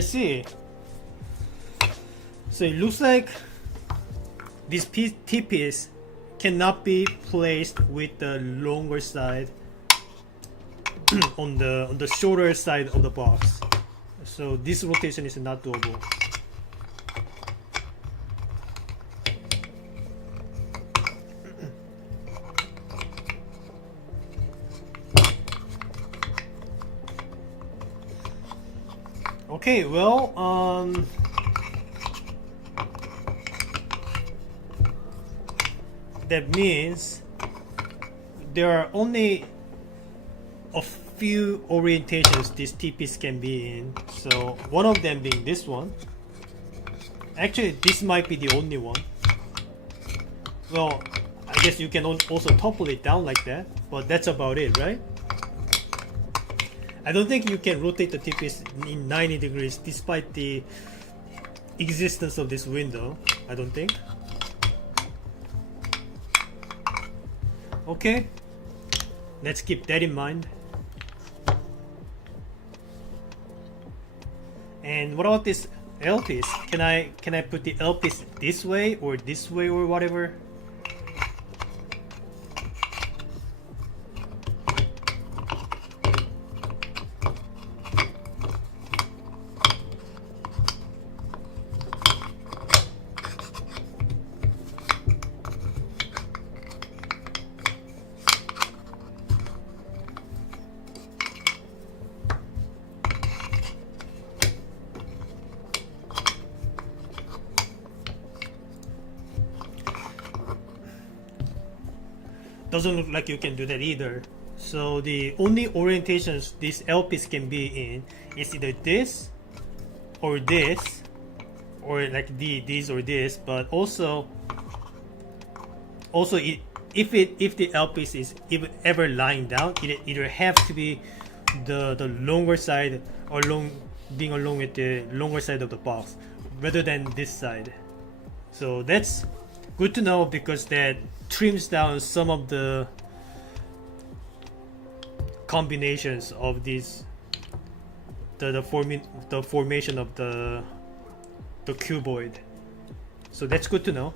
I see. So it looks like this T-piece cannot be placed with the longer side on the shorter side of the box. So this rotation is not doable. Okay, well, that means there are only a few orientations this T-piece can be in. So one of them being this one. Actually, this might be the only one. Well, I guess you can also topple it down like that, but that's about it, right? I don't think you can rotate the T-piece in 90 degrees despite the existence of this window. I don't think. Okay, let's keep that in mind. And what about this L piece? Can I put the L piece this way or whatever? Doesn't look like you can do that either. So the only orientations this L piece can be in is either this, or like this or this. But also if the L piece is ever lying down, it either have to be the longer side or being along with the longer side of the box, rather than this side. So that's good to know, because that trims down some of the combinations of these, the formation of the cuboid. So that's good to know.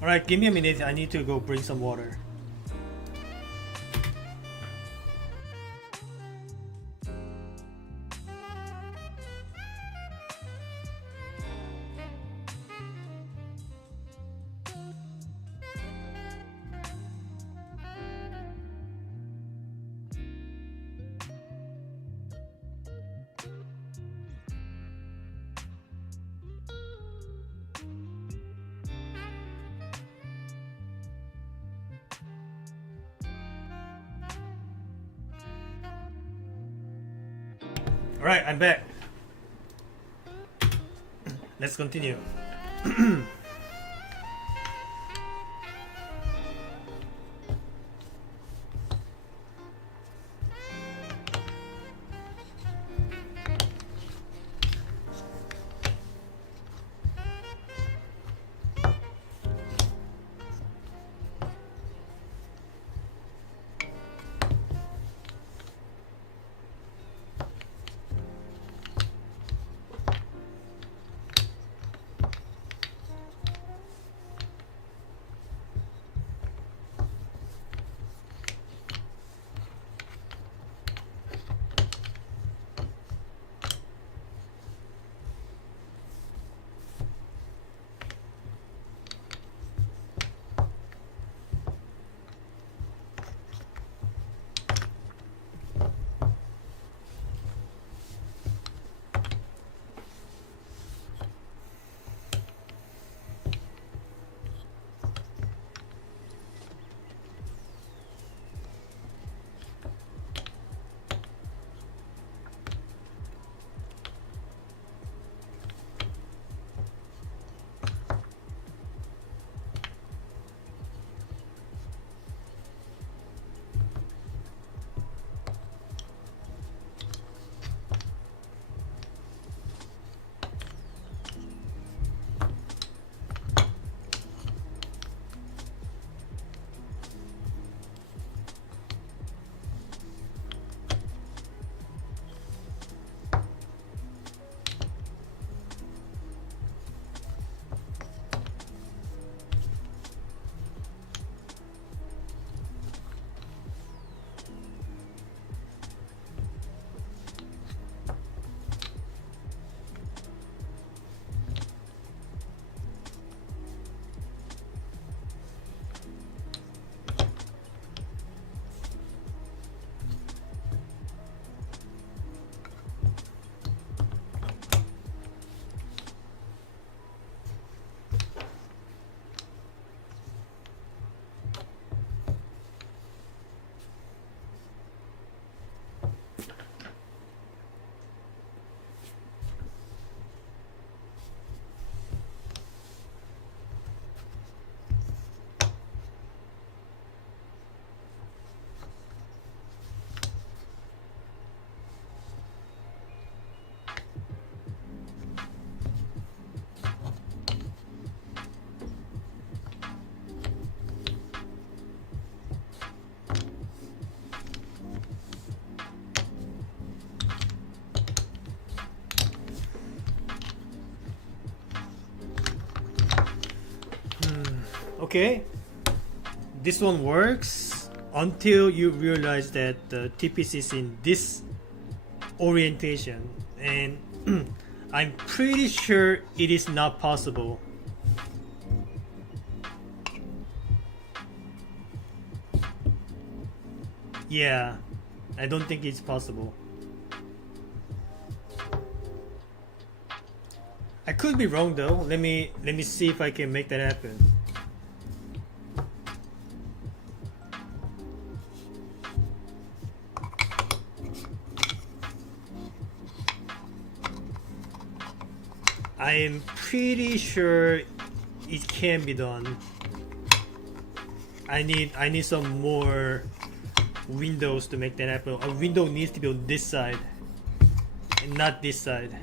Alright, give me a minute. I need to go bring some water. Alright, I'm back. Let's continue. Okay, this one works until you realize that the TPC is in this orientation, and I'm pretty sure it is not possible. Yeah, I don't think it's possible. I could be wrong though. Let me see if I can make that happen. I am pretty sure it can be done. I need some more windows to make that happen. A window needs to be on this side and not this side.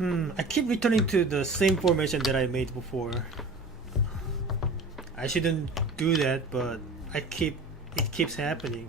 I keep returning to the same formation that I made before. I shouldn't do that, but it keeps happening.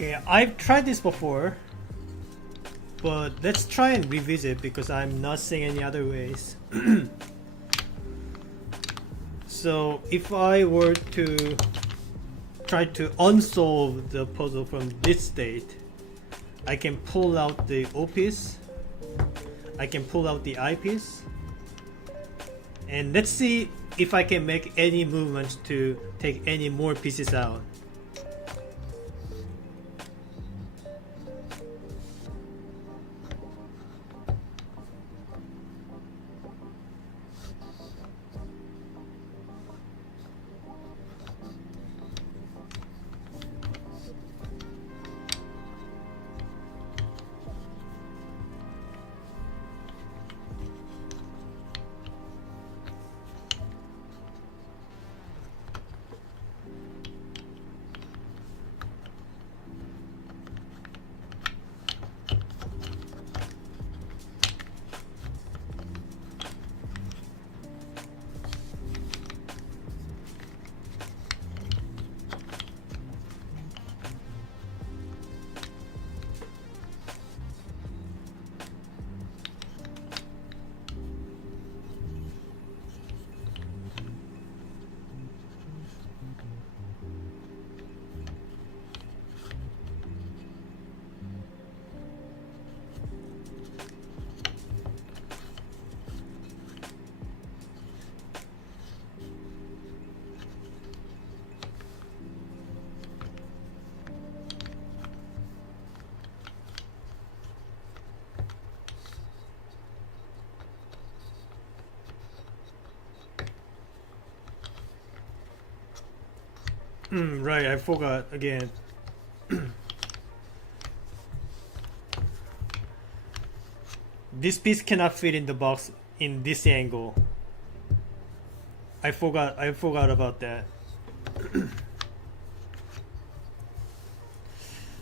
Okay, I've tried this before, but let's try and revisit because I'm not seeing any other ways. So if I were to try to unsolve the puzzle from this state, I can pull out the O piece, I can pull out the I piece, and let's see if I can make any movements to take any more pieces out. Right, I forgot again. This piece cannot fit in the box in this angle. I forgot about that.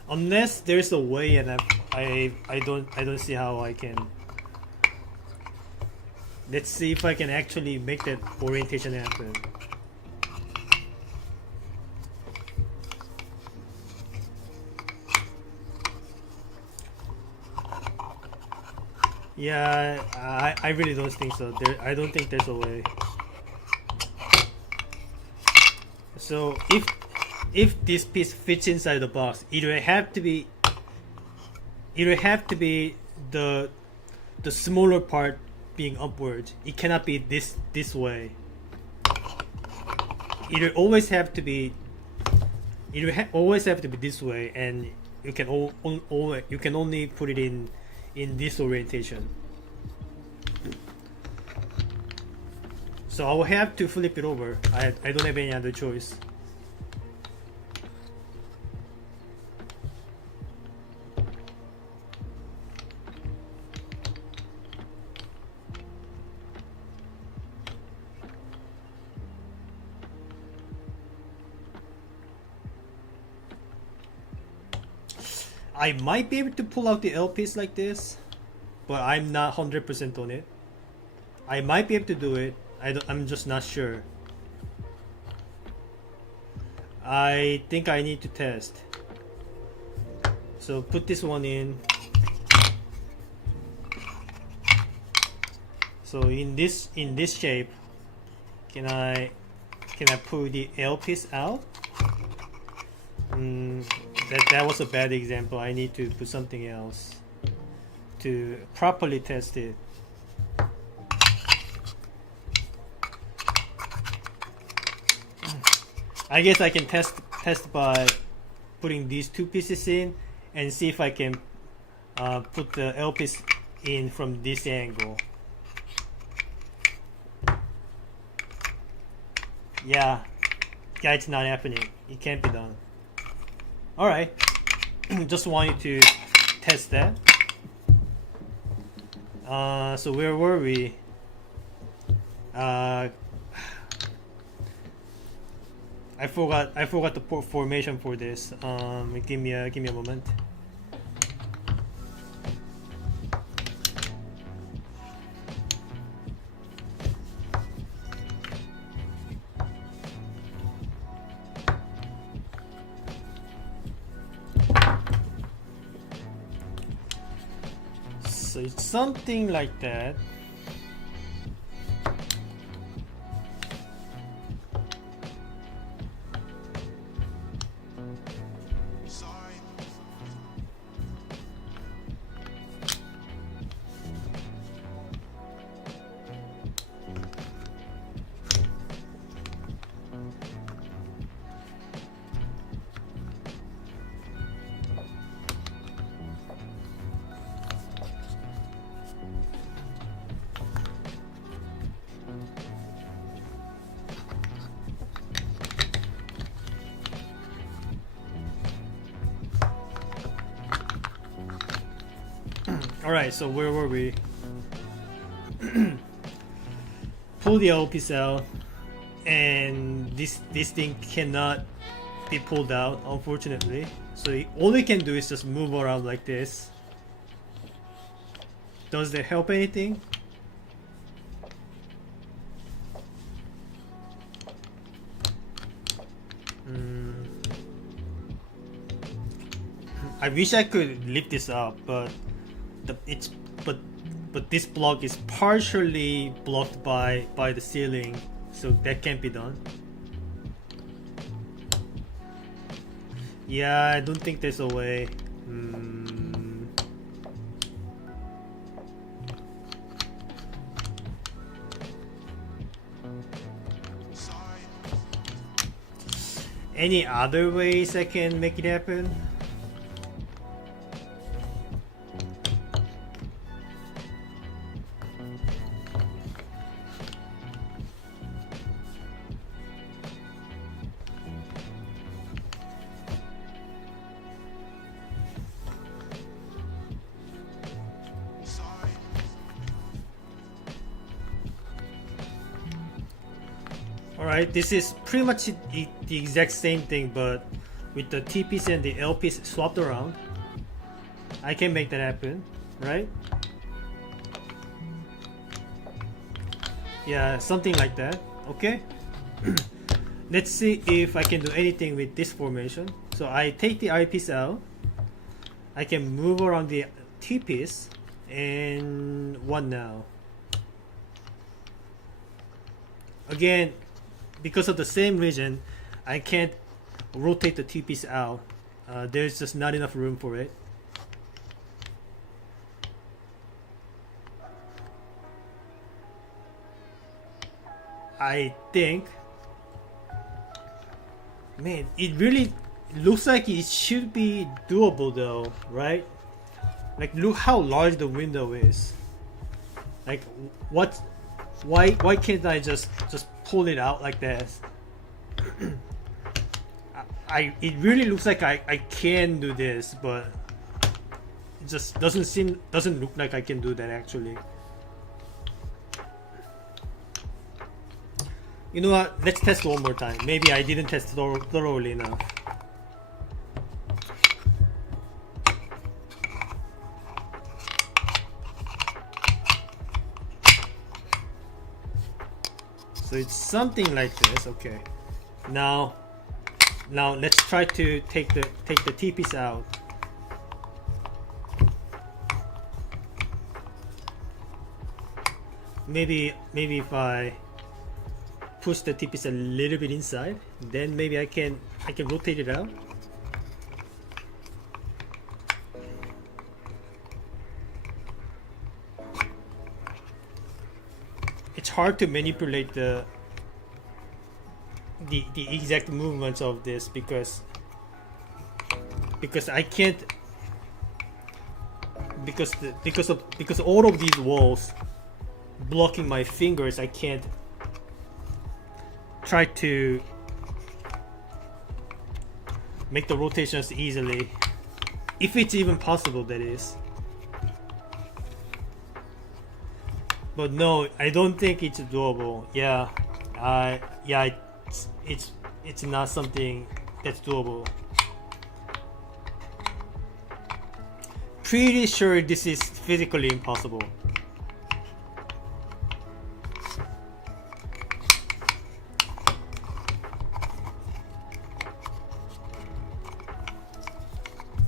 Unless there's a way, and I don't see how I can. Let's see if I can actually make that orientation happen. Yeah, I really don't think so. I don't think there's a way. So if this piece fits inside the box, it will have to be the smaller part being upward. It cannot be this way. It will always have to be this way, and you can only put it in this orientation. So I will have to flip it over. I don't have any other choice. I might be able to pull out the L piece like this, but I'm not 100% on it. I might be able to do it. I'm just not sure. I think I need to test. So put this one in. So in this shape, can I pull the L piece out? That was a bad example. I need to put something else to properly test it. I guess I can test by putting these two pieces in and see if I can put the L piece in from this angle. Yeah, it's not happening. It can't be done. Alright, just wanted to test that. So where were we? I forgot the formation for this. Give me a moment. it's something like that. Alright, so where were we? Pull the LP out, and this thing cannot be pulled out, unfortunately. So all we can do is just move around like this. Does that help anything? I wish I could lift this up, but but this block is partially blocked by the ceiling, so that can't be done. Yeah, I don't think there's a way. Any other ways I can make it happen? Alright, this is pretty much the exact same thing, but with the T piece and the L piece swapped around. I can make that happen, right? Yeah, something like that. Okay. Let's see if I can do anything with this formation. So I take the I piece out. I can move around the T piece, and what now? Again, because of the same reason, I can't rotate the T piece out. There's just not enough room for it. I think, man, it really looks like it should be doable though, right? Like, look how large the window is. Like, what? Why can't I just pull it out like this? It really looks like I can do this, but it just doesn't look like I can do that actually. You know what? Let's test one more time. Maybe I didn't test thoroughly enough. So it's something like this. Okay. Now let's try to take the T piece out. Maybe if I push the T piece a little bit inside, then maybe I can rotate it out. It's hard to manipulate the exact movements of this because I can't, because all of these walls blocking my fingers. I can't try to make the rotations easily, if it's even possible, that is. But no, I don't think it's doable. Yeah, it's not something that's doable. Pretty sure this is physically impossible.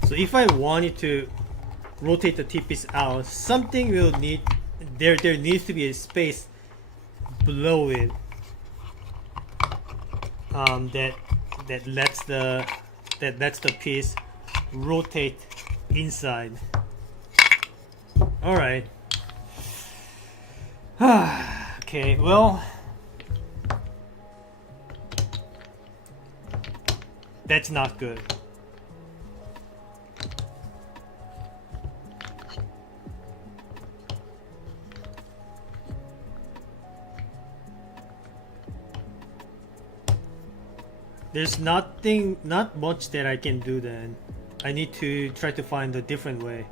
So if I wanted to rotate the T-piece out, something will need, there needs to be a space below it, that lets the piece rotate inside. All right. Okay, well, that's not good. There's not much that I can do then. I need to try to find a different way.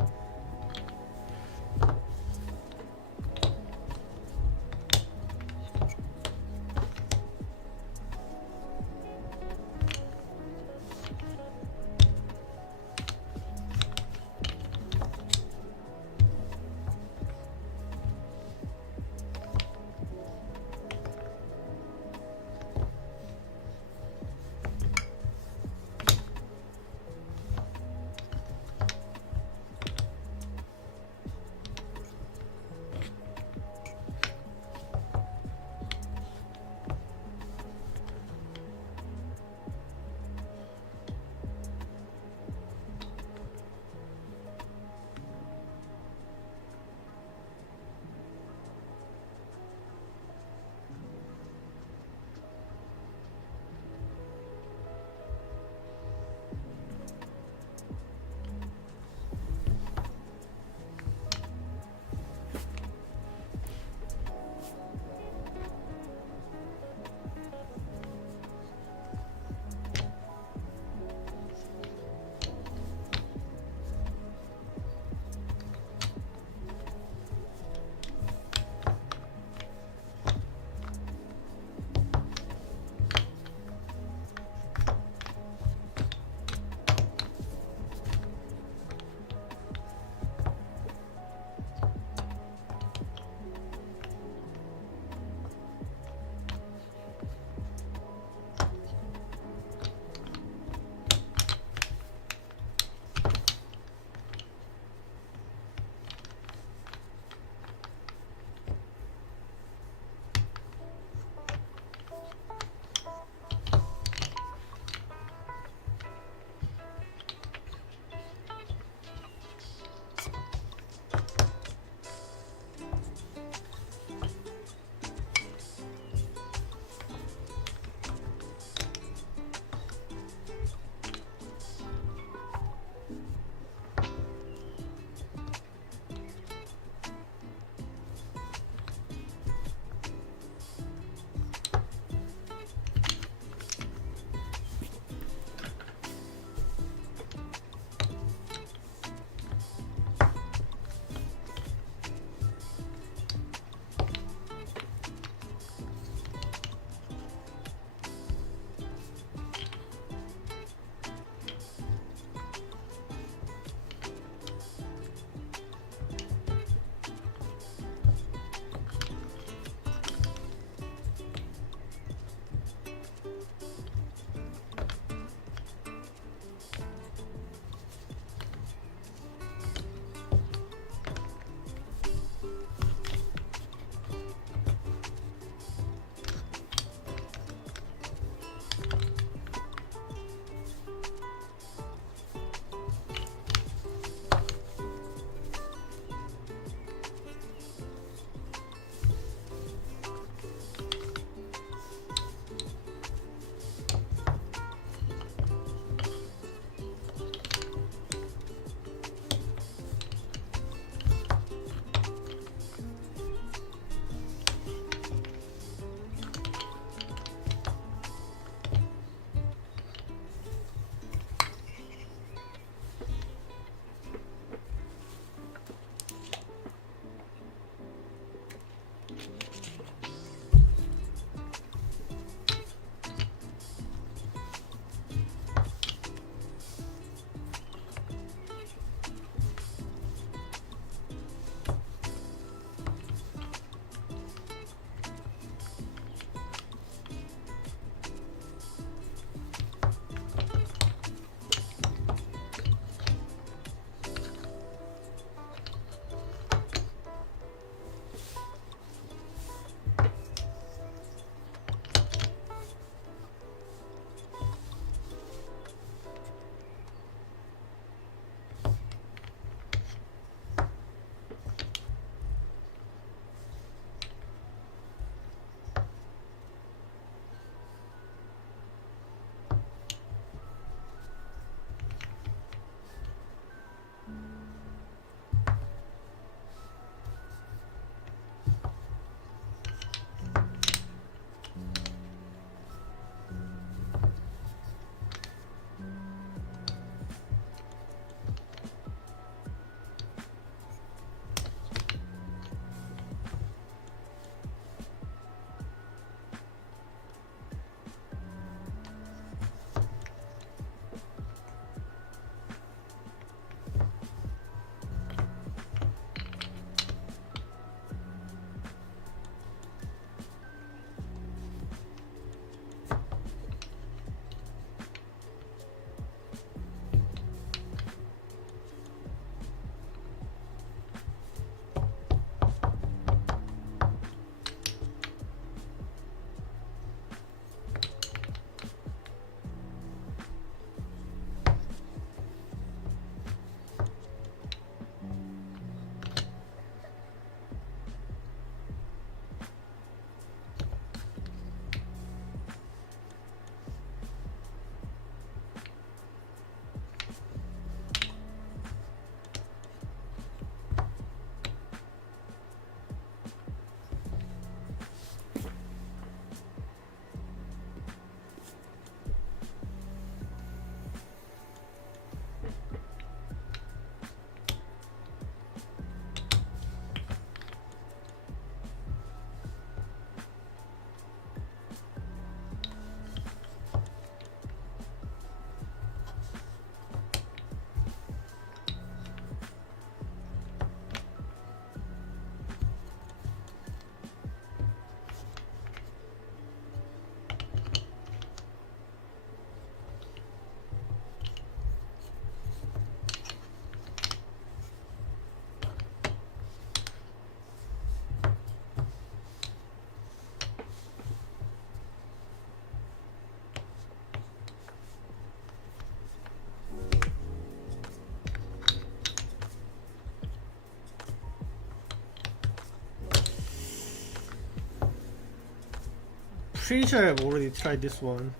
pretty sure I've already tried this one.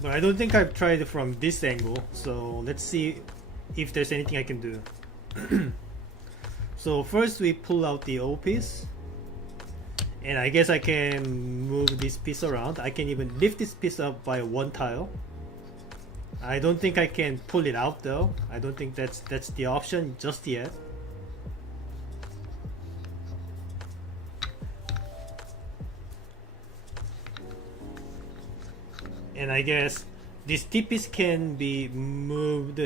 But I don't think I've tried it from this angle, so let's see if there's anything I can do. So first we pull out the O piece, and I guess I can move this piece around. I can even lift this piece up by one tile. I don't think I can pull it out though. I don't think that's the option just yet. And I guess this T-piece can be moved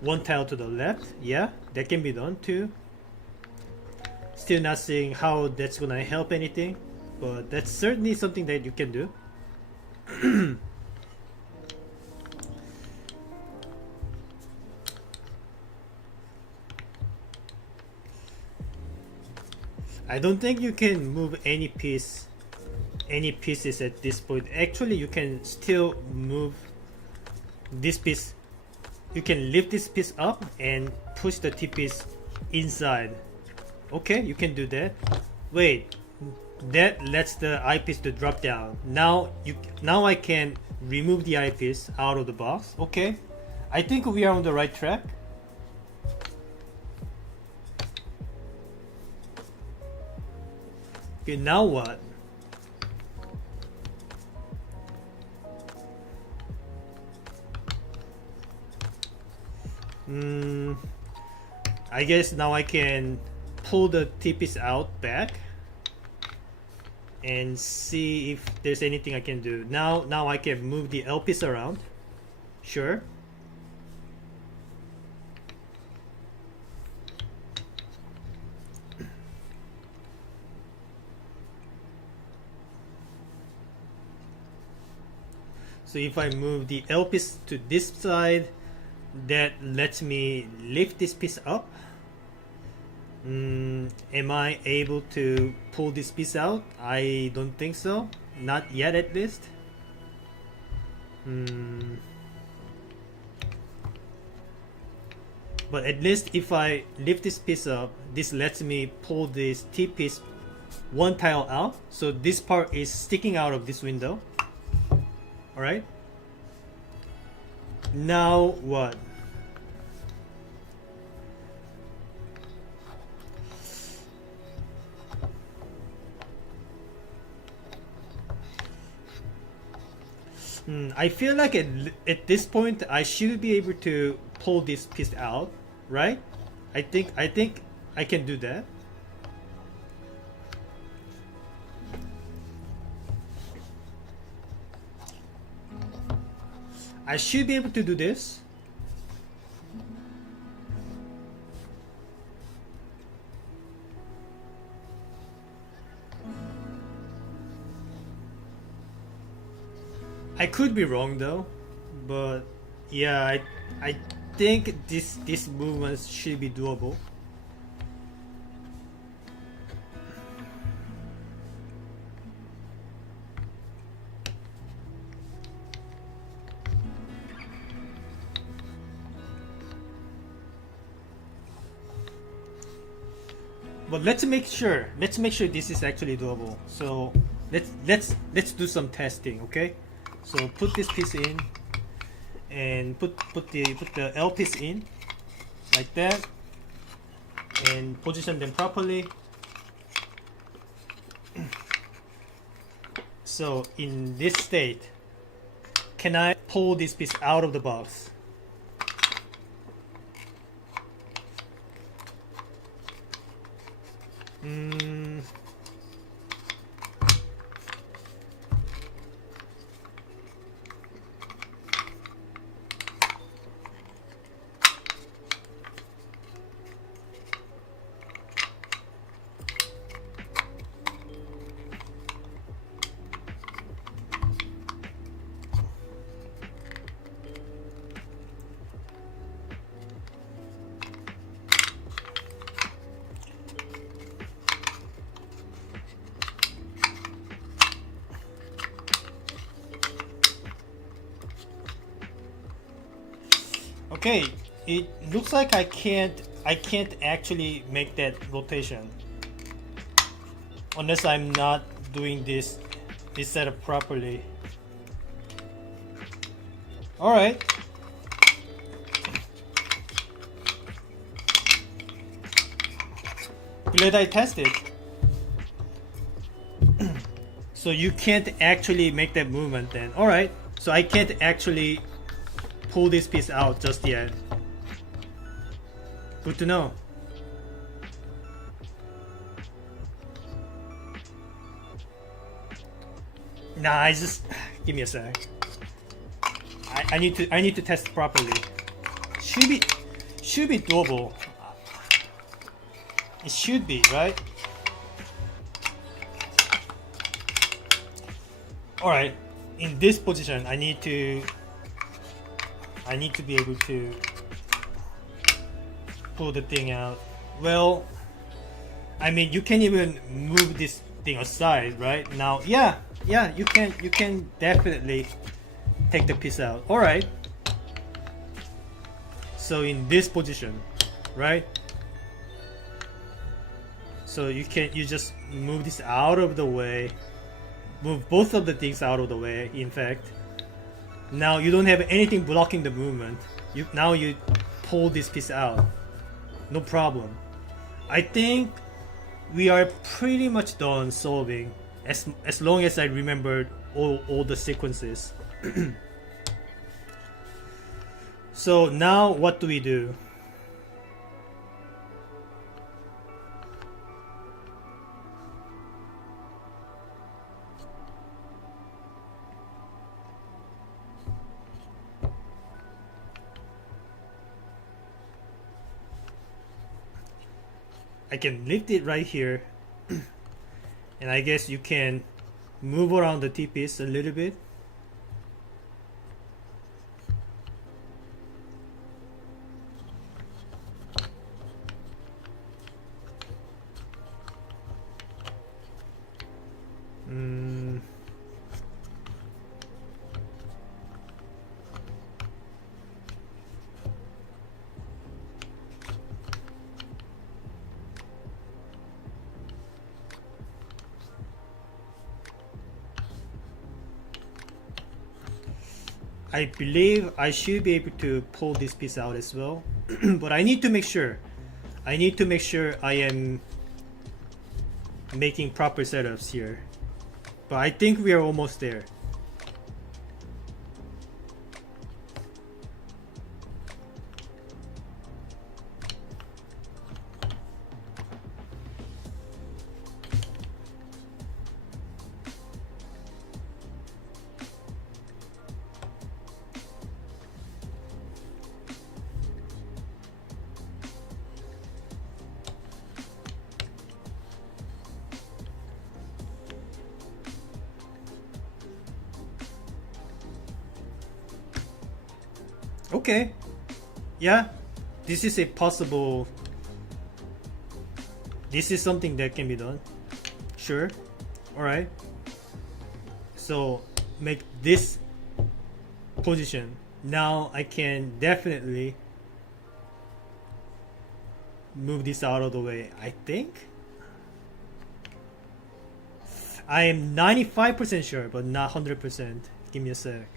one tile to the left. Yeah, that can be done too. Still not seeing how that's gonna help anything, but that's certainly something that you can do. I don't think you can move any pieces at this point. Actually, you can still move this piece. You can lift this piece up and push the T-piece inside. Okay, you can do that. Wait, that lets the eyepiece to drop down. Now I can remove the eyepiece out of the box. Okay, I think we are on the right track. Okay, now what? I guess now I can pull the T-piece out back and see if there's anything I can do. Now I can move the L piece around. Sure. So if I move the L piece to this side, that lets me lift this piece up. Am I able to pull this piece out? I don't think so. Not yet, at least. But at least if I lift this piece up, this lets me pull this T-piece one tile out. So this part is sticking out of this window. Alright. Now what? I feel like at this point I should be able to pull this piece out, right? I think I can do that. I should be able to do this. I could be wrong though, but yeah, I think this movement should be doable. But let's make sure this is actually doable. So let's do some testing, okay? So put this piece in and put the L piece in like that and position them properly. So in this state, can I pull this piece out of the box? Okay, it looks like I can't actually make that rotation unless I'm not doing this setup properly. All right. Glad I tested. So you can't actually make that movement then. All right. So I can't actually pull this piece out just yet. Good to know. Nah, I just give me a sec. I need to test properly. Should be doable. It should be, right? All right. In this position, I need to be able to pull the thing out. Well, I mean, you can even move this thing aside, right? Now, yeah, you can definitely take the piece out. All right. So in this position, right? So you just move this out of the way. Move both of the things out of the way, in fact. Now you don't have anything blocking the movement. Now you pull this piece out. No problem. I think we are pretty much done solving as long as I remembered all the sequences. So now what do we do? I can lift it right here, and I guess you can move around the T-piece a little bit. I believe I should be able to pull this piece out as well, but I need to make sure. I am making proper setups here. But I think we are almost there. Okay. Yeah. This is a possible. This is something that can be done. Sure. Alright. So make this position. Now I can definitely move this out of the way. I think. I am 95% sure, but not 100%. Give me a sec.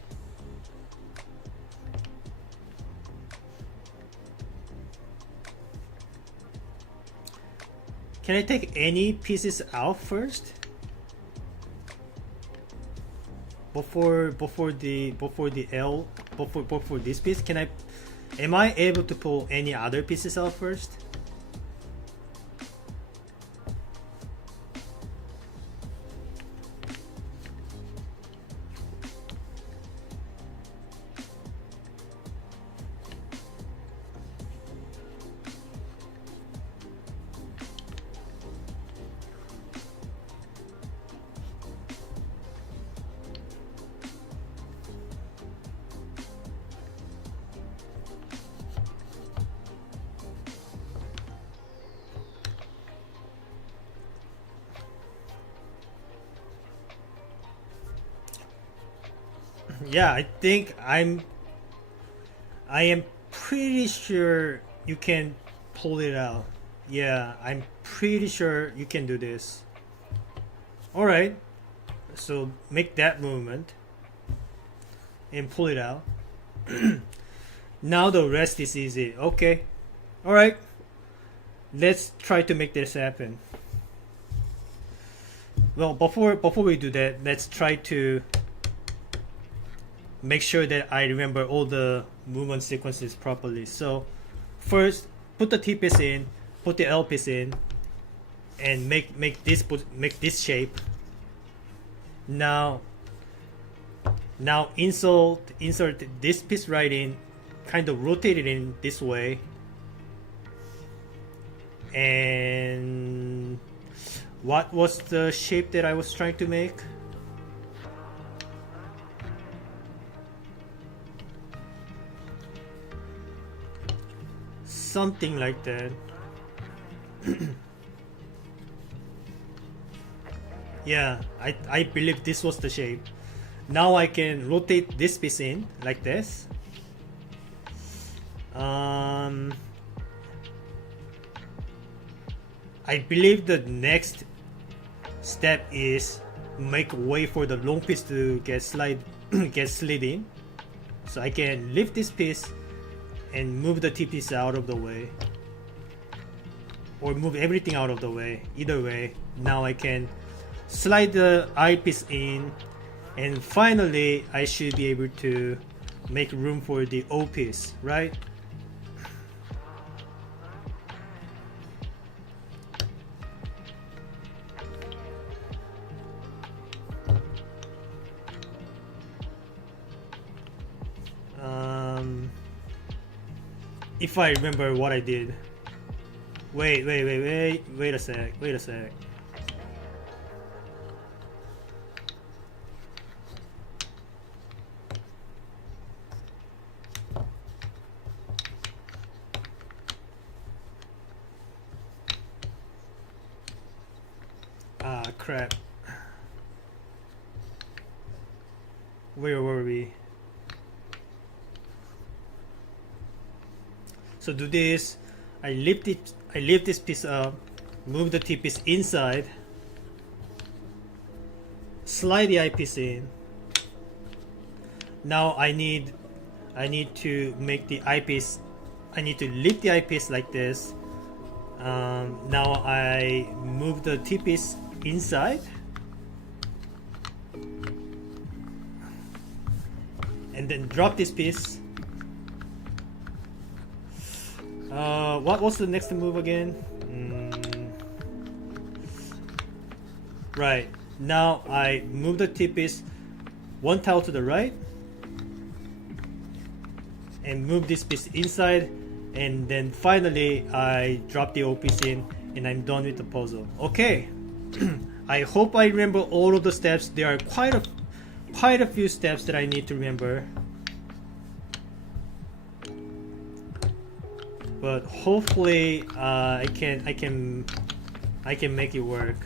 Can I take any pieces out first? Before this piece, am I able to pull any other pieces out first? Yeah, I think I am pretty sure you can pull it out. Yeah, I'm pretty sure you can do this. Alright, so make that movement and pull it out. Now the rest is easy. Okay, alright, let's try to make this happen. Well, before we do that, let's try to make sure that I remember all the movement sequences properly. So first, put the T piece in, put the L piece in, and make this shape. Now insert this piece right in, kind of rotate it in this way, and what was the shape that I was trying to make? Something like that. Yeah, I believe this was the shape. Now I can rotate this piece in like this. I believe the next step is make a way for the long piece to get slid in. So I can lift this piece and move the T piece out of the way, or move everything out of the way. Either way, now I can slide the I piece in, and finally I should be able to make room for the O piece, right? If I remember what I did. Wait a sec. Ah, crap. Where were we? So do this. I lift this piece up, move the T piece inside, slide the eyepiece in. Now I need to make the eyepiece. I need to lift the eyepiece like this. Now I move the T piece inside, and then drop this piece. What was the next move again? Right, now I move the T piece one tile to the right and move this piece inside, and then finally I drop the O piece in, and I'm done with the puzzle. Okay. I hope I remember all of the steps. There are quite a few steps that I need to remember, but hopefully I can make it work.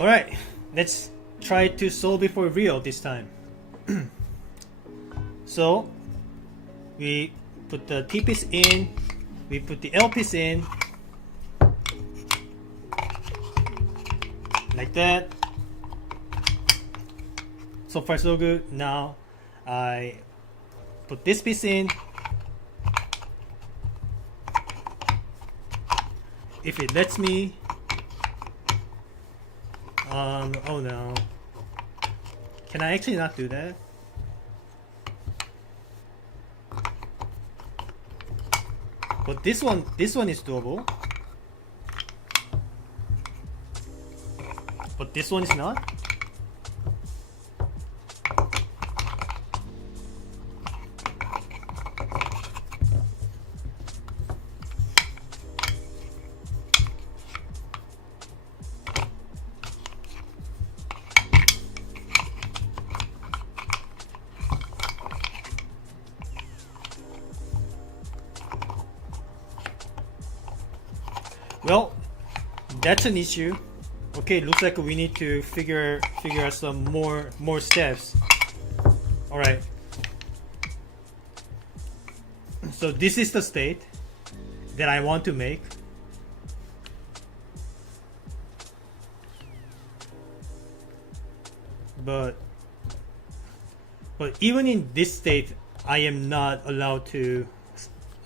Alright, let's try to solve it for real this time. So we put the T piece in, we put the L piece in, like that. So far so good. Now I put this piece in. If it lets me. Oh no. Can I actually not do that? But this one is doable. But this one is not? Well, that's an issue. Okay, looks like we need to figure out some more steps. All right. So this is the state that I want to make. But even in this state, I am not allowed to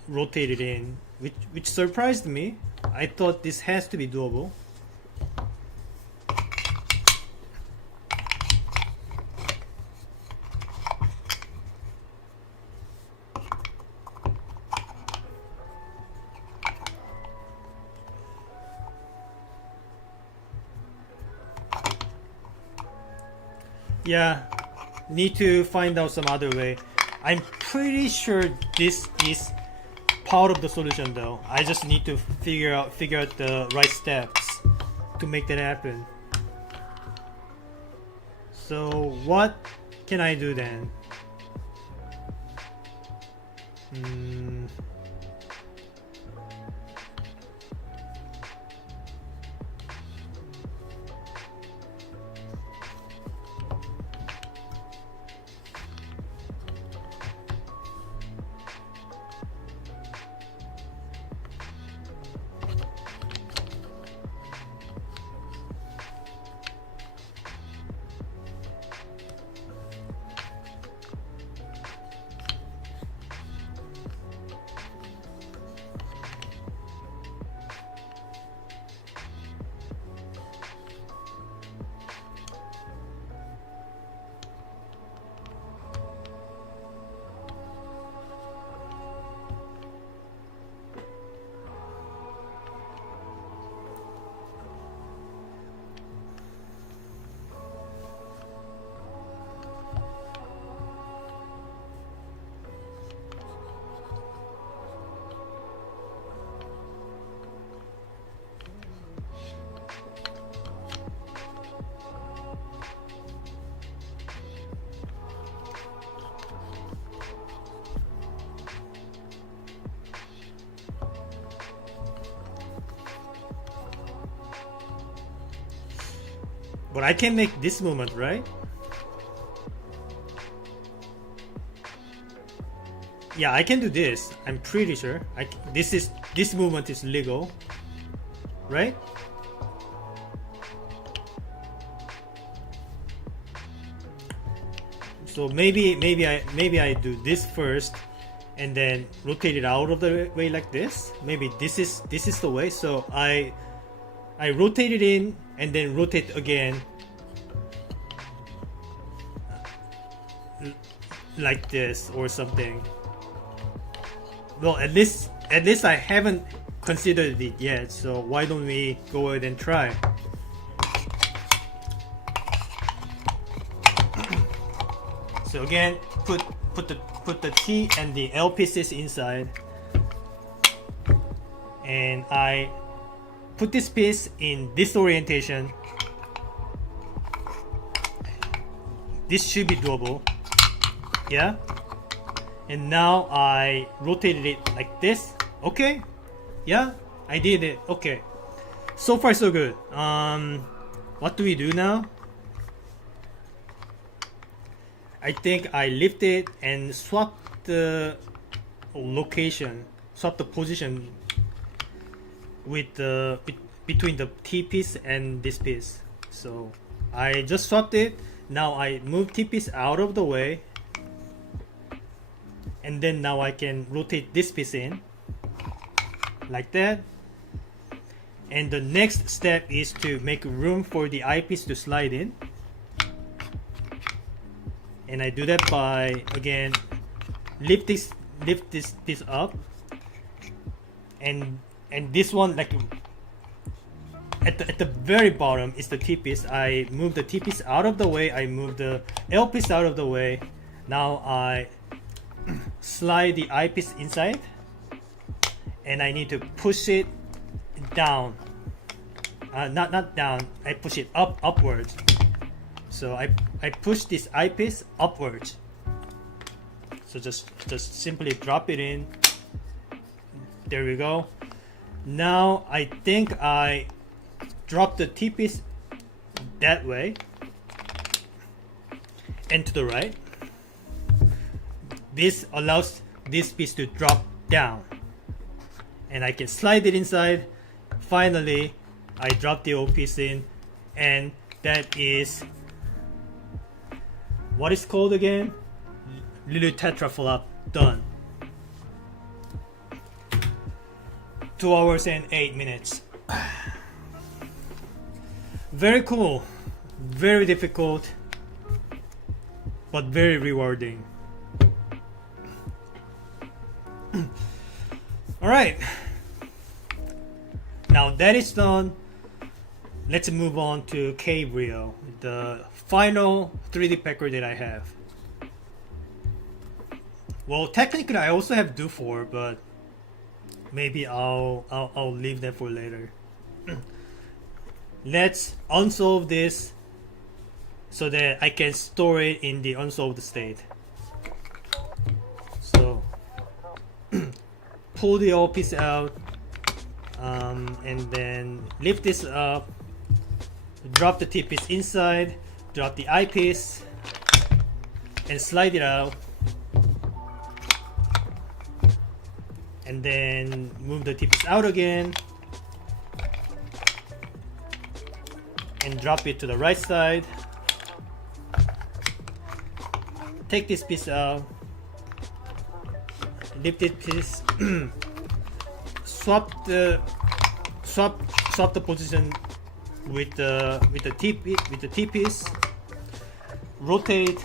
rotate it in, which surprised me. I thought this has to be doable. Yeah, need to find out some other way. I'm pretty sure this is part of the solution though. I just need to figure out the right steps to make that happen. So what can I do then? But I can make this movement, right? Yeah, I can do this. I'm pretty sure. This movement is legal, right? So maybe I do this first, and then rotate it out of the way like this. Maybe this is the way. So I rotate it in and then rotate again like this or something. Well, at least I haven't considered it yet, so why don't we go ahead and try. So again, put the T and the L pieces inside, and I put this piece in this orientation. This should be doable. Yeah. And now I rotated it like this. Okay. Yeah, I did it. Okay. So far so good. What do we do now? I think I lift it and swap the location, swap the position with the between the T piece and this piece. So I just swapped it. Now I move T piece out of the way, and then now I can rotate this piece in like that. And the next step is to make room for the eyepiece to slide in. And I do that by, again, lift this piece up, and this one, like at the very bottom is the T piece. I move the T piece out of the way. I move the L piece out of the way. Now I slide the eyepiece inside, and I need to push it down. Not down. I push it upwards. So I push this eyepiece upwards. So just simply drop it in. There we go. Now I think I drop the T-piece that way and to the right. This allows this piece to drop down and I can slide it inside. Finally, I drop the old piece in, and that is what is called again? Little-Tetra-Flop done. 2 hours and 8 minutes. Very cool, very difficult, but very rewarding. Alright, now that is done, let's move on to Cabrio, the final 3D packer that I have. Well, technically I also have Do4, but maybe I'll leave that for later. Let's unsolve this so that I can store it in the unsolved state. So pull the old piece out, and then lift this up, drop the T-piece inside, drop the eyepiece, and slide it out, and then move the T-piece out again and drop it to the right side. Take this piece out, lift it piece, swap the position with the T-piece. Rotate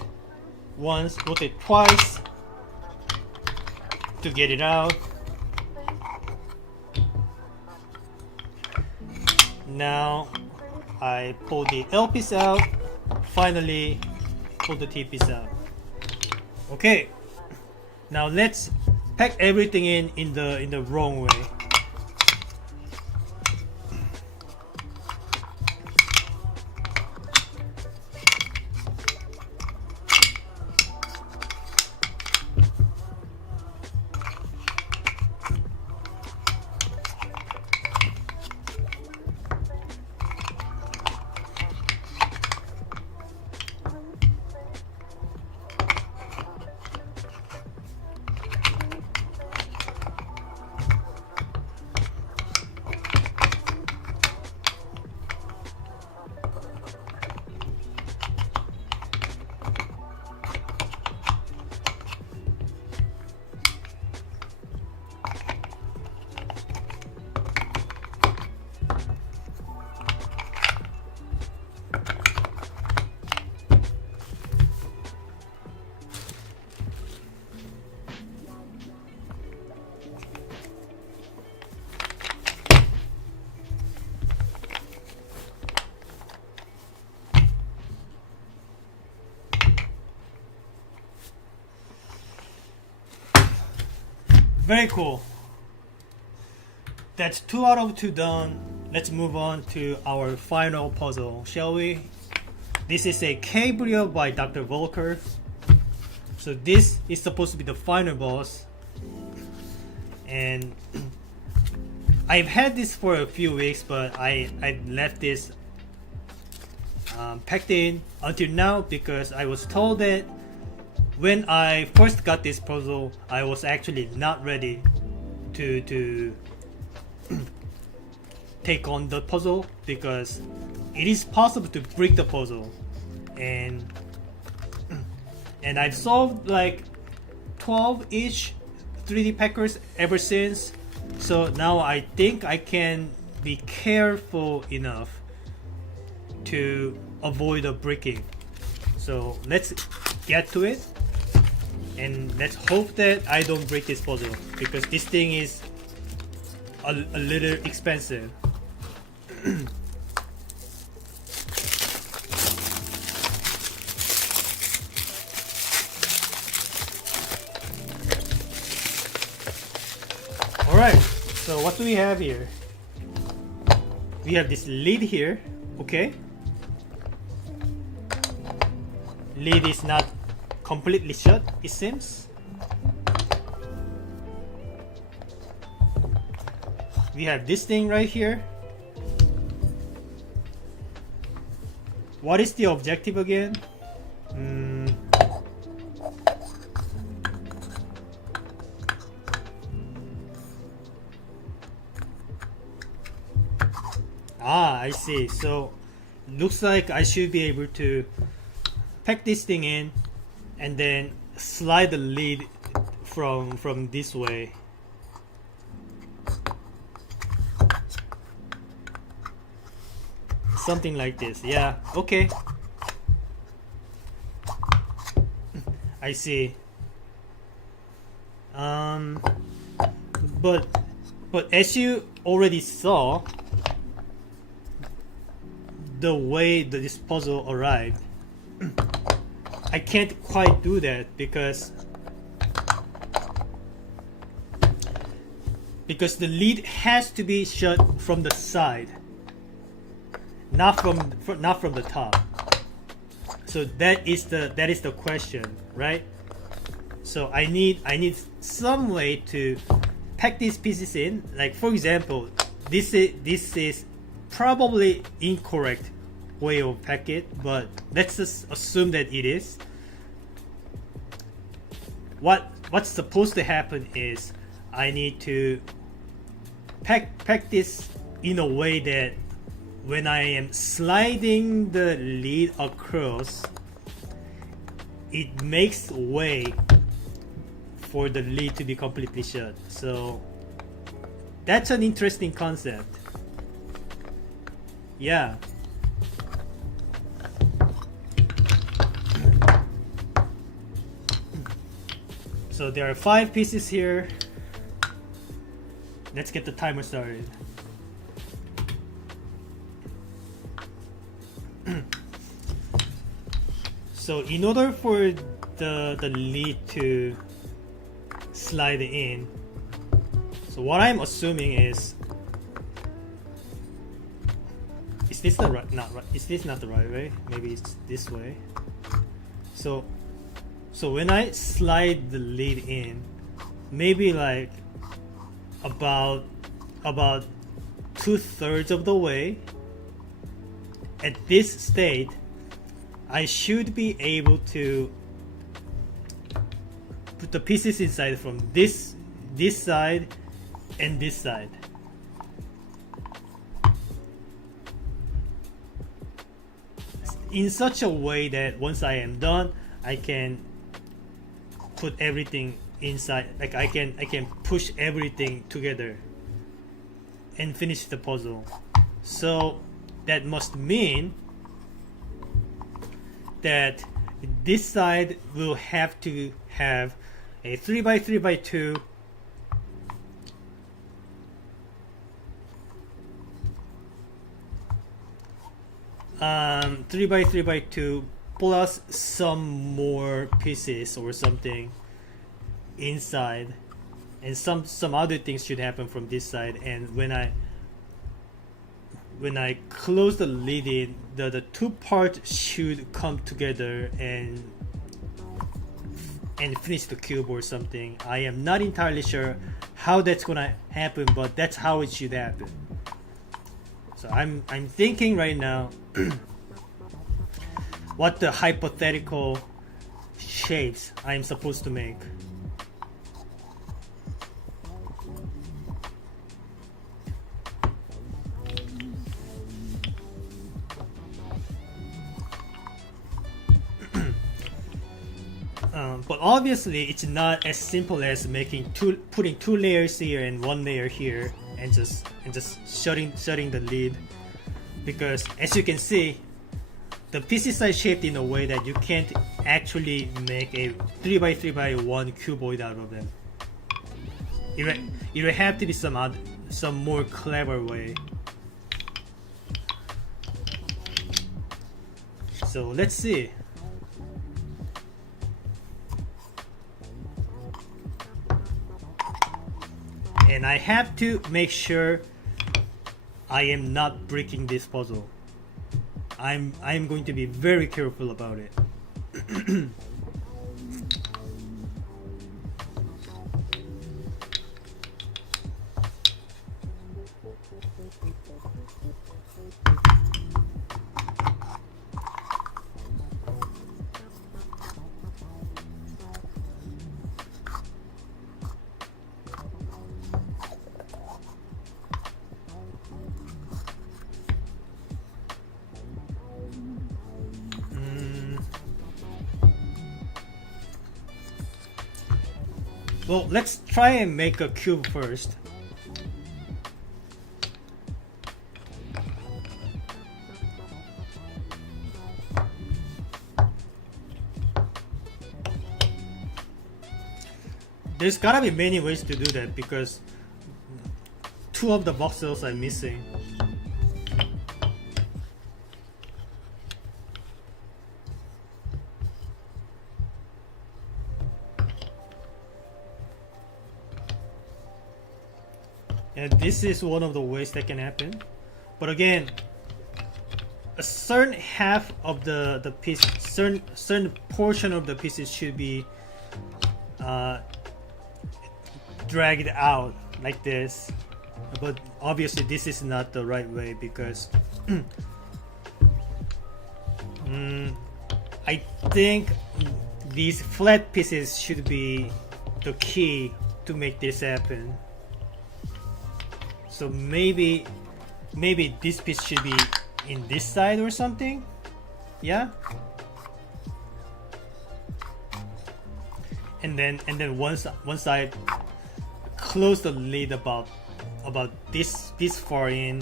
once, rotate twice to get it out. Now I pull the L piece out. Finally, pull the T piece out. Okay. Now let's pack everything in the wrong way. Very cool. That's 2 out of 2 done. Let's move on to our final puzzle, shall we? This is a Cabrio by Dr. Volker. So this is supposed to be the final boss. And I've had this for a few weeks, but I left this packed in until now because I was told that when I first got this puzzle, I was actually not ready to take on the puzzle because it is possible to break the puzzle, and I've solved like 12-ish 3D packers ever since. So now I think I can be careful enough to avoid the breaking. So let's get to it. And let's hope that I don't break this puzzle because this thing is a little expensive. Alright, so what do we have here? We have this lid here, okay? Lid is not completely shut, it seems. we have this thing right here. What is the objective again? I see. So looks like I should be able to pack this thing in and then slide the lid from this way. Something like this. Yeah, okay. I see. But as you already saw, the way that this puzzle arrived, I can't quite do that because the lid has to be shut from the side, not from the top. So that is the question, right? So I need some way to pack these pieces in. Like for example, this is probably incorrect way of pack it, but let's just assume that it is. What's supposed to happen is I need to pack this in a way that when I am sliding the lid across, it makes way for the lid to be completely shut. So that's an interesting concept. Yeah. So there are 5 pieces here. Let's get the timer started. So in order for the lid to slide in, so what I'm assuming is this the right, not right, is this not the right way? Maybe it's this way. So when I slide the lid in, maybe like about 2/3 of the way, at this state I should be able to put the pieces inside from this side and this side. In such a way that once I am done, I can put everything inside. Like I can push everything together and finish the puzzle. So that must mean that this side will have to have a 3x3x2 3x3x2 plus some more pieces or something inside, and some other things should happen from this side. And when I close the lid in, the two parts should come together and finish the cube or something. I am not entirely sure how that's gonna happen, but that's how it should happen. So I'm thinking right now what the hypothetical shapes I'm supposed to make. But obviously it's not as simple as putting 2 layers here and 1 layer here and just shutting the lid, because as you can see, the pieces are shaped in a way that you can't actually make a 3x3x1 cuboid out of them. It will have to be some more clever way. So let's see. And I have to make sure I am not breaking this puzzle. I'm going to be very careful about it. Well, let's try and make a cube first. There's gotta be many ways to do that because two of the voxels are missing. And this is one of the ways that can happen. But again, a certain half of the piece, certain portion of the pieces should be dragged out like this. But obviously this is not the right way because I think these flat pieces should be the key to make this happen. So maybe this piece should be in this side or something. Yeah. And then once I close the lid about this far in,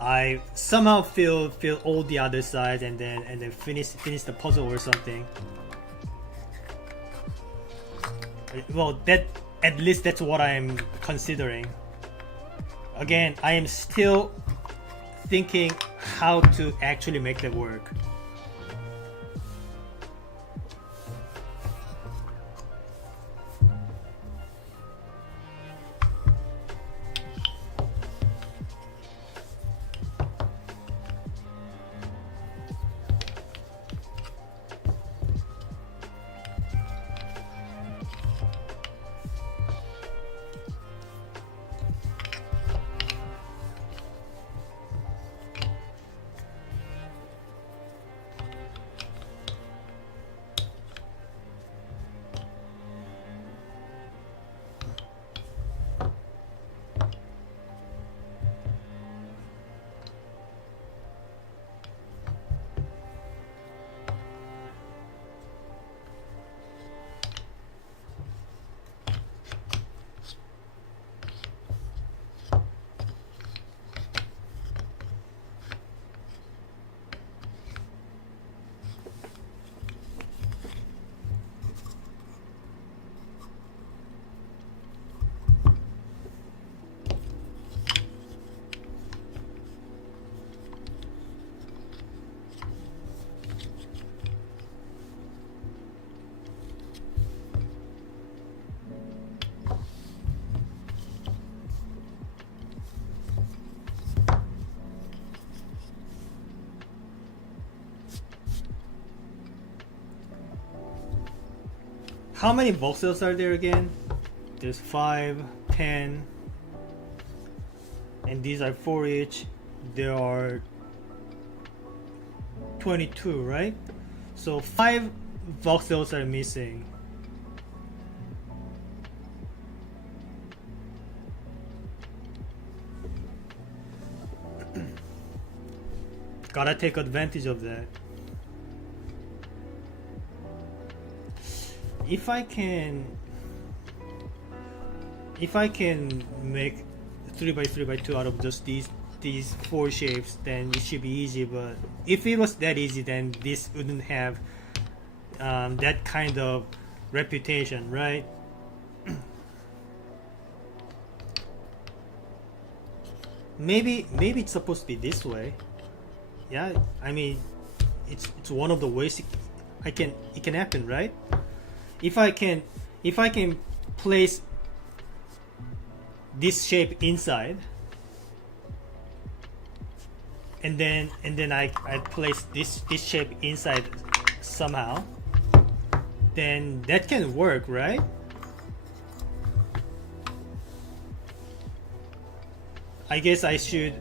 I somehow fill all the other sides and then finish the puzzle or something. Well, that at least that's what I'm considering. Again, I am still thinking how to actually make that work. How many voxels are there again? There's 5, 10, and these are 4 each. There are 22, right? So 5 voxels are missing. Gotta take advantage of that. If I can make 3x3x2 out of just these 4 shapes, then it should be easy. But if it was that easy, then this wouldn't have that kind of reputation, right? Maybe it's supposed to be this way. Yeah, I mean, it's one of the ways it can happen, right? If I can place this shape inside, and then I place this shape inside somehow, then that can work, right? I guess I should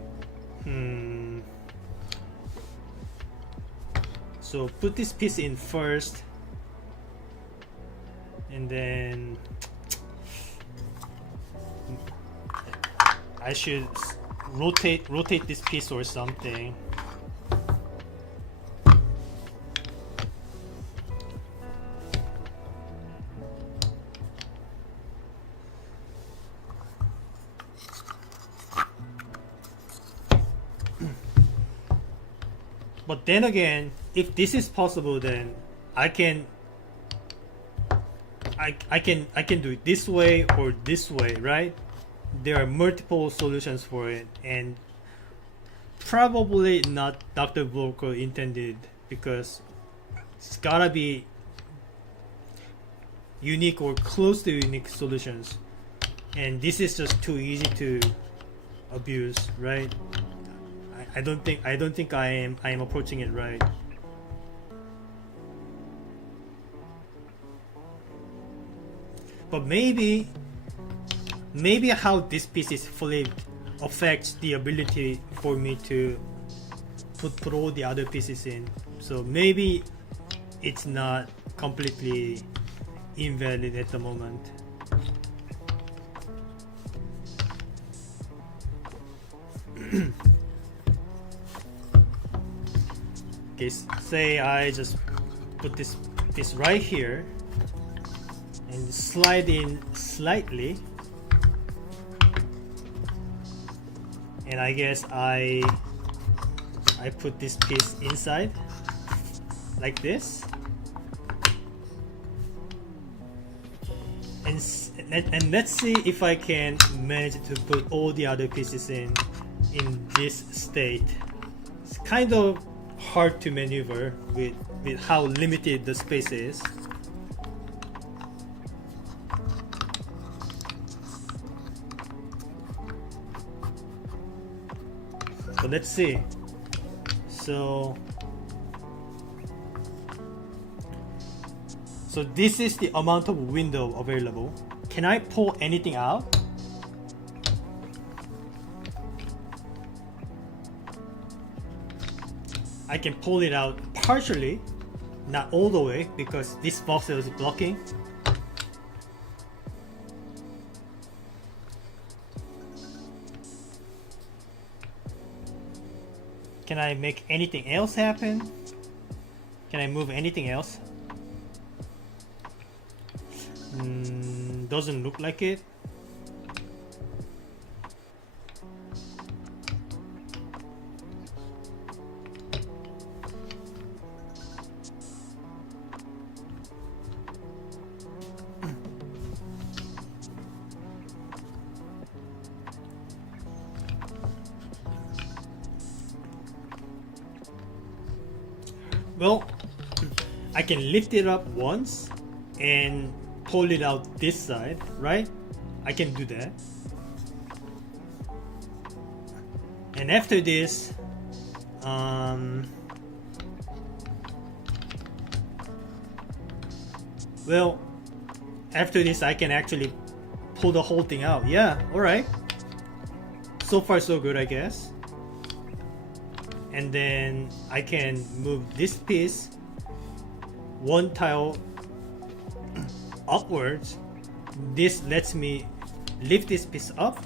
So put this piece in first, and then I should rotate this piece or something. But then again, if this is possible, then I can do it this way or this way, right? There are multiple solutions for it, and probably not Dr. Volker intended, because it's gotta be unique or close to unique solutions, and this is just too easy to abuse, right? I don't think I am approaching it right. But maybe how this piece is flipped affects the ability for me to put all the other pieces in. So maybe it's not completely invalid at the moment. Okay, say I just put this piece right here and slide in slightly, and I guess I put this piece inside like this, and let's see if I can manage to put all the other pieces in this state. It's kind of hard to maneuver with how limited the space is. So let's see. So this is the amount of window available. Can I pull anything out? I can pull it out partially, not all the way, because this box is blocking. Can I make anything else happen? Can I move anything else? Doesn't look like it. Well, I can lift it up once and pull it out this side, right? I can do that. And after this, well, after this I can actually pull the whole thing out. Yeah, alright. So far so good, I guess. And then I can move this piece one tile upwards. This lets me lift this piece up.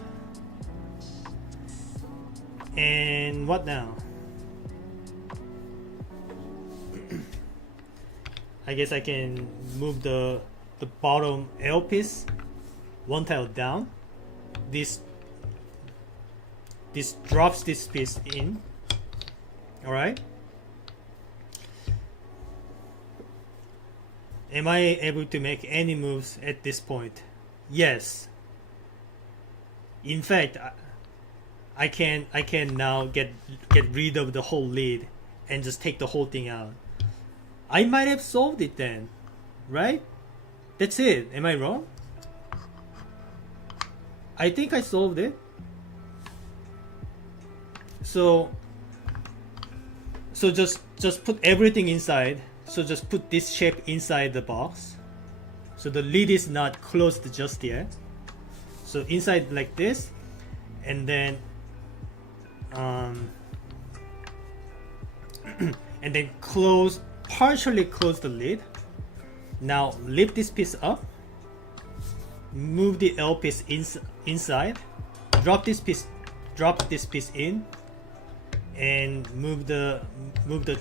And what now? I guess I can move the bottom L piece one tile down. This drops this piece in. Alright. Am I able to make any moves at this point? Yes. In fact, I can now get rid of the whole lid and just take the whole thing out. I might have solved it then, right? That's it. Am I wrong? I think I solved it. So just put everything inside. So just put this shape inside the box. So the lid is not closed just yet. So inside like this, and then um, and then partially close the lid. Now lift this piece up, move the L piece inside, drop this piece in, and move the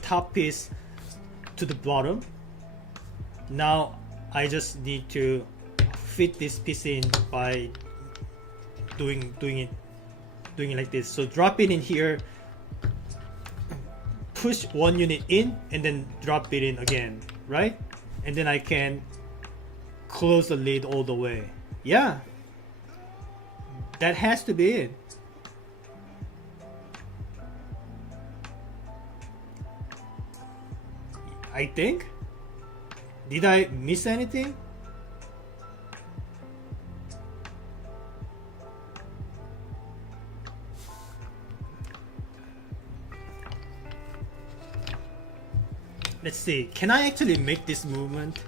top piece to the bottom. Now I just need to fit this piece in by doing it like this. So drop it in here, push one unit in, and then drop it in again, right? And then I can close the lid all the way. Yeah, that has to be it. I think. Did I miss anything? Let's see, can I actually make this movement?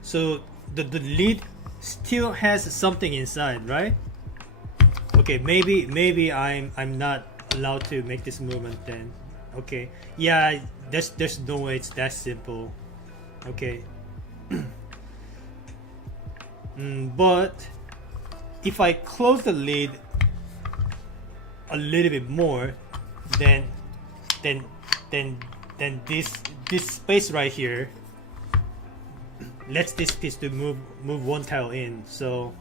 So the lid still has something inside, right? Okay, maybe I'm not allowed to make this movement then. Okay, yeah, there's no way it's that simple. Okay. But if I close the lid a little bit more, then this space right here lets this piece to move one tile in. So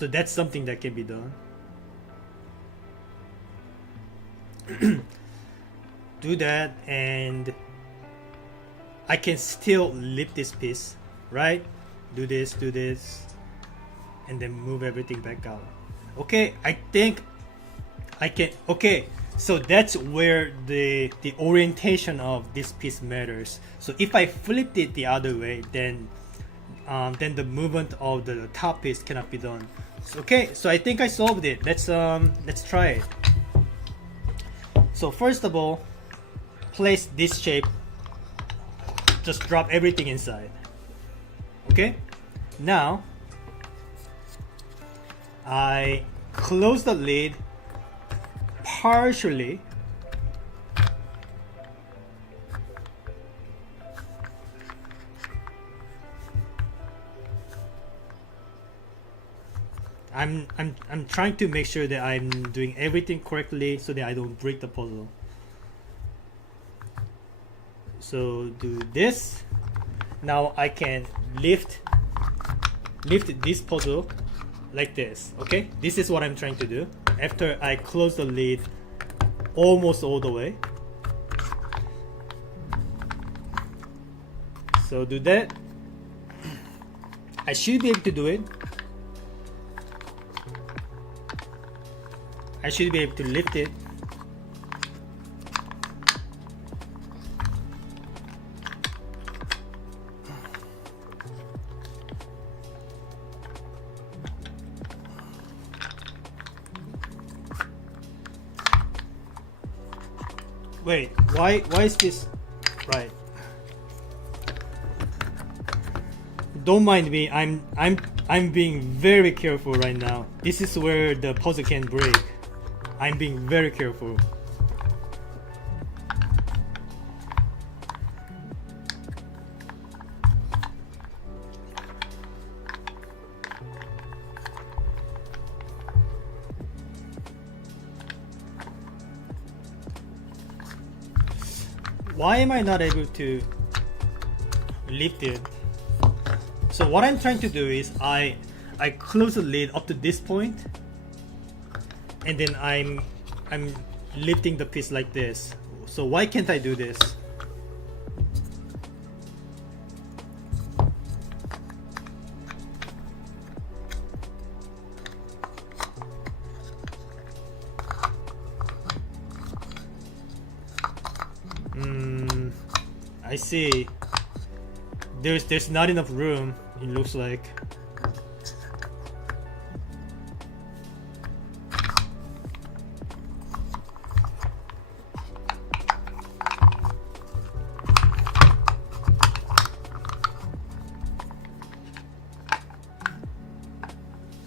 that's something that can be done. Do that, and I can still lift this piece, right? Do this, and then move everything back out. Okay, I think I can. Okay, so that's where the orientation of this piece matters. So if I flipped it the other way, then the movement of the top piece cannot be done. So, okay, so I think I solved it. Let's try it. So first of all, place this shape. Just drop everything inside. Okay, now I close the lid partially. I'm trying to make sure that I'm doing everything correctly so that I don't break the puzzle. So do this. Now I can lift this puzzle like this. Okay, this is what I'm trying to do after I close the lid almost all the way. So do that. I should be able to do it. I should be able to lift it. Wait, why is this right? Don't mind me. I'm being very careful right now. This is where the puzzle can break. I'm being very careful. Why am I not able to lift it? So what I'm trying to do is I close the lid up to this point, and then I'm lifting the piece like this. So why can't I do this? I see. There's not enough room, it looks like.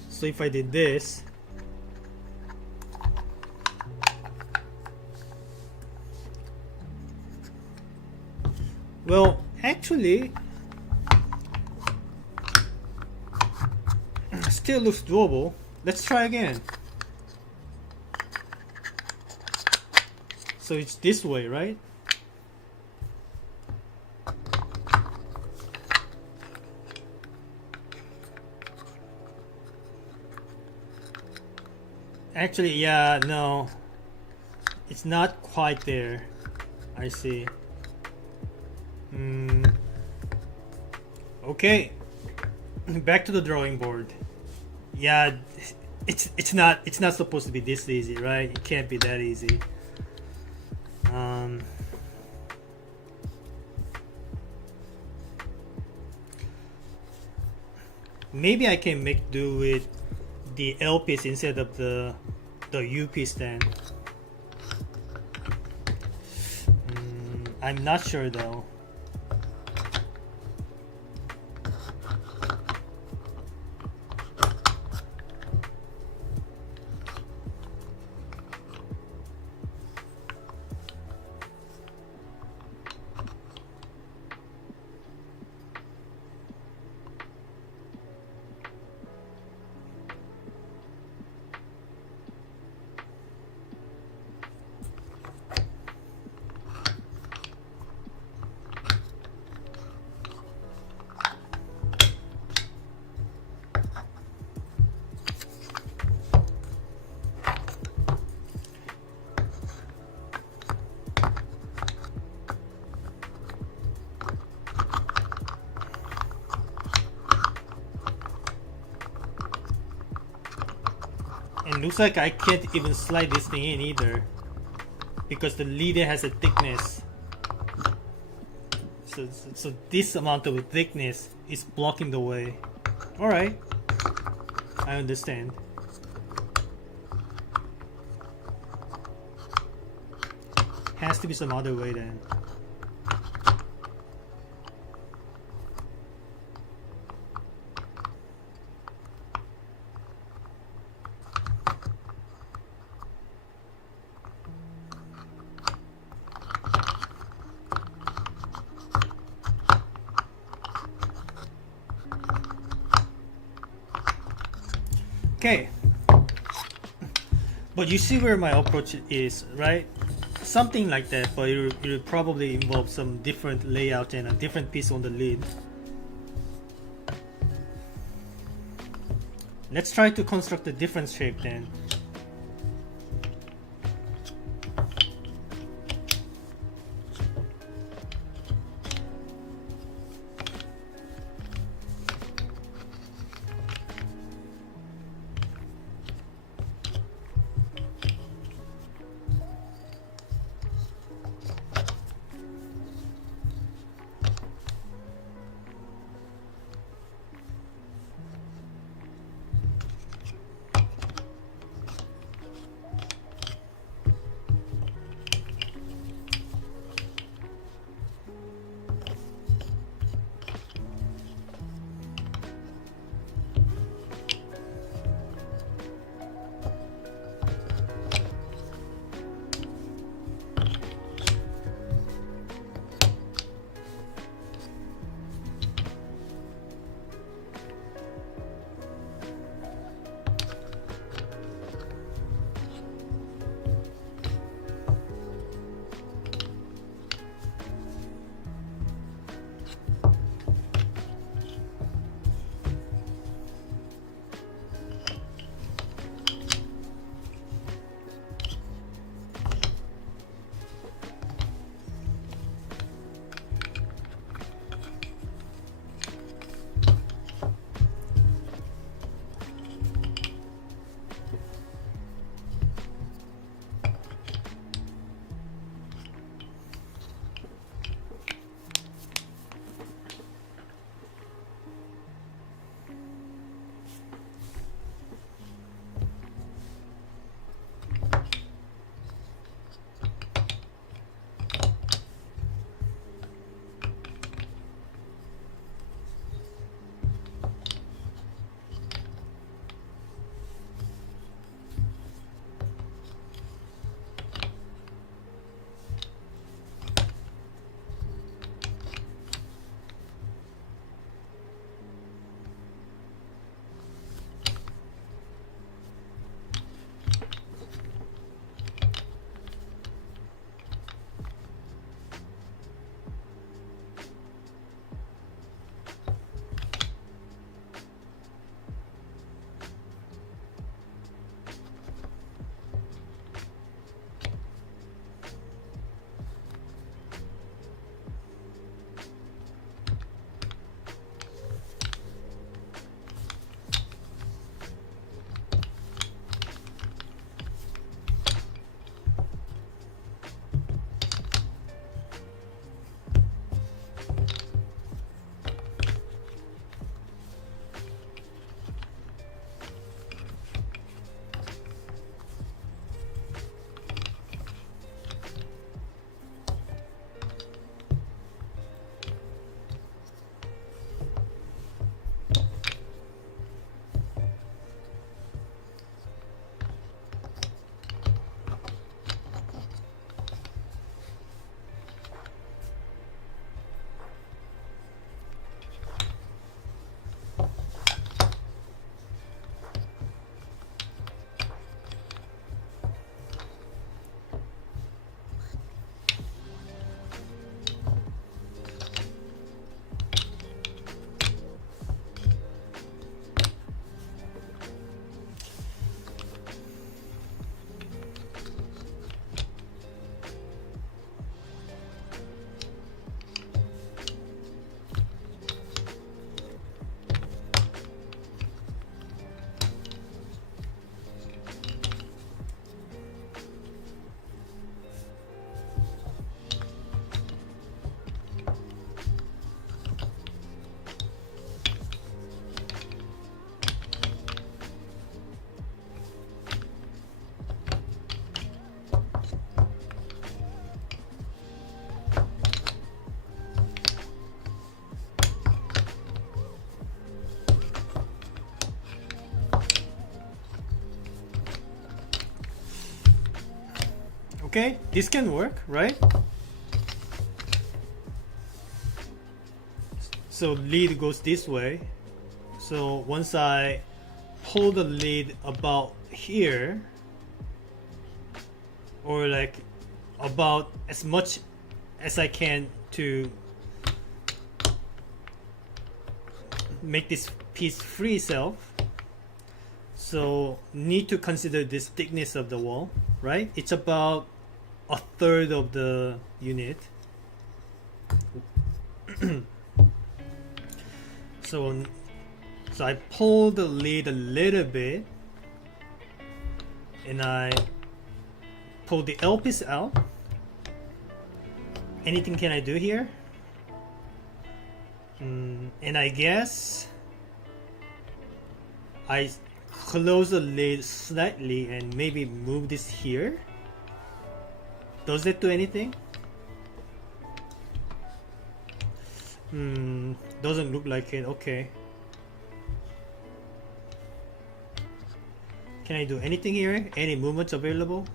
So if I did this, Well, actually, still looks doable. Let's try again. So it's this way, right? Actually, yeah, no. It's not quite there. I see. Okay. Back to the drawing board. Yeah, it's not supposed to be this easy, right? It can't be that easy. Maybe I can make do with the L piece instead of the U piece then. I'm not sure though. And looks like I can't even slide this thing in either, because the leader has a thickness. So this amount of thickness is blocking the way. Alright, I understand. Has to be some other way then. Okay, but you see where my approach is, right? Something like that, but it will probably involve some different layout and a different piece on the lid. Let's try to construct a different shape then. Okay, this can work, right? So lead goes this way. So once I pull the lead about here, or like about as much as I can to make this piece free itself, so need to consider this thickness of the wall, right? It's about a third of the unit. So I pull the lid a little bit and I pull the L piece out. Anything can I do here? And I guess I close the lid slightly and maybe move this here. Does that do anything? Doesn't look like it. Okay. Can I do anything here? Any movements available?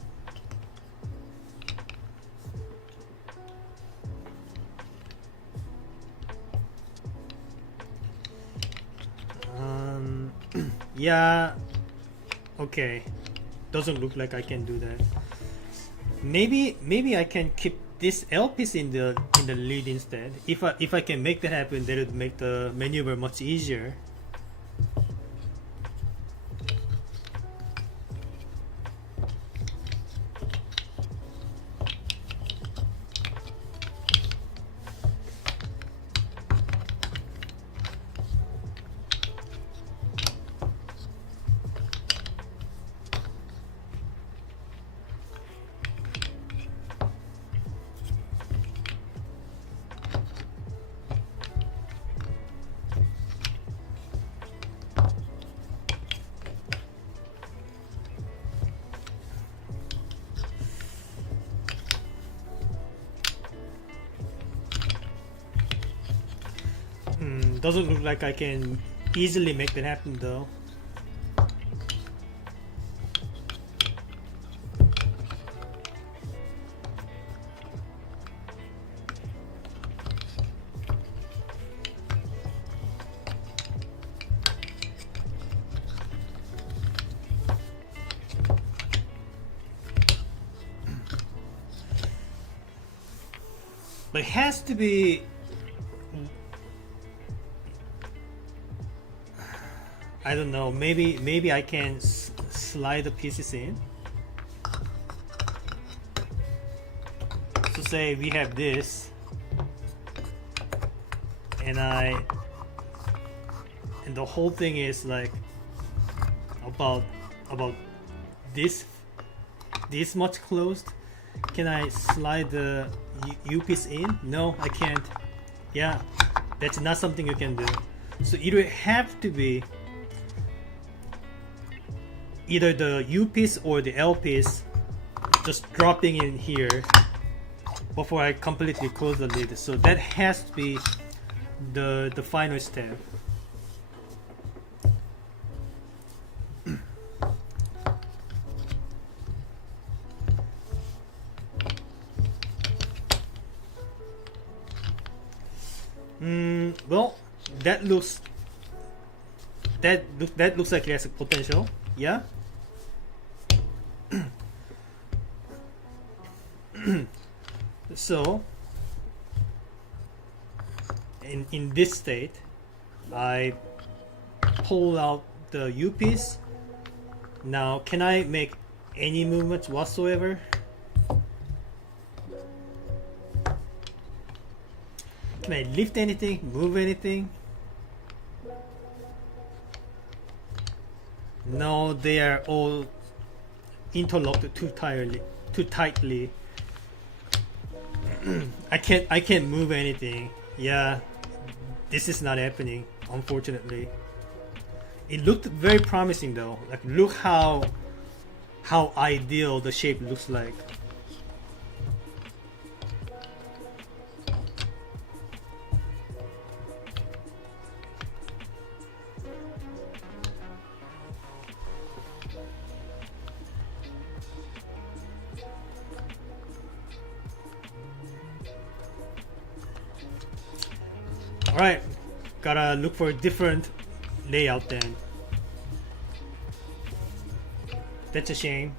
Yeah. Okay. Doesn't look like I can do that. Maybe I can keep this L piece in the lead instead. If I can make that happen, that would make the maneuver much easier. Doesn't look like I can easily make that happen though. But it has to be, I don't know, maybe I can slide the pieces in. So say we have this and the whole thing is like about this much closed. Can I slide the U piece in? No, I can't. Yeah, that's not something you can do. So it would have to be either the U piece or the L piece just dropping in here before I completely close the lid. So that has to be the final step. Well, that looks like it has a potential. Yeah. So in this state, I pull out the U piece. Now, can I make any movements whatsoever? Can I lift anything, move anything? No, they are all interlocked too tightly. I can't move anything. Yeah, this is not happening, unfortunately. It looked very promising though. Like, look how ideal the shape looks like. Alright, gotta look for a different layout then. That's a shame.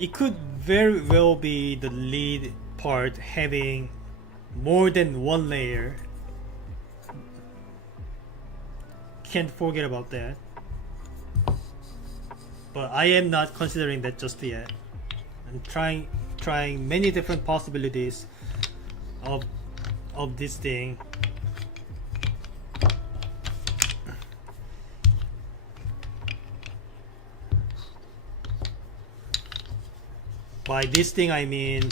It could very well be the lead part having more than one layer. Can't forget about that. But I am not considering that just yet. I'm trying many different possibilities of this thing. By this thing I mean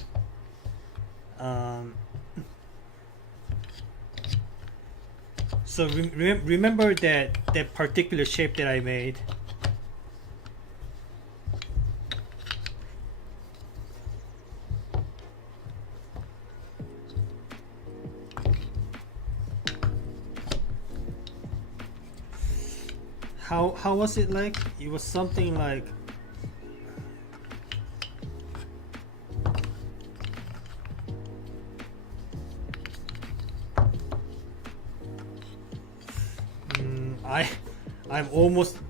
so remember that particular shape that I made. How was it like? It was something like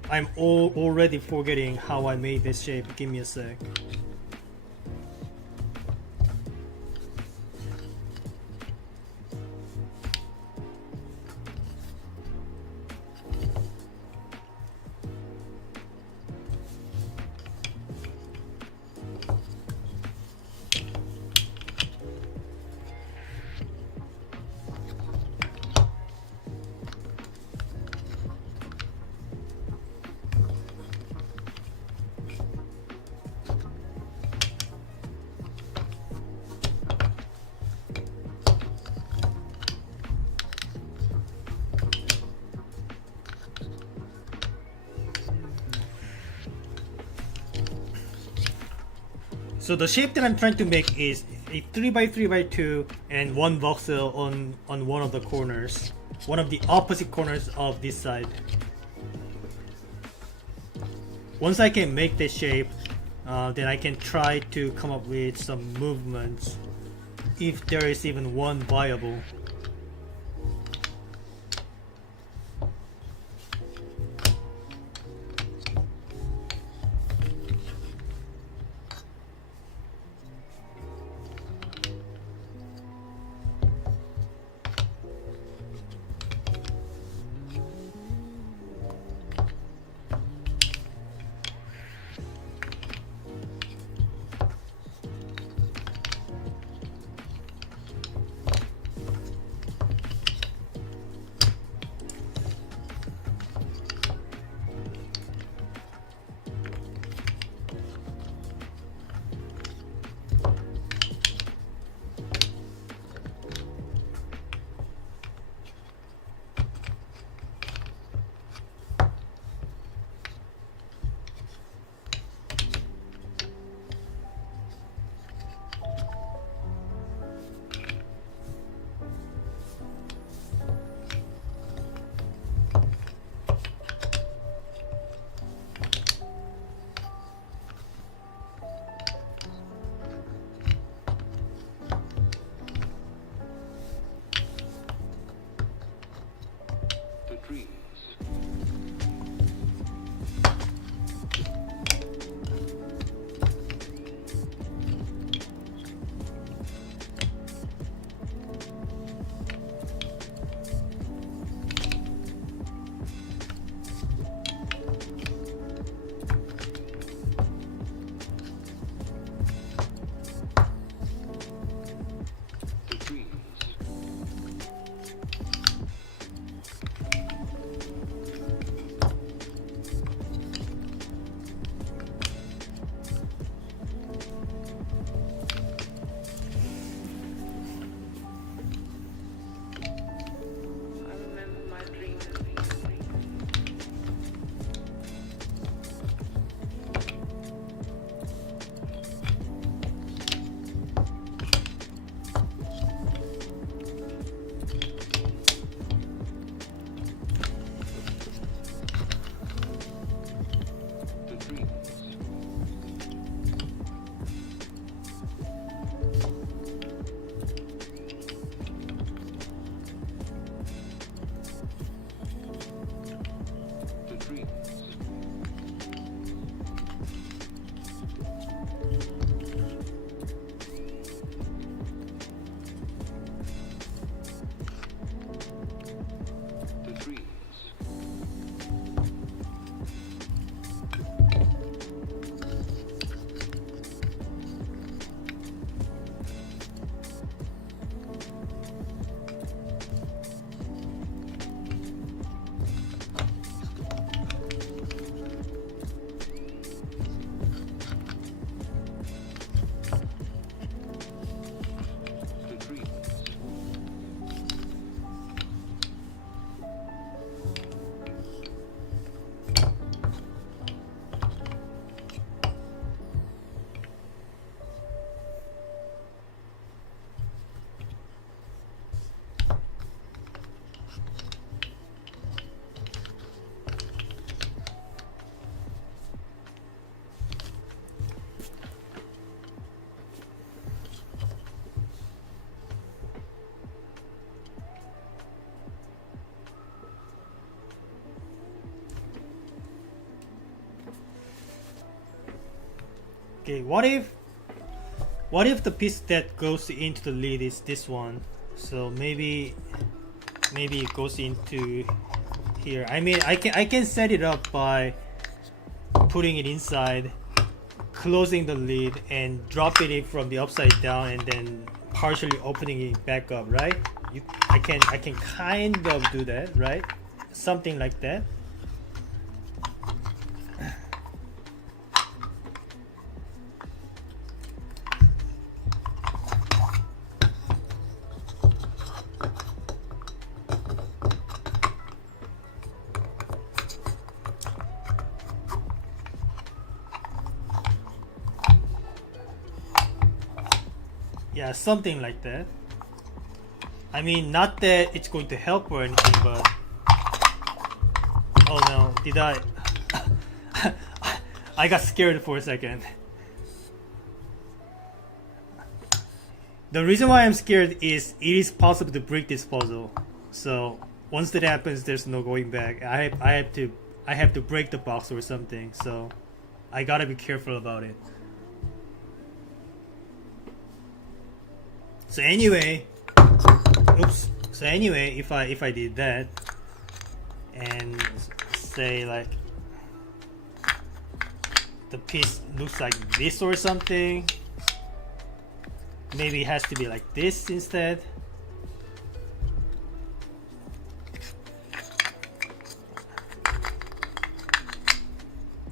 I'm already forgetting how I made this shape. Give me a sec. So the shape that I'm trying to make is a 3x3x2 and one voxel on one of the corners, one of the opposite corners of this side. Once I can make this shape, then I can try to come up with some movements, if there is even one viable. Okay, what if the piece that goes into the lid is this one? So maybe it goes into here. I mean, I can set it up by putting it inside, closing the lid, and dropping it from the upside down, and then partially opening it back up, right? I can kind of do that, right? Something like that. Yeah, something like that. I mean, not that it's going to help or anything, but oh no, did I? I got scared for a second. The reason why I'm scared is it is possible to break this puzzle. So once that happens, there's no going back. I have to break the box or something. So I gotta be careful about it. So anyway, oops. So anyway, if I did that and say like the piece looks like this or something, maybe it has to be like this instead.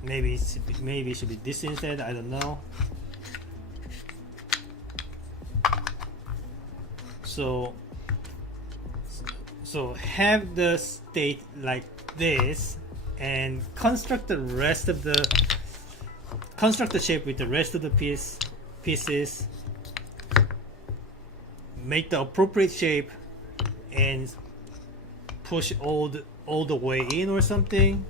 Maybe it should be this instead. I don't know. So have the state like this and construct the shape with the rest of the pieces, make the appropriate shape and push all the way in or something.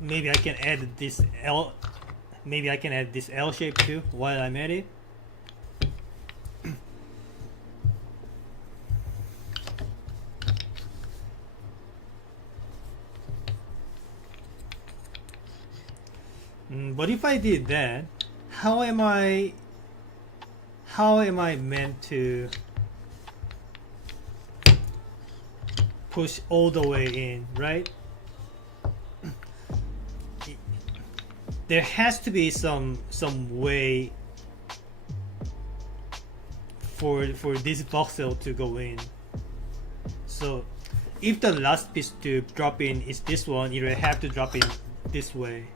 Maybe I can add this L. Maybe I can add this L shape too while I'm at it. But if I did that, how am I meant to push all the way in, right? There has to be some way for this voxel to go in. So if the last piece to drop in is this one, you will have to drop in this way.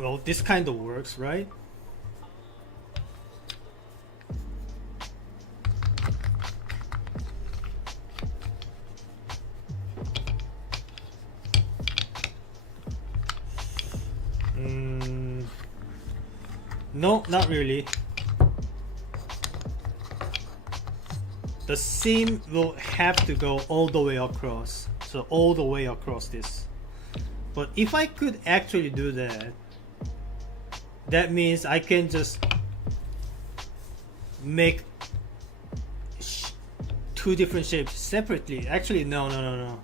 Well, this kind of works, right? No, not really. The seam will have to go all the way across. So all the way across this. But if I could actually do that, that means I can just make two different shapes separately. Actually, no.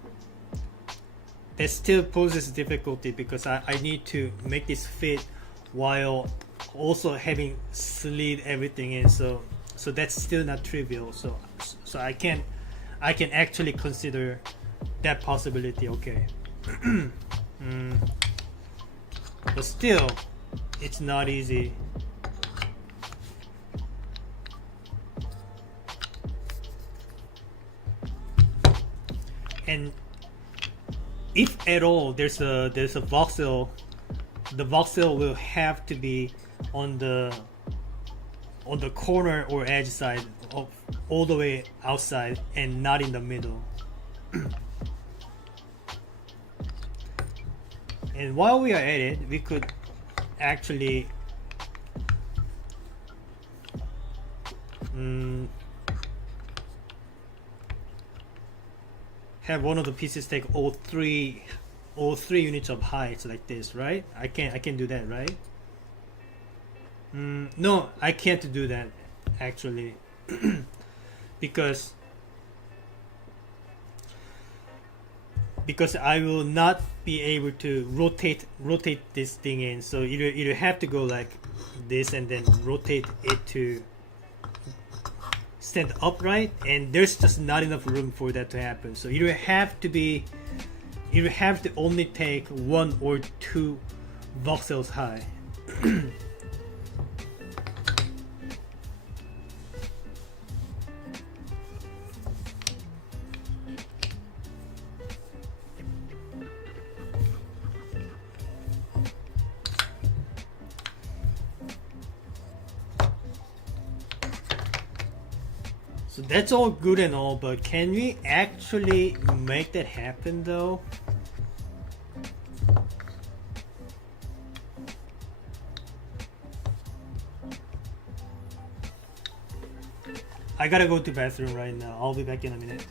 That still poses difficulty because I need to make this fit while also having slid everything in. So that's still not trivial. So I can actually consider that possibility. Okay. But still, it's not easy. And if at all there's a voxel, the voxel will have to be on the corner or edge side of all the way outside and not in the middle. And while we are at it, we could actually have one of the pieces take all three units of height like this, right? I can do that, right? No, I can't do that actually because I will not be able to rotate this thing in. So you have to go like this and then rotate it to stand upright, and there's just not enough room for that to happen. So you have to only take one or two voxels high. So that's all good and all, but can we actually make that happen though? I gotta go to the bathroom right now. I'll be back in a minute.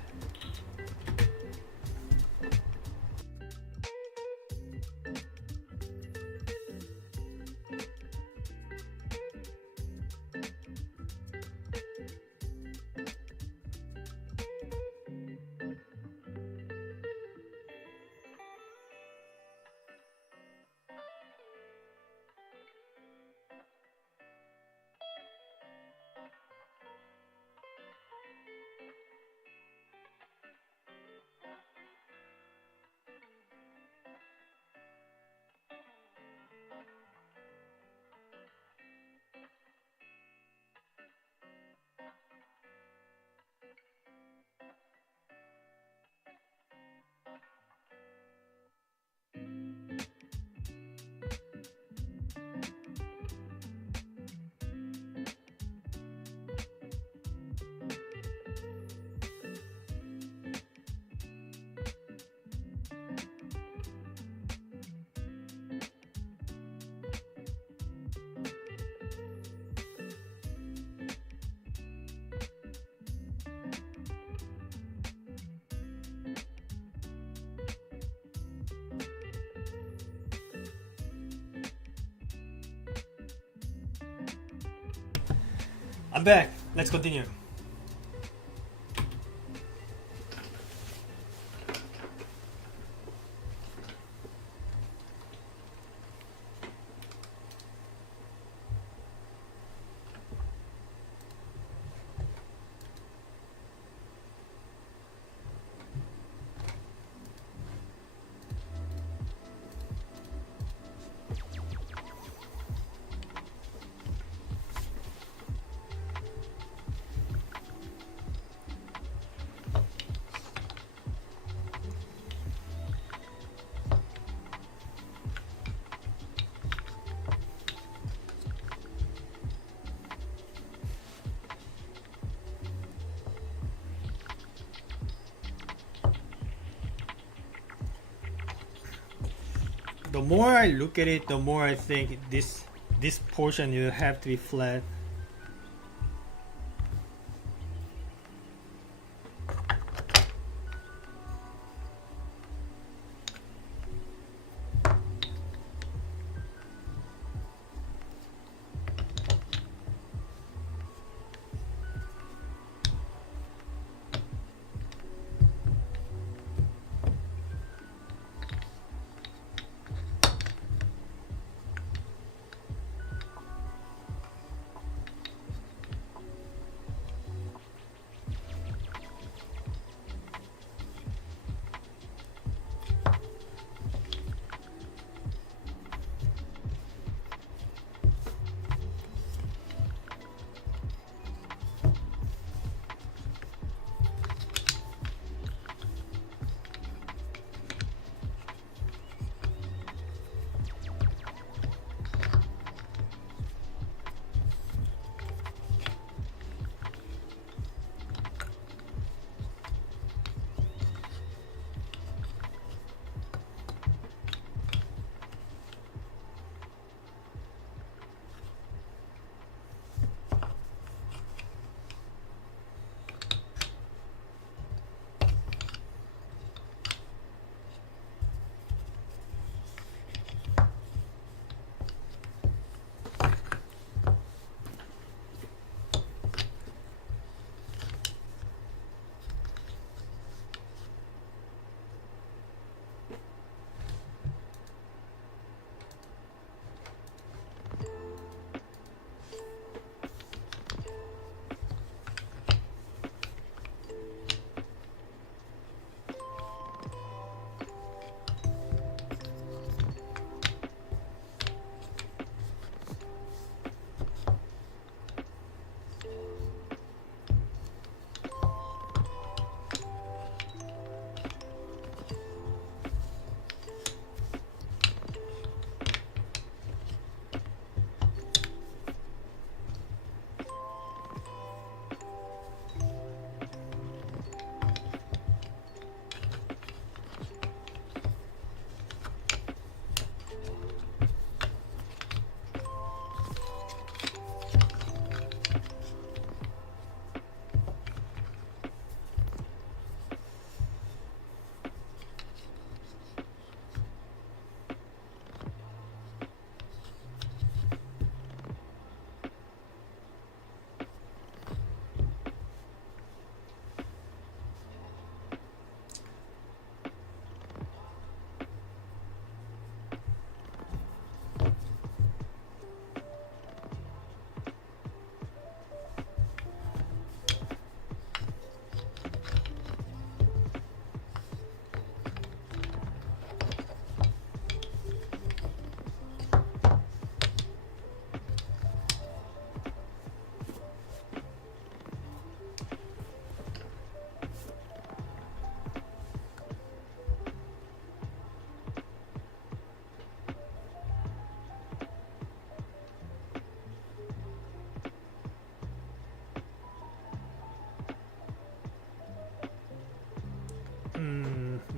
I'm back. Let's continue. The more I look at it, the more I think this portion will have to be flat.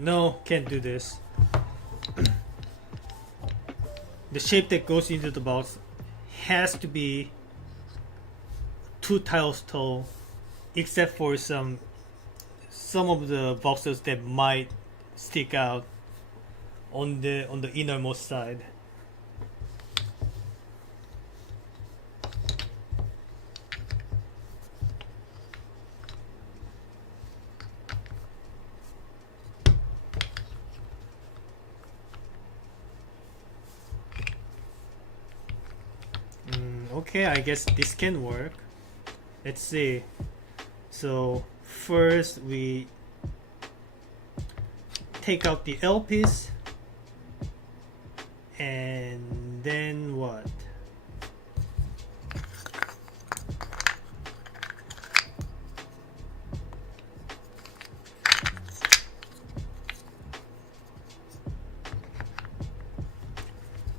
No, can't do this. The shape that goes into the box has to be 2 tiles tall, except for some of the boxes that might stick out on the innermost side. Okay, I guess this can work. Let's see. So first we take out the L piece, and then what?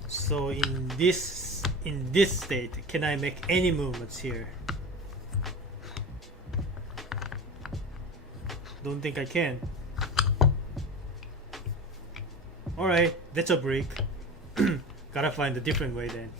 So in this state, can I make any movements here? Don't think I can. Alright, that's a break. Gotta find a different way then.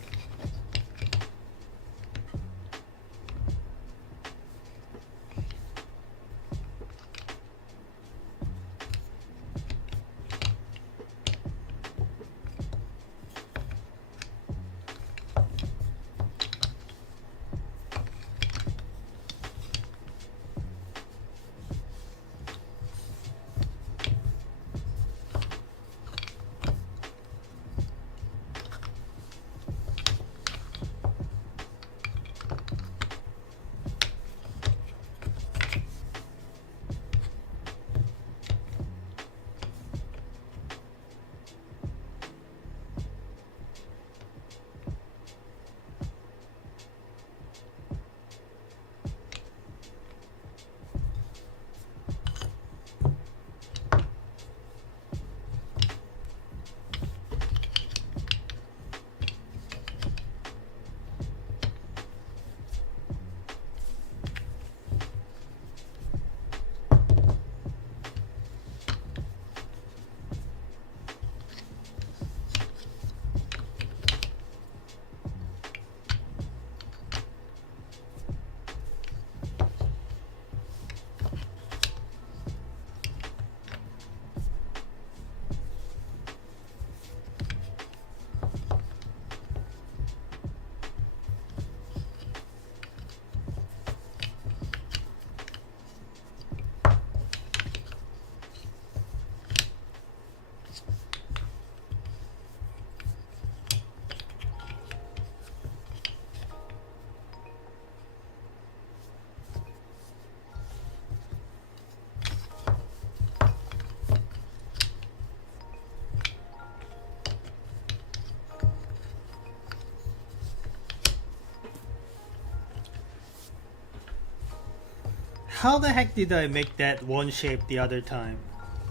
How the heck did I make that one shape the other time?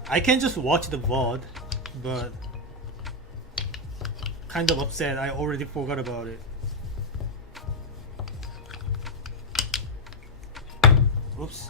I can just watch the VOD, but kind of upset I already forgot about it. Oops.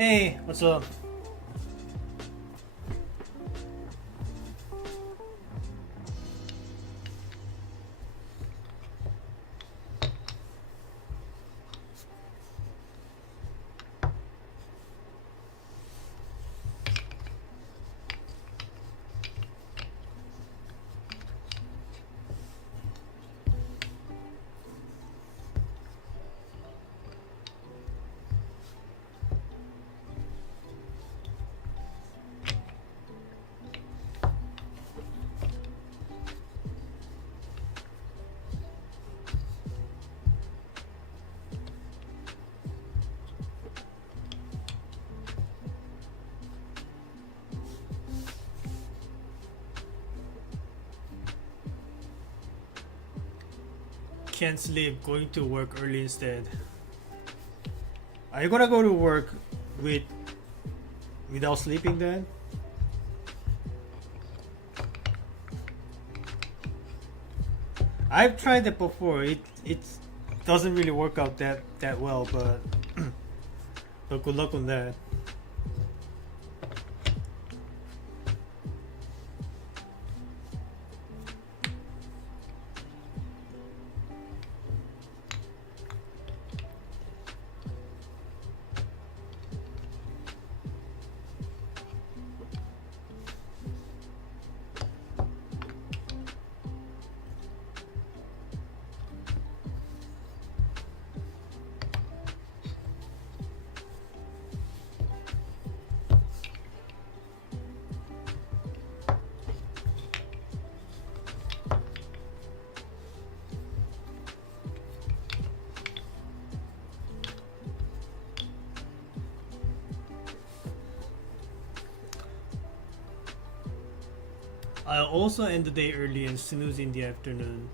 Hey, what's up? Can't sleep, going to work early instead. Are you gonna go to work with without sleeping then? I've tried it before. It doesn't really work out that well, but good luck on that. I'll also end the day early and snooze in the afternoon.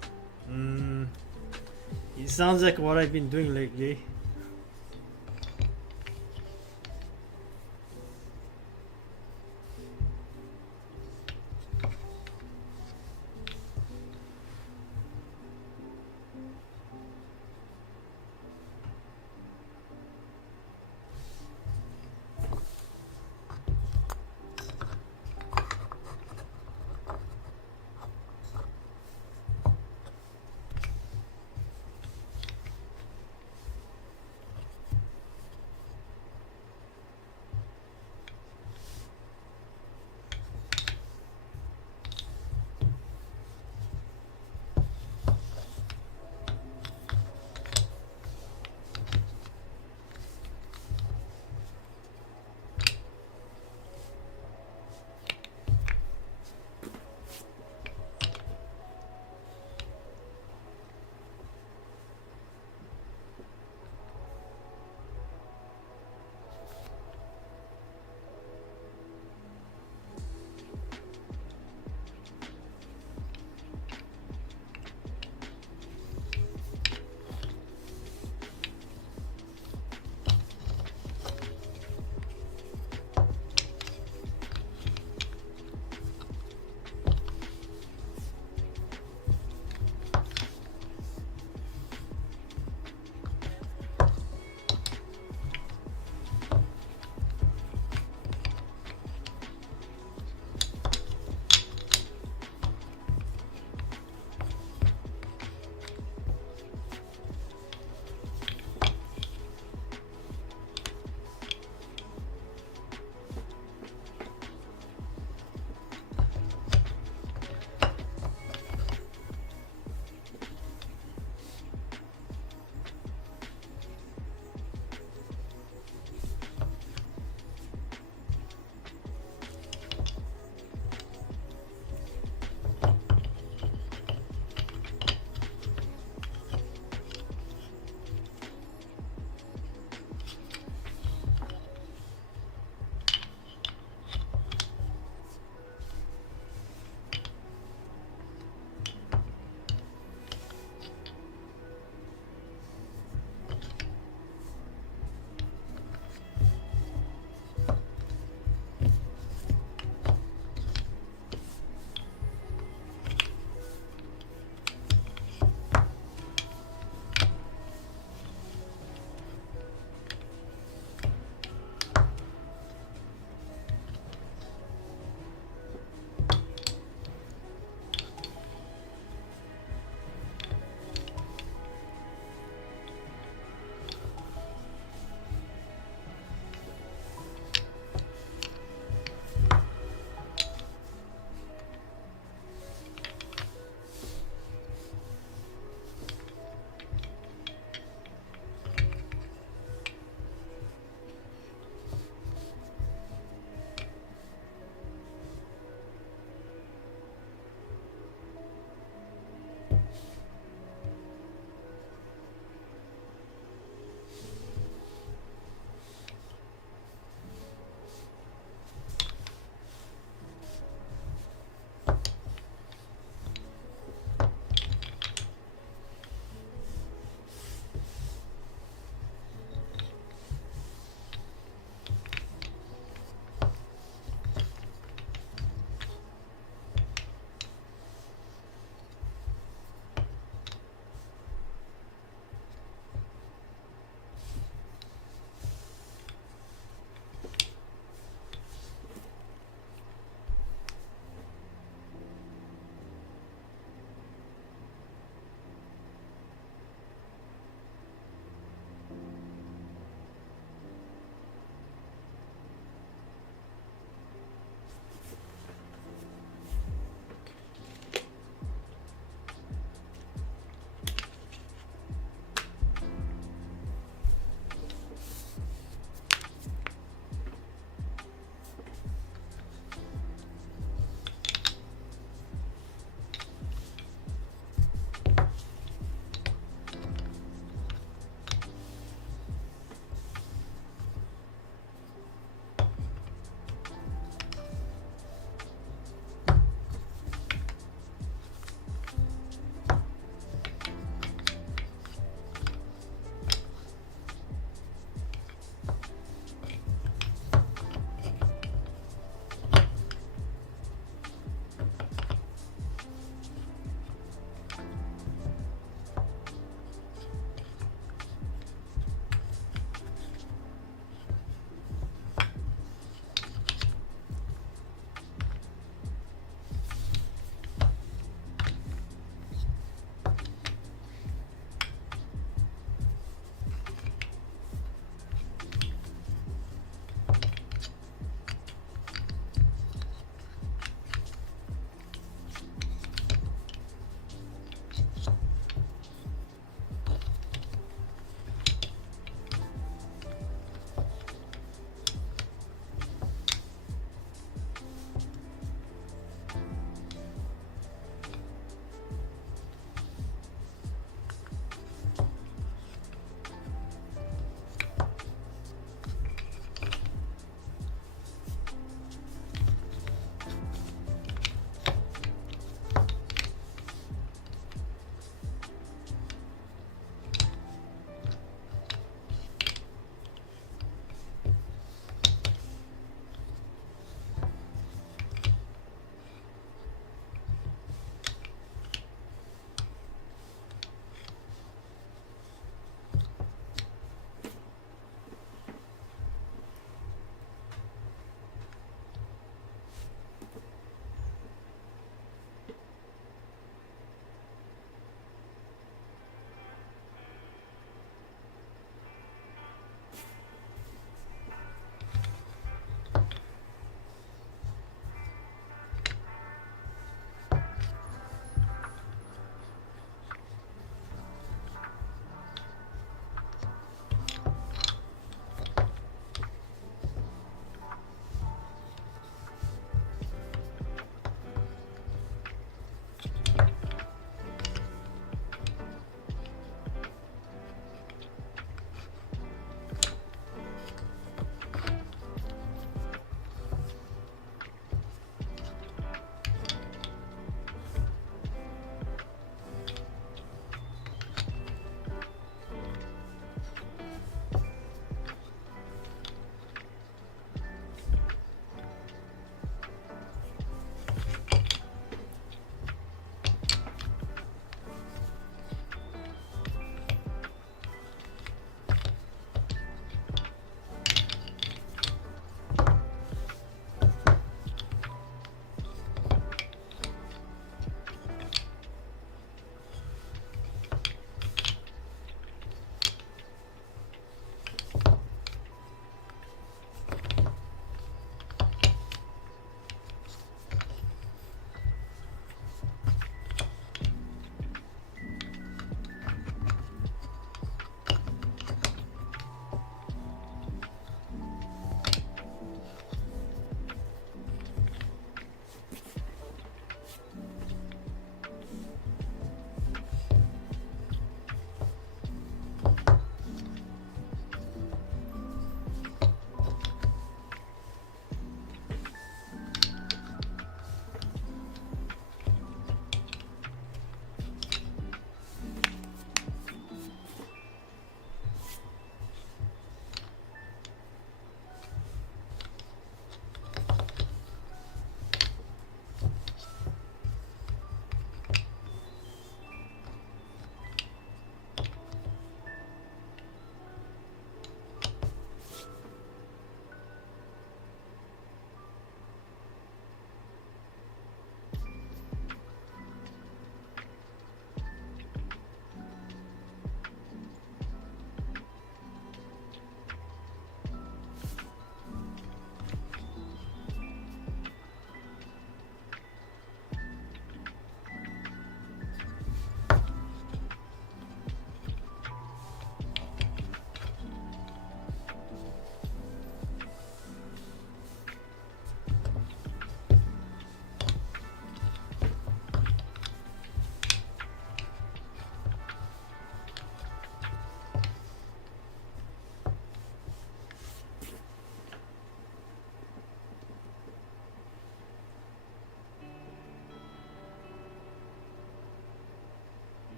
It sounds like what I've been doing lately.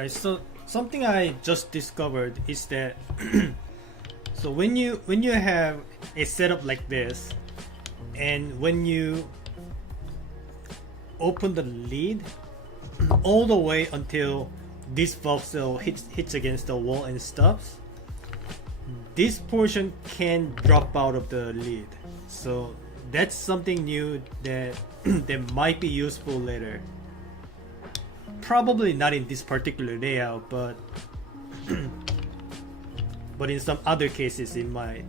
Alright, so something I just discovered is that so when you have a setup like this, and when you open the lid all the way until this valve cell hits against the wall and stops, this portion can drop out of the lid. So that's something new that that might be useful later. Probably not in this particular layout, but but in some other cases it might.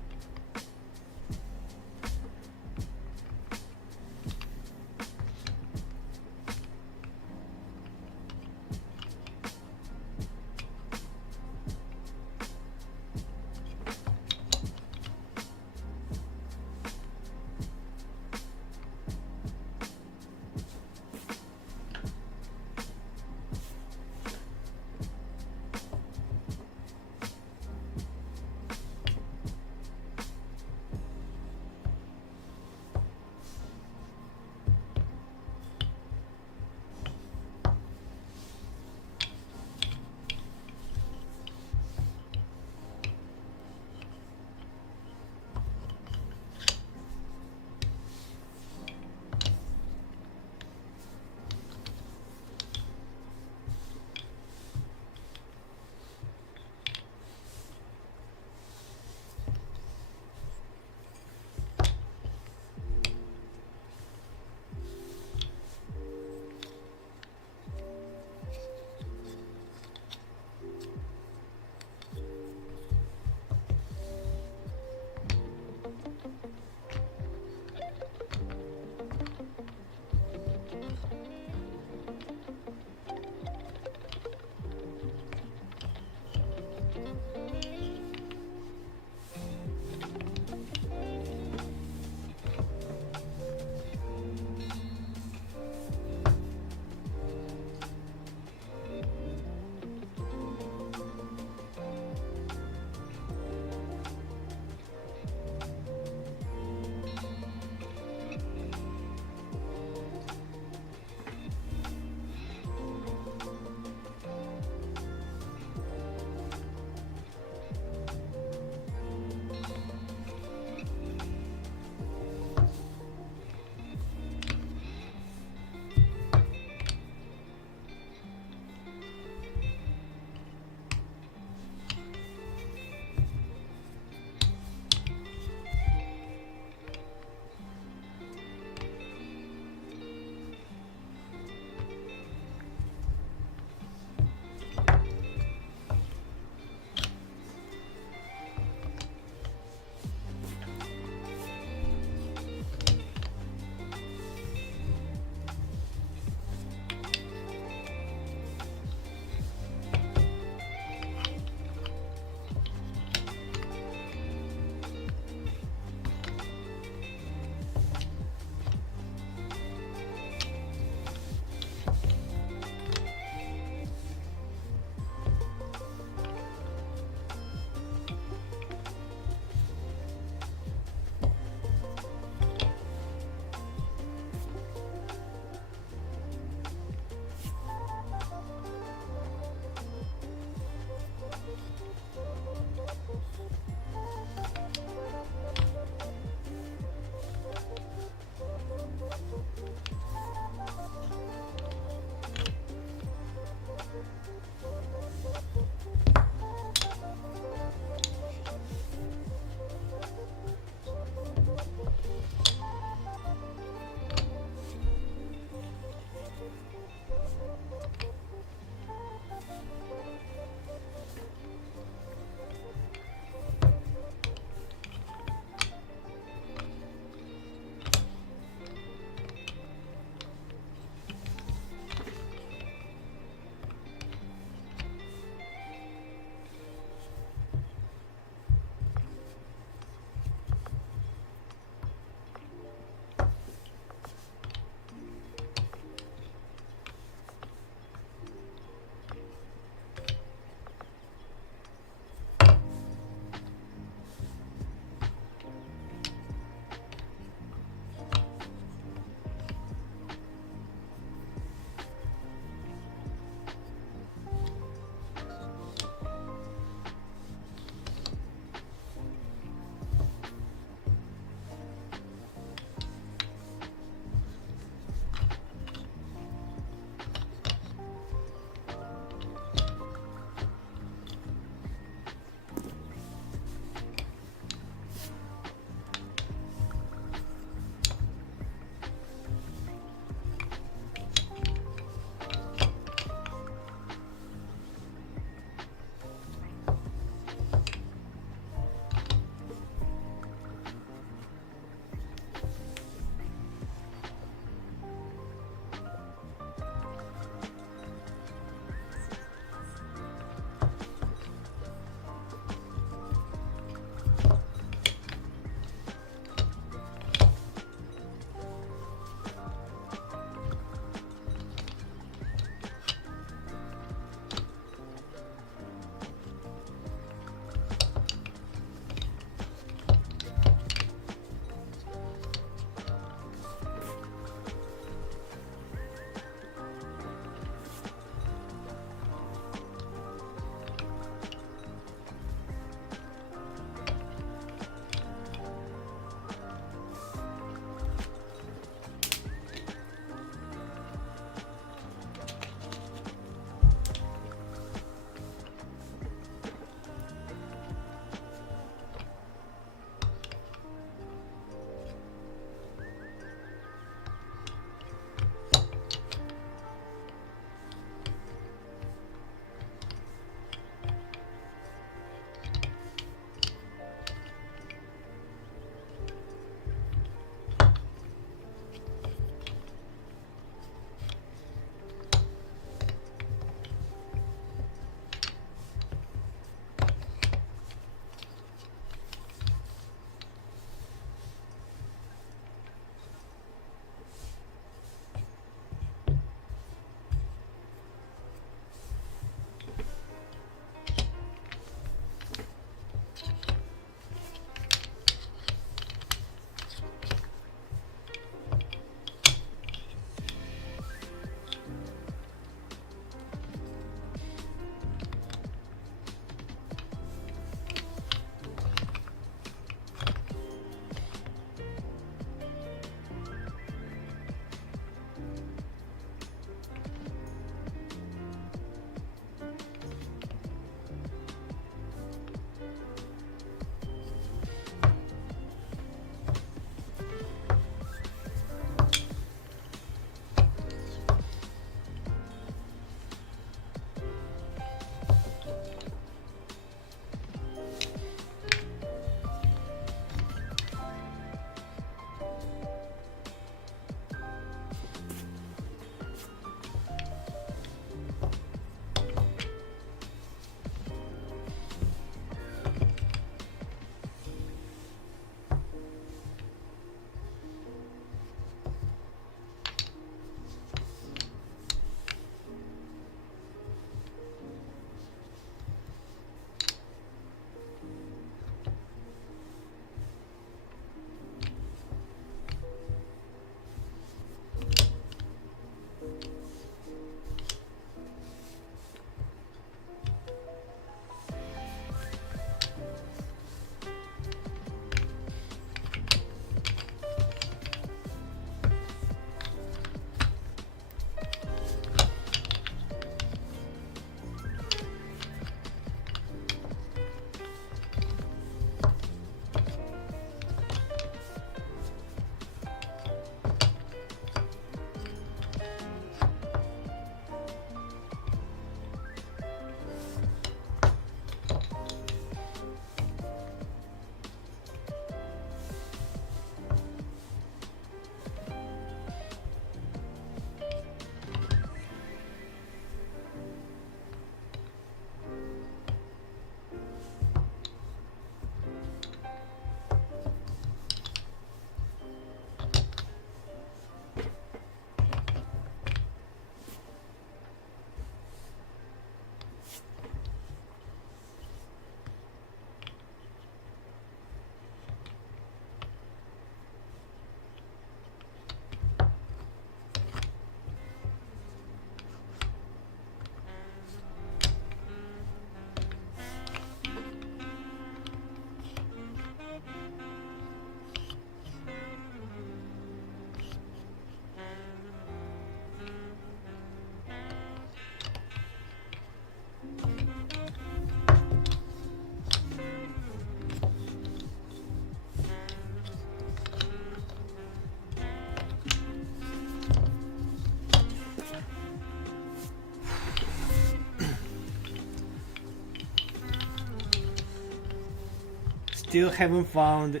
still haven't found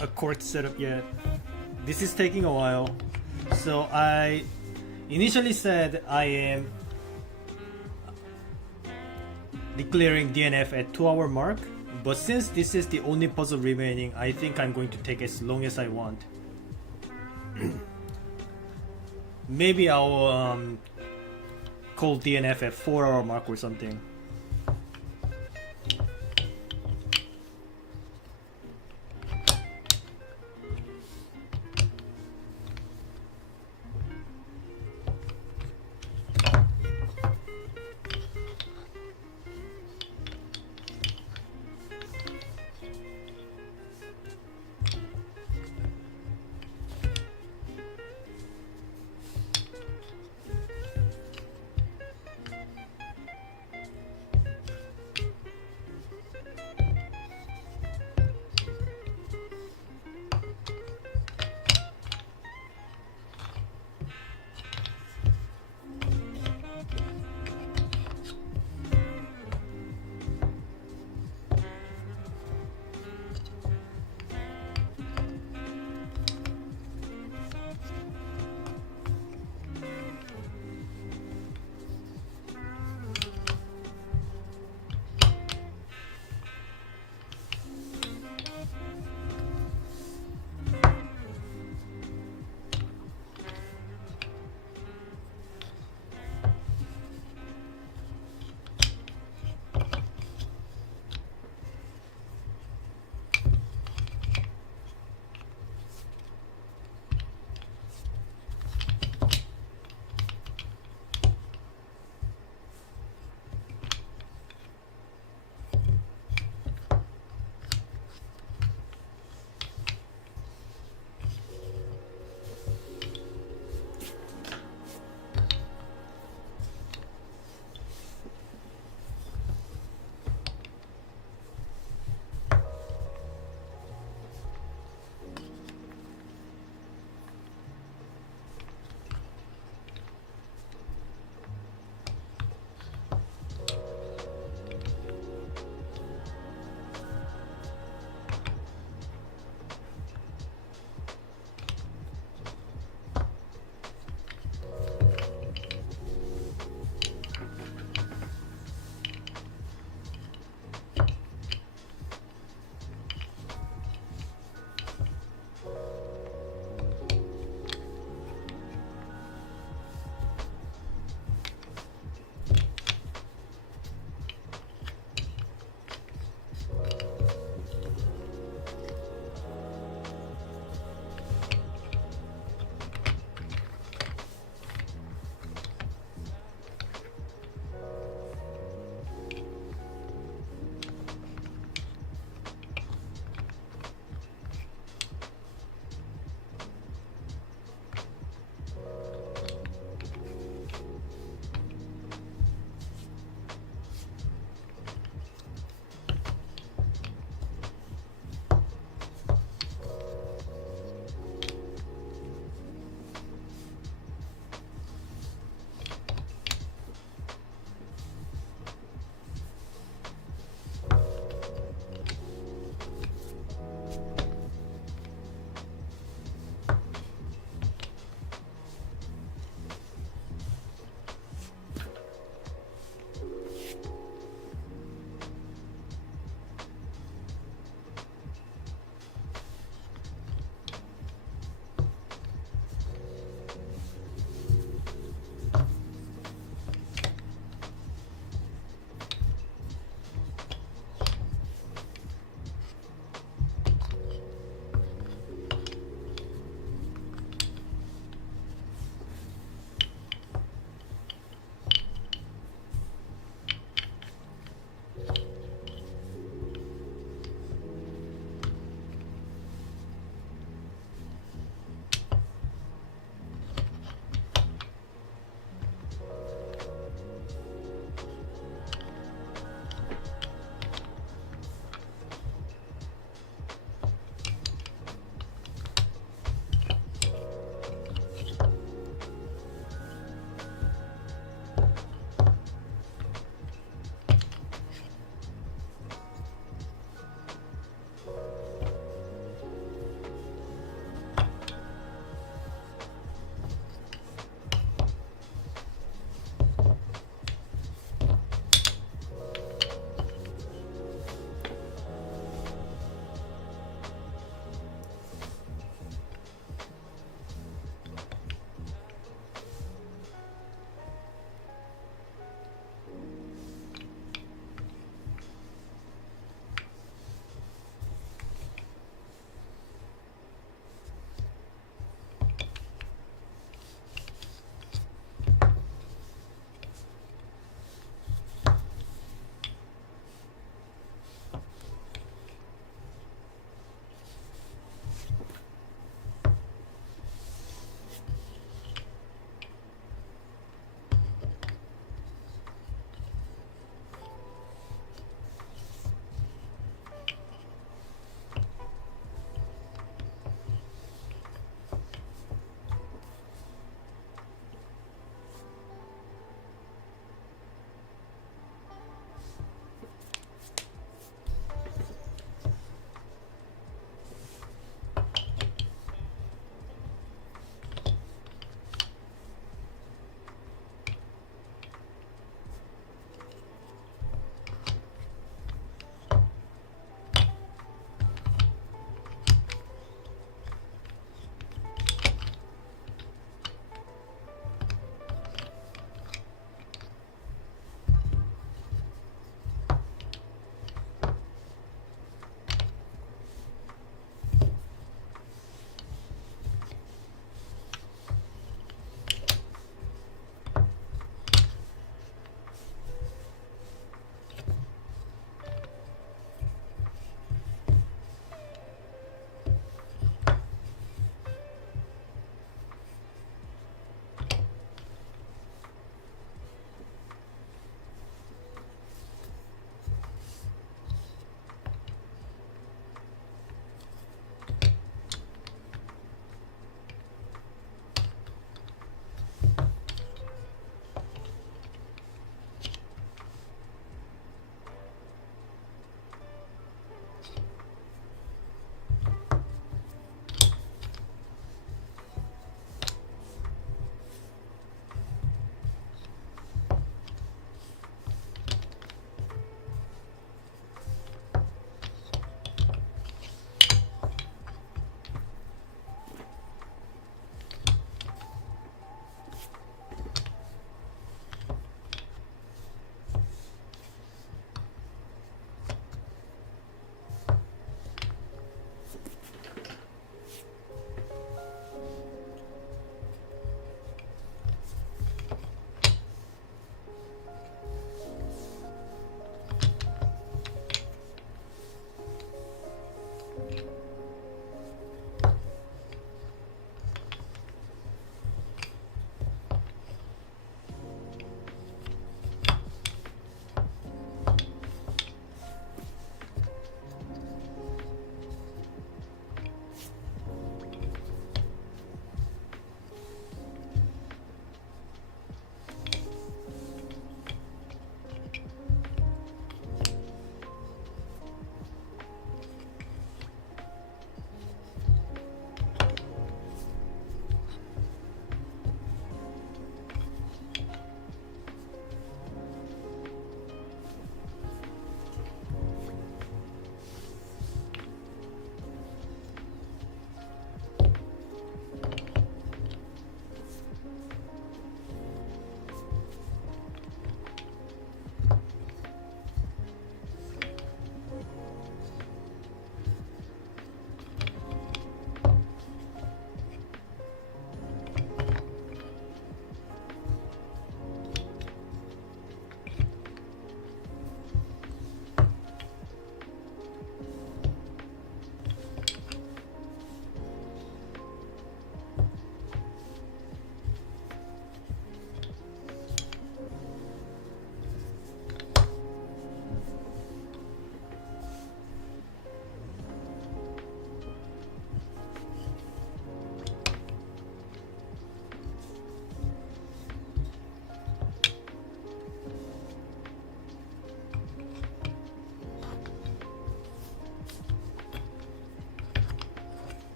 a correct setup yet. This is taking a while. So I initially said I am declaring DNF at 2 hour mark, but since this is the only puzzle remaining, I think I'm going to take as long as I want. Maybe I'll call DNF at 4 hour mark or something.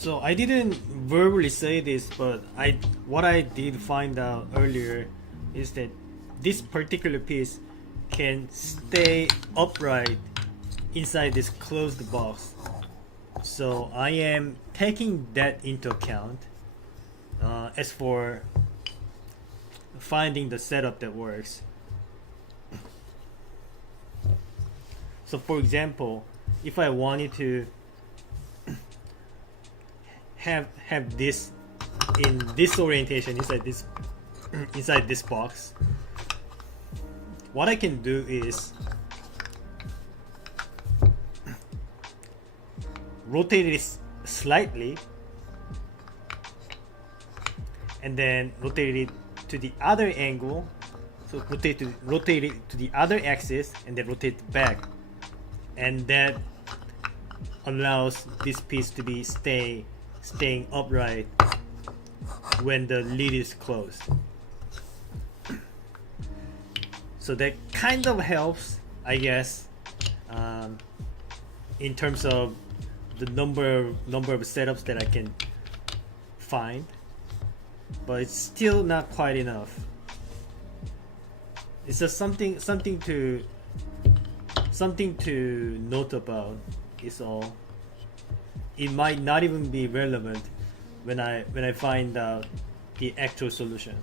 So I didn't verbally say this, but I what I did find out earlier is that this particular piece can stay upright inside this closed box. So I am taking that into account as for finding the setup that works. So for example, if I wanted to have this in this orientation inside this box, what I can do is rotate it slightly and then rotate it to the other angle. So rotate it to the other axis and then rotate it back, and that allows this piece to be staying upright when the lid is closed. So that kind of helps, I guess, in terms of the number of setups that I can find, but it's still not quite enough. It's just something to note about is all. It might not even be relevant when I find out the actual solution.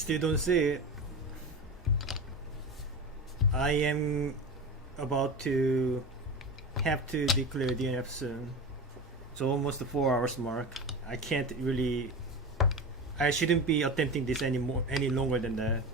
Still don't see it. I am about to have to declare DNF soon. It's almost the 4 hours mark. I can't really. I shouldn't be attempting this any longer than that.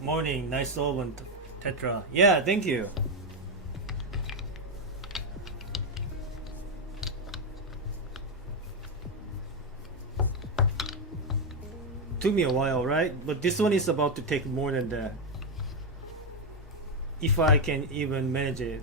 Morning, nice solvent, Tetra. Yeah, thank you. Took me a while, right? But this one is about to take more than that. If I can even manage it.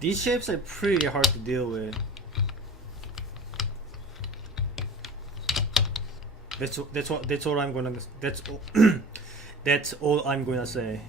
These shapes are pretty hard to deal with. That's all I'm gonna that's all I'm gonna say.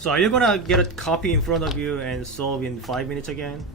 So are you gonna get a copy in front of you and solve in 5 minutes again?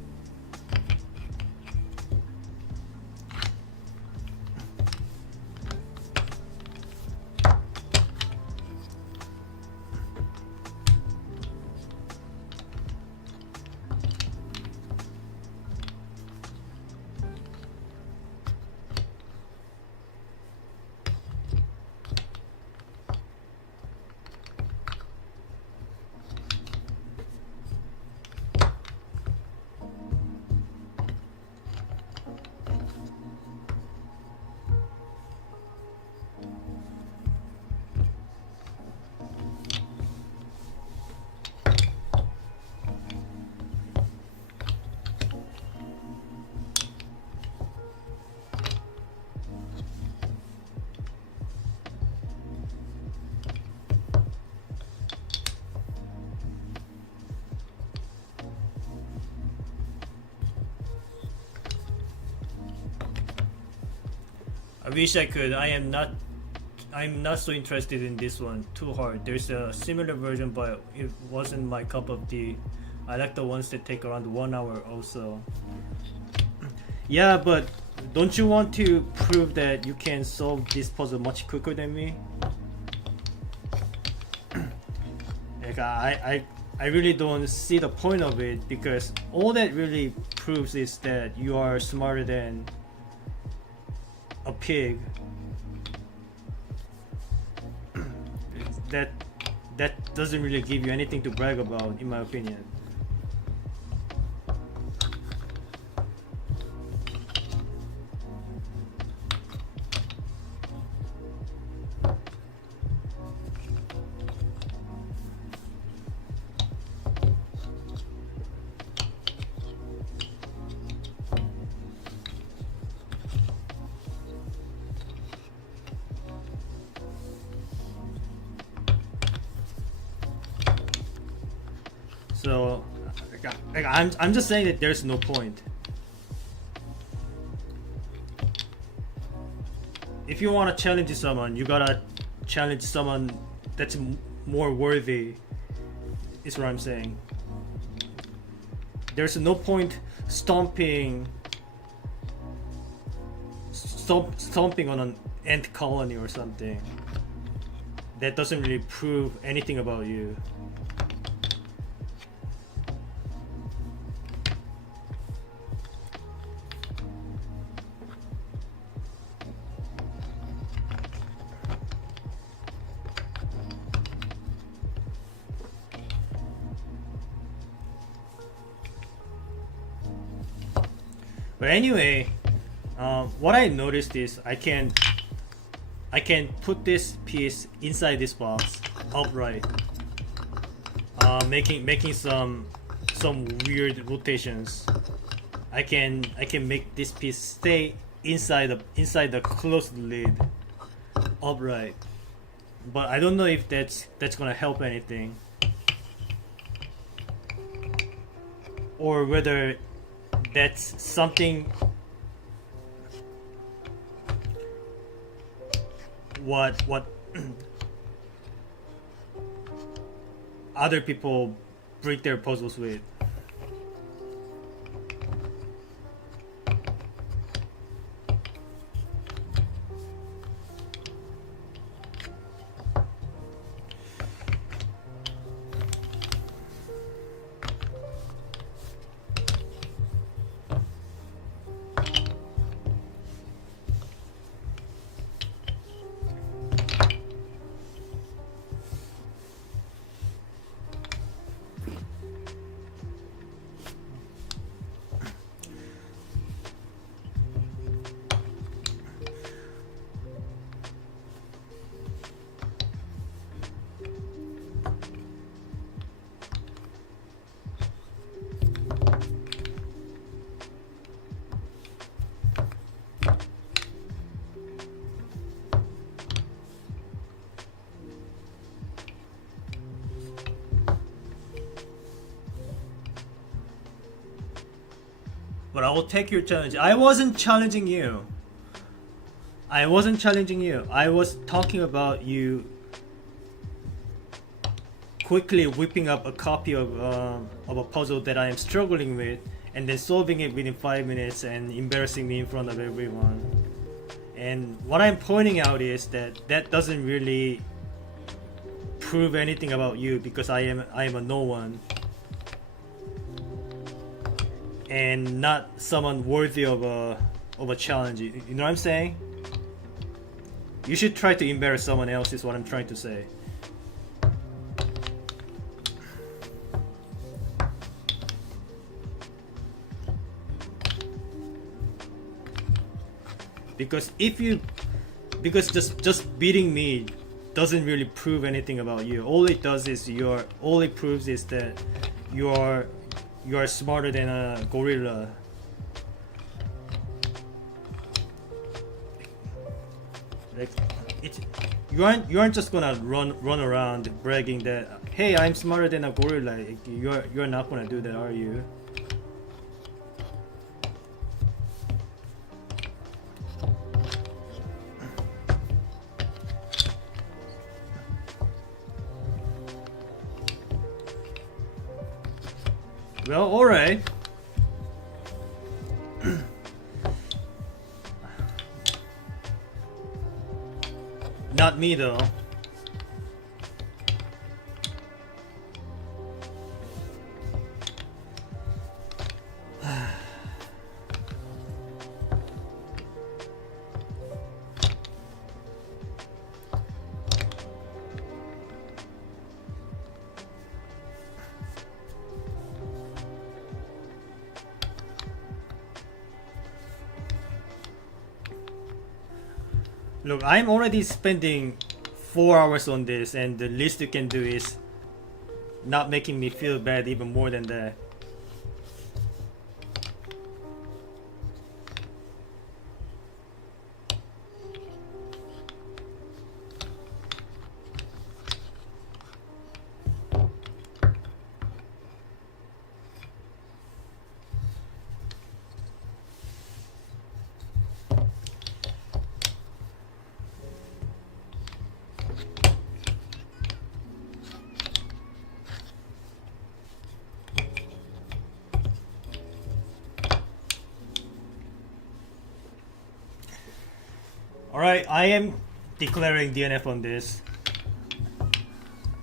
I wish I could. I'm not so interested in this one. Too hard. There's a similar version, but it wasn't my cup of tea. I like the ones that take around 1 hour also. Yeah, but don't you want to prove that you can solve this puzzle much quicker than me? Like I really don't see the point of it, because all that really proves is that you are smarter than a pig. That doesn't really give you anything to brag about, in my opinion. So I'm just saying that there's no point. If you want to challenge someone, you gotta challenge someone that's more worthy, is what I'm saying. There's no point stomping on an ant colony or something. That doesn't really prove anything about you. But anyway, what I noticed is I can put this piece inside this box upright, making some weird rotations. I can make this piece stay inside the closed lid upright, but I don't know if that's gonna help anything, or whether that's something what other people break their puzzles with. But I will take your challenge. I wasn't challenging you. I wasn't challenging you. I was talking about you quickly whipping up a copy of a puzzle that I am struggling with, and then solving it within 5 minutes and embarrassing me in front of everyone. And what I'm pointing out is that doesn't really prove anything about you, because I am a no one. And not someone worthy of a challenge. You know what I'm saying? You should try to embarrass someone else, is what I'm trying to say. Because just beating me doesn't really prove anything about you. All it proves is that you are smarter than a gorilla. Like, you aren't just gonna run around bragging that, hey, I'm smarter than a gorilla. You're not gonna do that, are you? Well, alright. Not me though. Look, I'm already spending 4 hours on this, and the least you can do is not making me feel bad even more than that. Alright, I am declaring DNF on this.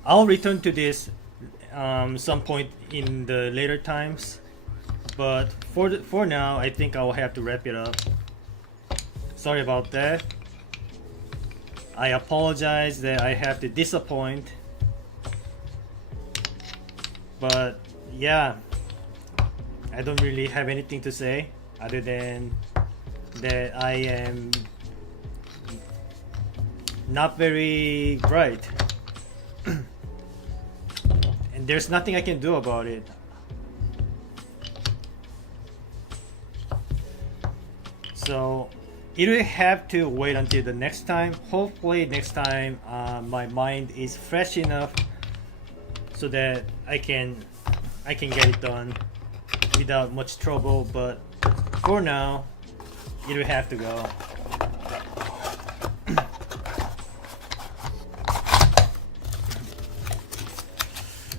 I'll return to this some point in the later times, but for now I think I'll have to wrap it up. Sorry about that. I apologize that I have to disappoint, but yeah, I don't really have anything to say other than that I am not very bright. And there's nothing I can do about it. So it'll have to wait until the next time. Hopefully next time my mind is fresh enough so that I can get it done without much trouble, but for now it'll have to go.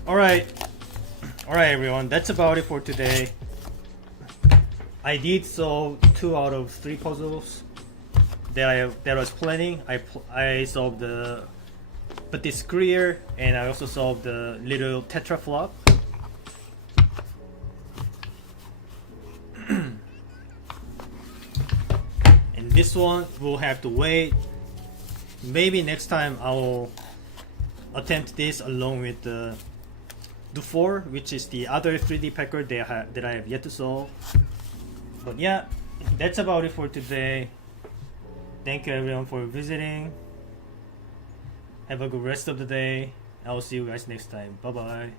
Alright everyone, that's about it for today. I did solve 2 out of 3 puzzles that I was planning. I solved the Petit Sucrier, and I also solved the Little-Tetra-Flop. And this one will have to wait. Maybe next time I'll attempt this along with the 4, which is the other 3D packer that I have yet to solve. But yeah, that's about it for today. Thank you everyone for visiting. Have a good rest of the day. I will see you guys next time. Bye bye.